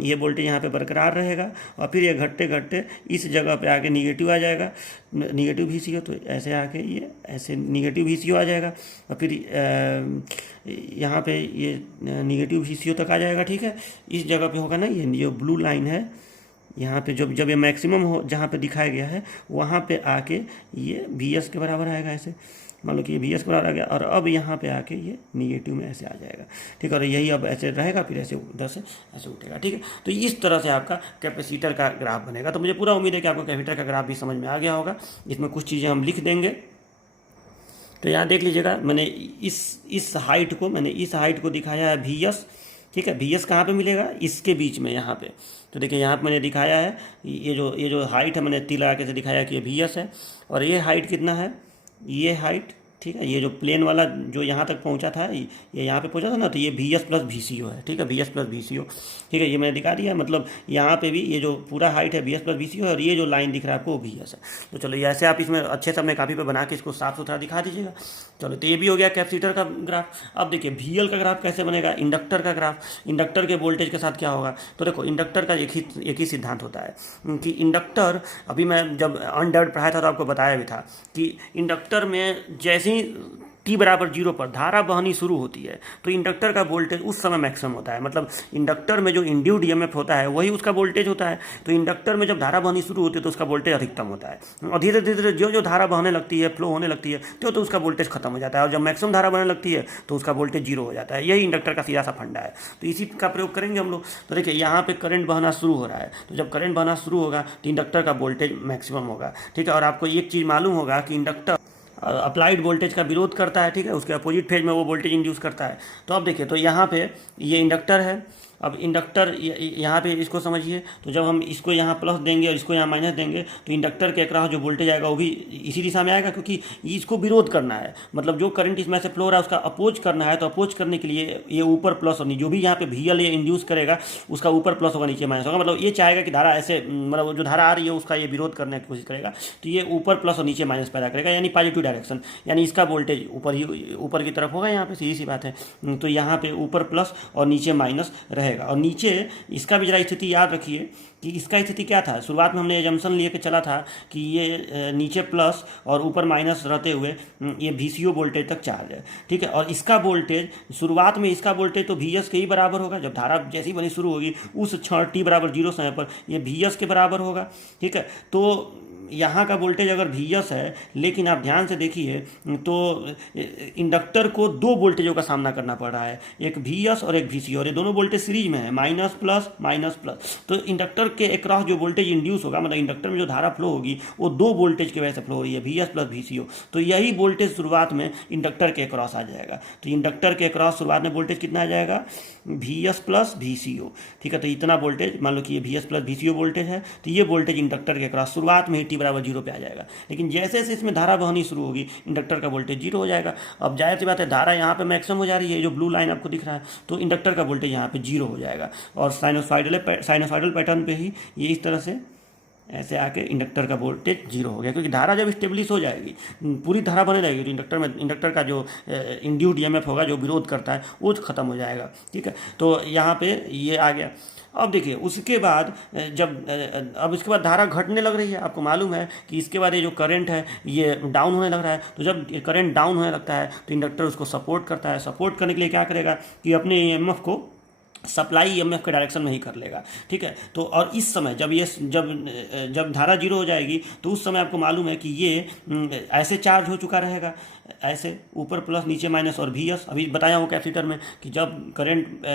ये वोल्टेज यहाँ पे बरकरार रहेगा, और फिर ये घटते घटते इस जगह पे आके निगेटिव आ जाएगा, निगेटिव VCO, तो ऐसे आके ये ऐसे निगेटिव VCO आ जाएगा, और फिर यहाँ पे ये निगेटिव VCO तक आ जाएगा, ठीक है। इस जगह पे होगा ना, ये जो ब्लू लाइन है यहाँ पे, जब ये मैक्सिमम हो जहाँ पे दिखाया गया है, वहाँ पे आके ये VS के बराबर आएगा, ऐसे मान लो कि ये VS के बराबर आ गया, और अब यहाँ पे आके ये निगेटिव में ऐसे आ जाएगा, ठीक है। और यही अब ऐसे रहेगा, फिर ऐसे उधर से ऐसे उठेगा, ठीक है। तो इस तरह से आपका कैपेसिटर का ग्राफ बनेगा। तो मुझे पूरा उम्मीद है कि आपको कैपेसिटर का ग्राफ भी समझ में आ गया होगा। इसमें कुछ चीज़ें हम लिख देंगे, तो यहाँ देख लीजिएगा, मैंने इस हाइट को दिखाया है VS, ठीक है। VS कहाँ पे मिलेगा, इसके बीच में यहाँ पे। तो देखिए यहाँ पे मैंने दिखाया है, ये जो हाइट है, मैंने तीर लगा के से दिखाया कि ये VS है, और ये हाइट कितना है, ये हाइट, ठीक है। ये जो प्लेन वाला जो यहाँ तक पहुँचा था, ये यहाँ पे पहुँचा था ना, तो ये VS प्लस VCO है, ठीक है, VS प्लस VCO, ठीक है। ये मैंने दिखा दिया, मतलब यहाँ पे भी ये जो पूरा हाइट है VS प्लस VCO है, और ये जो लाइन दिख रहा है आपको वो VS है। तो चलो, ये ऐसे आप इसमें अच्छे से अपने कापी पे बना के इसको साफ सुथरा दिखा दीजिएगा। चलो, तो ये भी हो गया कैपेसिटर का ग्राफ। अब देखिए VL का ग्राफ कैसे बनेगा, इंडक्टर का ग्राफ। इंडक्टर के वोल्टेज के साथ क्या होगा, तो देखो इंडक्टर का एक ही सिद्धांत होता है कि इंडक्टर, अभी मैं जब अनडैम्प्ड पढ़ाया था तो आपको बताया भी था कि इंडक्टर में जैसे ही टी बराबर 0 पर धारा बहनी शुरू होती है तो इंडक्टर का वोल्टेज उस समय मैक्सिमम होता है। मतलब इंडक्टर में जो इंड्यूस्ड ईएमएफ होता है वही उसका वोल्टेज होता है। तो इंडक्टर में जब धारा बहनी शुरू होती है तो उसका वोल्टेज अधिकतम होता है, और धीरे धीरे जो जो धारा बहने लगती है, फ्लो होने लगती है, तो उसका वोल्टेज खत्म हो जाता है, और जब मैक्सिमम धारा बहने लगती है तो उसका वोल्टेज 0 हो जाता है। यही इंडक्टर का सीधा सा फंडा है। तो इसी का प्रयोग करेंगे हम लोग। तो देखिए यहाँ पे करंट बहना शुरू हो रहा है, तो जब करंट बहना शुरू होगा तो इंडक्टर का वोल्टेज मैक्सिमम होगा, ठीक है। और आपको एक चीज़ मालूम होगा कि इंडक्टर अप्लाइड वोल्टेज का विरोध करता है, ठीक है, उसके अपोजिट फेज में वो वोल्टेज इंड्यूस करता है। तो अब देखिए, तो यहाँ पे ये इंडक्टर है। अब इंडक्टर यहाँ पे इसको समझिए, तो जब हम इसको यहाँ प्लस देंगे और इसको यहाँ माइनस देंगे तो इंडक्टर के अक्रॉस जो वोल्टेज आएगा वो भी इसी दिशा में आएगा, क्योंकि इसको विरोध करना है। मतलब जो करंट इसमें से फ्लो हो रहा है उसका अपोज करना है, तो अपोज करने के लिए ये ऊपर प्लस और जो भी यहाँ पे VL ये इंड्यूस करेगा उसका ऊपर प्लस होगा, नीचे माइनस होगा। मतलब ये चाहेगा कि धारा ऐसे, मतलब जो धारा आ रही है उसका ये विरोध करने की कोशिश करेगा, तो ये ऊपर प्लस और नीचे माइनस पैदा करेगा, यानी पॉजिटिव डायरेक्शन, यानी इसका वोल्टेज ऊपर की तरफ होगा। यहाँ पे सीधी सी बात है। तो यहाँ पे ऊपर प्लस और नीचे माइनस रहेगा। और नीचे इसका भी जरा स्थिति याद रखिए कि इसका स्थिति क्या था। शुरुआत में हमने एजम्पशन लिए के चला था कि ये नीचे प्लस और ऊपर माइनस रहते हुए ये VCO वोल्टेज तक चार्ज है, ठीक है। और इसका वोल्टेज शुरुआत में इसका वोल्टेज तो VS के ही बराबर होगा। जब धारा जैसी बनी शुरू होगी उस क्षण t बराबर 0 समय पर ये VS के बराबर होगा, ठीक है। तो यहाँ का वोल्टेज अगर VS है, लेकिन आप ध्यान से देखिए तो इंडक्टर को दो वोल्टेजों का सामना करना पड़ रहा है, एक VS और एक VCO, और ये दोनों वोल्टेज सीरीज में है, माइनस प्लस। तो इंडक्टर के अक्रॉस जो वोल्टेज इंड्यूस होगा, मतलब इंडक्टर में जो धारा फ्लो होगी वो दो वोल्टेज की वजह से फ्लो हो रही है, VS प्लस VCO। तो यही वोल्टेज शुरुआत में इंडक्टर के अक्रॉस आ जाएगा। तो इंडक्टर के अक्रॉस शुरुआत में वोल्टेज कितना आ जाएगा, VS प्लस VCO, ठीक है। तो इतना वोल्टेज, मान लो कि ये VS प्लस VCO वोल्टेज है, तो ये वोल्टेज इंडक्टर के अक्रॉस शुरुआत में ही t बराबर 0 पे आ जाएगा। लेकिन जैसे जैसे इसमें धारा बहनी शुरू होगी इंडक्टर का वोल्टेज 0 हो जाएगा। अब जाहिर सी बात है, धारा यहाँ पे मैक्सिमम हो जा रही है, जो ब्लू लाइन आपको दिख रहा है, तो इंडक्टर का वोल्टेज यहाँ पे 0 हो जाएगा। और साइनोसॉइडल पैटर्न पे ही ये इस तरह से ऐसे आके इंडक्टर का वोल्टेज 0 हो गया, क्योंकि धारा जब स्टेबलिश हो जाएगी, पूरी धारा बने रहेगी, तो इंडक्टर का जो इंड्यूस्ड ईएमएफ होगा जो विरोध करता है वो खत्म हो जाएगा, ठीक है। तो यहाँ पे ये आ गया। अब देखिए उसके बाद अब इसके बाद धारा घटने लग रही है। आपको मालूम है कि इसके बाद ये जो करंट है ये डाउन होने लग रहा है। तो जब करंट डाउन होने लगता है तो इंडक्टर उसको सपोर्ट करता है। सपोर्ट करने के लिए क्या करेगा कि अपने ईएमएफ को सप्लाई ईएमएफ के डायरेक्शन में ही कर लेगा, ठीक है। तो और इस समय जब धारा 0 हो जाएगी तो उस समय आपको मालूम है कि ये ऐसे चार्ज हो चुका रहेगा, ऐसे ऊपर प्लस नीचे माइनस। और VS अभी बताया हूँ कैपेसिटर में कि जब करंट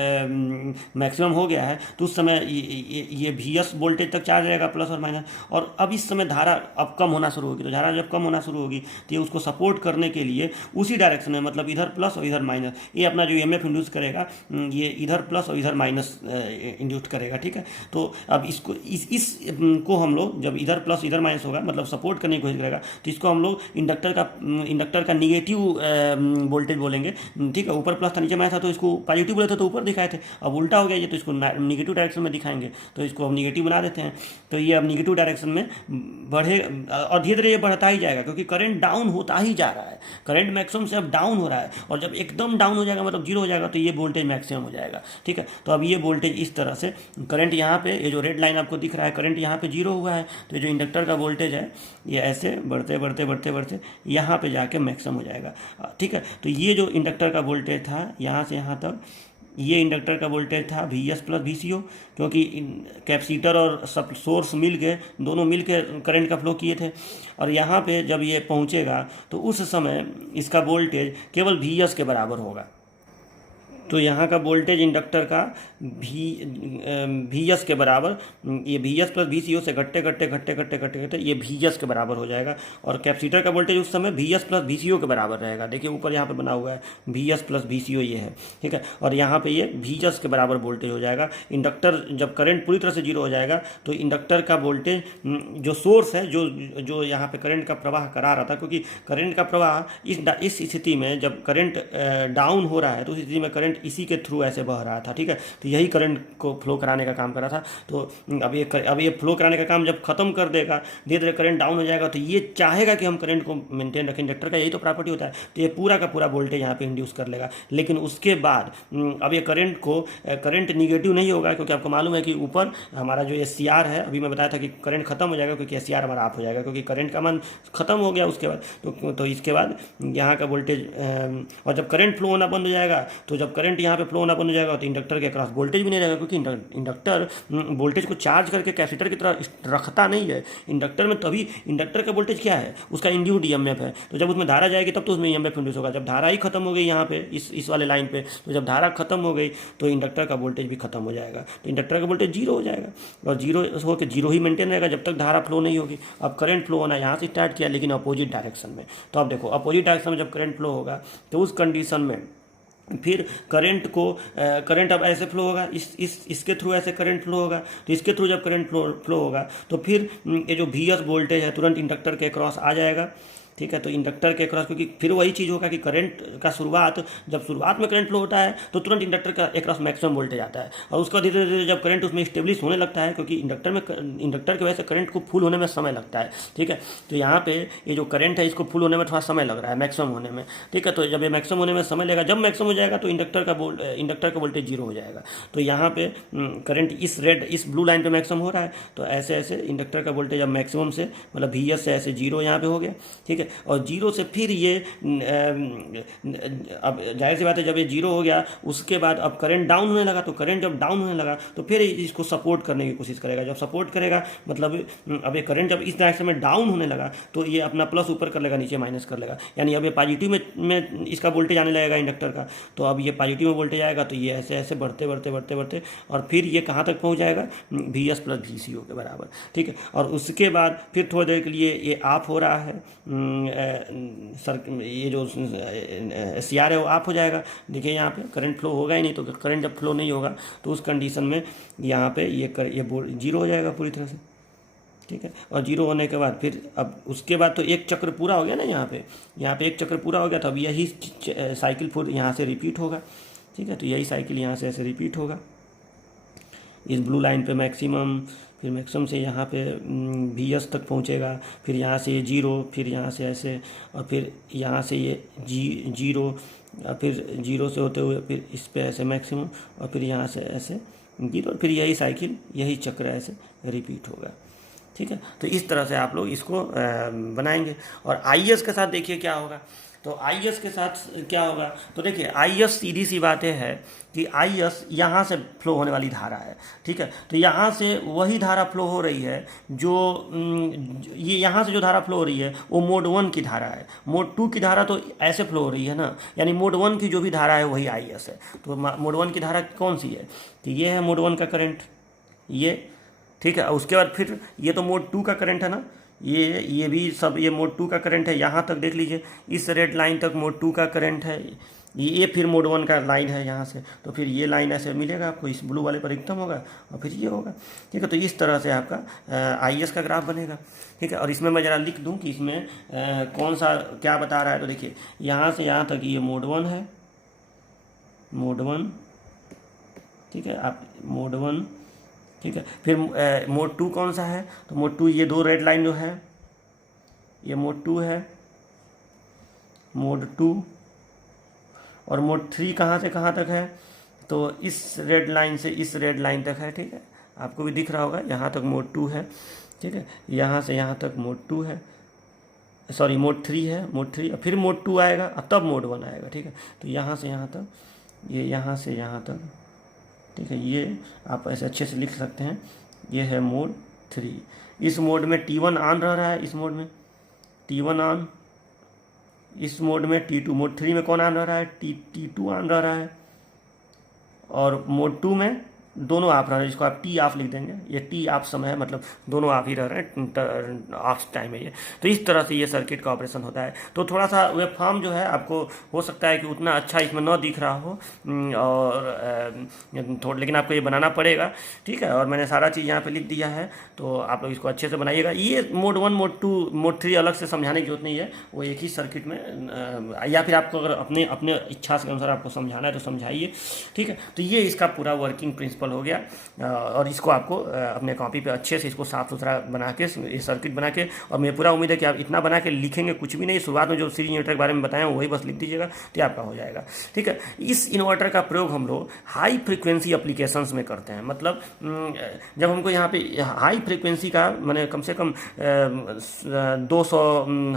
मैक्सिमम हो गया है तो उस समय ये VS वोल्टेज तक चार्ज रहेगा, प्लस और माइनस। और अब इस समय धारा अब कम होना शुरू होगी। तो धारा जब कम होना शुरू होगी तो ये उसको सपोर्ट करने के लिए उसी डायरेक्शन में, मतलब इधर प्लस और इधर माइनस, ये अपना जो ईएमएफ इंड्यूस करेगा ये इधर प्लस और इधर माइनस इंड्यूस करेगा, ठीक है। तो अब इसको को हम लोग जब इधर प्लस इधर माइनस होगा, मतलब सपोर्ट करने की कोशिश करेगा, तो इसको हम लोग इंडक्टर का निगेटिव वोल्टेज बोलेंगे, ठीक है। ऊपर प्लस था नीचे माइनस था, तो इसको पॉजिटिव बोले थे तो ऊपर दिखाए थे, अब उल्टा हो गया ये, तो इसको निगेटिव डायरेक्शन में दिखाएंगे, तो इसको हम निगेटिव बना देते हैं। तो ये अब निगेटिव डायरेक्शन में बढ़े और धीरे धीरे ये बढ़ता ही जाएगा, क्योंकि करंट डाउन होता ही जा रहा है। करंट मैक्सिमम से अब डाउन हो रहा है, और जब एकदम डाउन हो जाएगा मतलब 0 हो जाएगा तो ये वोल्टेज मैक्सिमम हो जाएगा, ठीक है। तो अब ये वोल्टेज इस तरह से, करंट यहाँ पे ये जो रेड लाइन आपको दिख रहा है, करंट यहाँ पे 0 हुआ है, तो ये जो इंडक्टर का वोल्टेज है ये ऐसे बढ़ते बढ़ते बढ़ते बढ़ते यहाँ पे जाके मैक्सिमम हो जाएगा, ठीक है। तो ये जो इंडक्टर का वोल्टेज था यहाँ से यहाँ तक, ये इंडक्टर का वोल्टेज था VS प्लस VCO, क्योंकि कैपेसिटर और सब सोर्स मिल के दोनों मिल के करंट का फ्लो किए थे। और यहाँ पे जब ये पहुँचेगा तो उस समय इसका वोल्टेज केवल VS के बराबर होगा। तो यहाँ का वोल्टेज इंडक्टर का VS के बराबर, ये VS प्लस VCO से घटते घटते ये VS के बराबर हो जाएगा। और कैपेसिटर का वोल्टेज उस समय VS प्लस VCO के बराबर रहेगा। देखिए ऊपर यहाँ पे बना हुआ है VS प्लस VCO ये है, ठीक है। और यहाँ पे ये VS के बराबर वोल्टेज हो जाएगा। इंडक्टर जब करंट पूरी तरह से 0 हो जाएगा तो इंडक्टर का वोल्टेज जो सोर्स है जो यहाँ पे करंट का प्रवाह करा रहा था, क्योंकि करंट का प्रवाह इस स्थिति में जब करंट डाउन हो रहा है तो उस स्थिति में करंट करंट इसी के थ्रू ऐसे बह रहा था, ठीक है। तो यही करंट को फ्लो कराने का काम कर रहा था। तो अब ये फ्लो कराने का काम जब खत्म कर देगा, धीरे धीरे करंट डाउन हो जाएगा, तो ये चाहेगा कि हम करंट को मेंटेन रखें। इंडक्टर का यही तो प्रॉपर्टी होता है। तो ये पूरा का पूरा वोल्टेज यहाँ पे इंड्यूस कर लेगा। लेकिन उसके बाद अब ये करंट निगेटिव नहीं होगा, क्योंकि आपको मालूम है कि ऊपर हमारा जो एस है, अभी मैं बताया था कि करंट खत्म हो जाएगा, क्योंकि एस हमारा ऑफ हो जाएगा, क्योंकि करंट का मान खत्म हो गया उसके बाद। तो इसके बाद यहाँ का वोल्टेज, और जब करंट फ्लो होना बंद हो जाएगा, तो जब करंट यहाँ पे फ्लो होना बंद हो जाएगा, तो इंडक्टर के अक्रॉस वोल्टेज भी नहीं रहेगा, क्योंकि इंडक्टर वोल्टेज को चार्ज करके कैपेसिटर की तरह रखता नहीं है। इंडक्टर में तभी इंडक्टर का वोल्टेज क्या है, उसका इंड्यूस्ड ईएमएफ है। तो जब उसमें धारा जाएगी तब तो उसमें ईएमएफ इंड्यूस होगा। जब धारा ही खत्म हो गई यहाँ पे इस वाले लाइन पे, तो जब धारा खत्म हो गई तो इंडक्टर का वोल्टेज भी खत्म हो जाएगा। तो इंडक्टर का वोल्टेज जीरो हो जाएगा, और जीरो होकर जीरो ही मेंटेन रहेगा जब तक धारा फ्लो नहीं होगी। अब करंट फ्लो होना यहाँ से स्टार्ट किया, लेकिन अपोजिट डायरेक्शन में। तो अब देखो, अपोजिट डायरेक्शन में जब करंट फ्लो होगा, तो उस कंडीशन में फिर करंट अब ऐसे फ्लो होगा, इसके थ्रू ऐसे करंट फ्लो होगा। तो इसके थ्रू जब करंट फ्लो होगा, तो फिर ये जो वीएस वोल्टेज है तुरंत इंडक्टर के क्रॉस आ जाएगा, ठीक है। तो इंडक्टर के क्रॉस, क्योंकि फिर वही चीज़ होगा कि करंट का जब शुरुआत में करंट फ्लो होता है, तो तुरंत इंडक्टर का एक क्रॉस मैक्सिमम वोल्टेज आता है, और उसका धीरे धीरे जब करंट उसमें स्टेब्लिश होने लगता है, क्योंकि इंडक्टर की वजह से करंट को फुल होने में समय लगता है, ठीक है। तो यहाँ पे ये जो करंट है, इसको फुल होने में थोड़ा समय लग रहा है, मैक्सिमम होने में, ठीक है। तो जब ये मैक्सिमम होने में समय लगेगा, जब मैक्सिमम हो जाएगा, तो इंडक्टर का वोल्टेज जीरो हो जाएगा। तो यहाँ पे करंट इस ब्लू लाइन पे मैक्सिमम हो रहा है, तो ऐसे ऐसे इंडक्टर का वोल्टेज अब मैक्सिमम से, मतलब वीएस से ऐसे जीरो यहाँ पे हो गया, ठीक है। और जीरो से फिर ये अब जाहिर सी बात है, जब ये जीरो हो गया, उसके बाद अब करंट डाउन होने लगा। तो करंट जब डाउन होने लगा, तो फिर इसको सपोर्ट करने की कोशिश करेगा। जब सपोर्ट करेगा, मतलब अब ये करंट जब इस डायरेक्शन में डाउन होने लगा, तो ये अपना प्लस ऊपर कर लेगा, नीचे माइनस कर लेगा। यानी अब ये पॉजिटिव में इसका वोल्टेज आने लगेगा इंडक्टर का। तो अब ये पॉजिटिव में वोल्टेज आएगा, तो ये ऐसे ऐसे बढ़ते बढ़ते बढ़ते बढ़ते, और फिर ये कहाँ तक पहुँच जाएगा, VS प्लस VCO के बराबर, ठीक है। और उसके बाद फिर थोड़ी देर के लिए ये ऑफ हो रहा है, ये जो CR है वो ऑफ हो जाएगा। देखिए यहाँ पे करंट फ्लो होगा ही नहीं, तो करंट जब फ्लो नहीं होगा, तो उस कंडीशन में यहाँ पे ये जीरो हो जाएगा पूरी तरह से, ठीक है। और जीरो होने के बाद फिर अब उसके बाद तो एक चक्र पूरा हो गया ना, यहाँ पे एक चक्र पूरा हो गया। तो अब यही साइकिल फिर यहाँ से रिपीट होगा, ठीक है। तो यही साइकिल यहाँ से ऐसे रिपीट होगा, इस ब्लू लाइन पे मैक्सिमम, फिर मैक्सिमम से यहाँ पे VS तक पहुँचेगा, फिर यहाँ से ये जीरो, फिर यहाँ से ऐसे, और फिर यहाँ से ये जीरो, और फिर जीरो से होते हुए फिर इस पे ऐसे मैक्सिमम, और फिर यहाँ से ऐसे जीरो, फिर यही साइकिल, यही चक्र ऐसे रिपीट होगा, ठीक है। तो इस तरह से आप लोग इसको बनाएंगे। और IS के साथ देखिए क्या होगा। तो IS के साथ क्या होगा, तो देखिए IS सीधी सी बातें है कि IS यहाँ से फ्लो होने वाली धारा है, ठीक है। तो यहाँ से वही धारा फ्लो हो रही है जो ये यहाँ से जो धारा फ्लो हो रही है वो मोड 1 की धारा है। मोड 2 की धारा तो ऐसे फ्लो हो रही है ना, यानी मोड 1 की जो भी धारा है वही IS है। तो मोड 1 की धारा कौन सी है, कि ये है मोड 1 का करंट, ये, ठीक है। उसके बाद फिर ये तो मोड 2 का करंट है ना, ये भी सब ये मोड 2 का करंट है। यहाँ तक देख लीजिए, इस रेड लाइन तक मोड 2 का करंट है, ये फिर मोड 1 का लाइन है यहाँ से। तो फिर ये लाइन ऐसे मिलेगा आपको, इस ब्लू वाले पर एकदम होगा, और फिर ये होगा, ठीक है। तो इस तरह से आपका IS का ग्राफ बनेगा, ठीक है। और इसमें मैं ज़रा लिख दूँ कि इसमें कौन सा क्या बता रहा है। तो देखिए यहाँ से यहाँ तक ये मोड 1 है, मोड 1, ठीक है। आप मोड 1, ठीक है। फिर मोड 2 कौन सा है, तो मोड 2 ये दो रेड लाइन जो है, ये मोड 2 है, मोड 2। और मोड 3 कहाँ से कहाँ तक है, तो इस रेड लाइन से इस रेड लाइन तक है, ठीक है। आपको भी दिख रहा होगा, यहाँ तक मोड 2 है, ठीक है। यहाँ से यहाँ तक मोड 2 है, सॉरी मोड 3 है, मोड 3, फिर मोड 2 आएगा, और तब मोड 1 आएगा, ठीक है। तो यहाँ से यहाँ तक, ये यहाँ से यहाँ तक, ठीक है। ये आप ऐसे अच्छे से लिख सकते हैं, ये है मोड 3। इस मोड में T1 ऑन रह रहा है, इस मोड में T1 ऑन, इस मोड में T2, मोड 3 में कौन ऑन रह रहा है, T2 ऑन रह रहा है, और मोड 2 में दोनों ऑफ रह रहे हैं, जिसको आप टी ऑफ लिख देंगे, ये टी ऑफ समय है, मतलब दोनों ऑफ ही रह रहे हैं, ऑफ टाइम है ये। तो इस तरह से ये सर्किट का ऑपरेशन होता है। तो थोड़ा सा वेब फॉर्म जो है आपको हो सकता है कि उतना अच्छा इसमें न दिख रहा हो, और थोड़ा, लेकिन आपको ये बनाना पड़ेगा, ठीक है। और मैंने सारा चीज़ यहाँ पे लिख दिया है, तो आप लोग इसको अच्छे से बनाइएगा। ये मोड 1 मोड 2 मोड 3 अलग से समझाने की जरूरत नहीं है, वो एक ही सर्किट में, या फिर आपको अगर अपने अपने इच्छा के अनुसार आपको समझाना है तो समझाइए, ठीक है। तो ये इसका पूरा वर्किंग प्रिंसिपल हो गया, और इसको आपको अपने कॉपी पे अच्छे से इसको साफ सुथरा बना के, ये सर्किट बना के, और मुझे पूरा उम्मीद है कि आप इतना बना के लिखेंगे, कुछ भी नहीं, शुरुआत में जो सीरीज इन्वर्टर के बारे में बताया वही बस लिख दीजिएगा, तो आपका हो जाएगा, ठीक है। इस इन्वर्टर का प्रयोग हम लोग हाई फ्रीक्वेंसी एप्लीकेशंस में करते हैं। मतलब जब हमको यहाँ पे हाई फ्रीक्वेंसी का मैंने कम से कम 200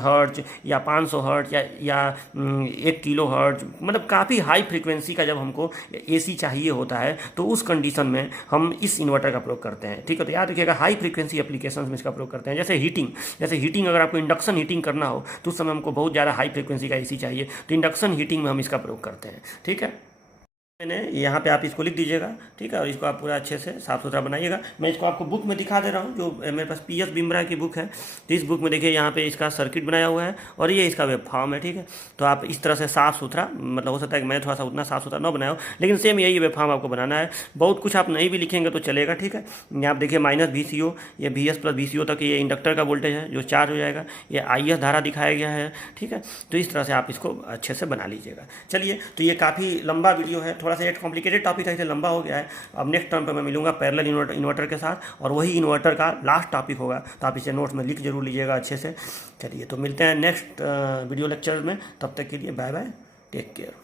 हर्ट्ज या 500 हर्ट्ज या 1 किलो हर्ट्ज, मतलब काफ़ी हाई फ्रीक्वेंसी का जब हमको एसी चाहिए होता है, तो उस कंडीशन में हम इस इन्वर्टर का प्रयोग करते हैं, ठीक है। तो याद रखिएगा, हाई फ्रीक्वेंसी एप्लीकेशंस में इसका प्रयोग करते हैं। जैसे हीटिंग अगर आपको इंडक्शन हीटिंग करना हो तो उस समय हमको बहुत ज़्यादा हाई फ्रीक्वेंसी का एसी चाहिए, तो इंडक्शन हीटिंग में हम इसका प्रयोग करते हैं, ठीक है। मैंने यहाँ पे आप इसको लिख दीजिएगा, ठीक है, और इसको आप पूरा अच्छे से साफ सुथरा बनाइएगा। मैं इसको आपको बुक में दिखा दे रहा हूँ, जो मेरे पास पीएस बिमरा की बुक है। तो इस बुक में देखिए यहाँ पे इसका सर्किट बनाया हुआ है, और ये इसका वेब फॉर्म है, ठीक है। तो आप इस तरह से साफ सुथरा, मतलब हो सकता है कि मैं थोड़ा सा उतना साफ सुथरा ना बनाया हो, लेकिन सेम यही वेब फॉर्म आपको बनाना है। बहुत कुछ आप नहीं भी लिखेंगे तो चलेगा, ठीक है। यहाँ आप देखिए -VCO, ये VS + VCO तक ये इंडक्टर का वोल्टेज है जो चार्ज हो जाएगा, ये IS धारा दिखाया गया है, ठीक है। तो इस तरह से आप इसको अच्छे से बना लीजिएगा। चलिए, तो ये काफ़ी लंबा वीडियो है, थोड़ा सा एक कॉम्प्लिकेटेड टॉपिक है, इसे लंबा हो गया है। अब नेक्स्ट टर्म पे मैं मिलूंगा पैरेलल इन्वर्टर के साथ, और वही इन्वर्टर का लास्ट टॉपिक होगा, तो आप इसे नोट्स में लिख जरूर लीजिएगा अच्छे से। चलिए, तो मिलते हैं नेक्स्ट वीडियो लेक्चर में, तब तक के लिए बाय बाय, टेक केयर।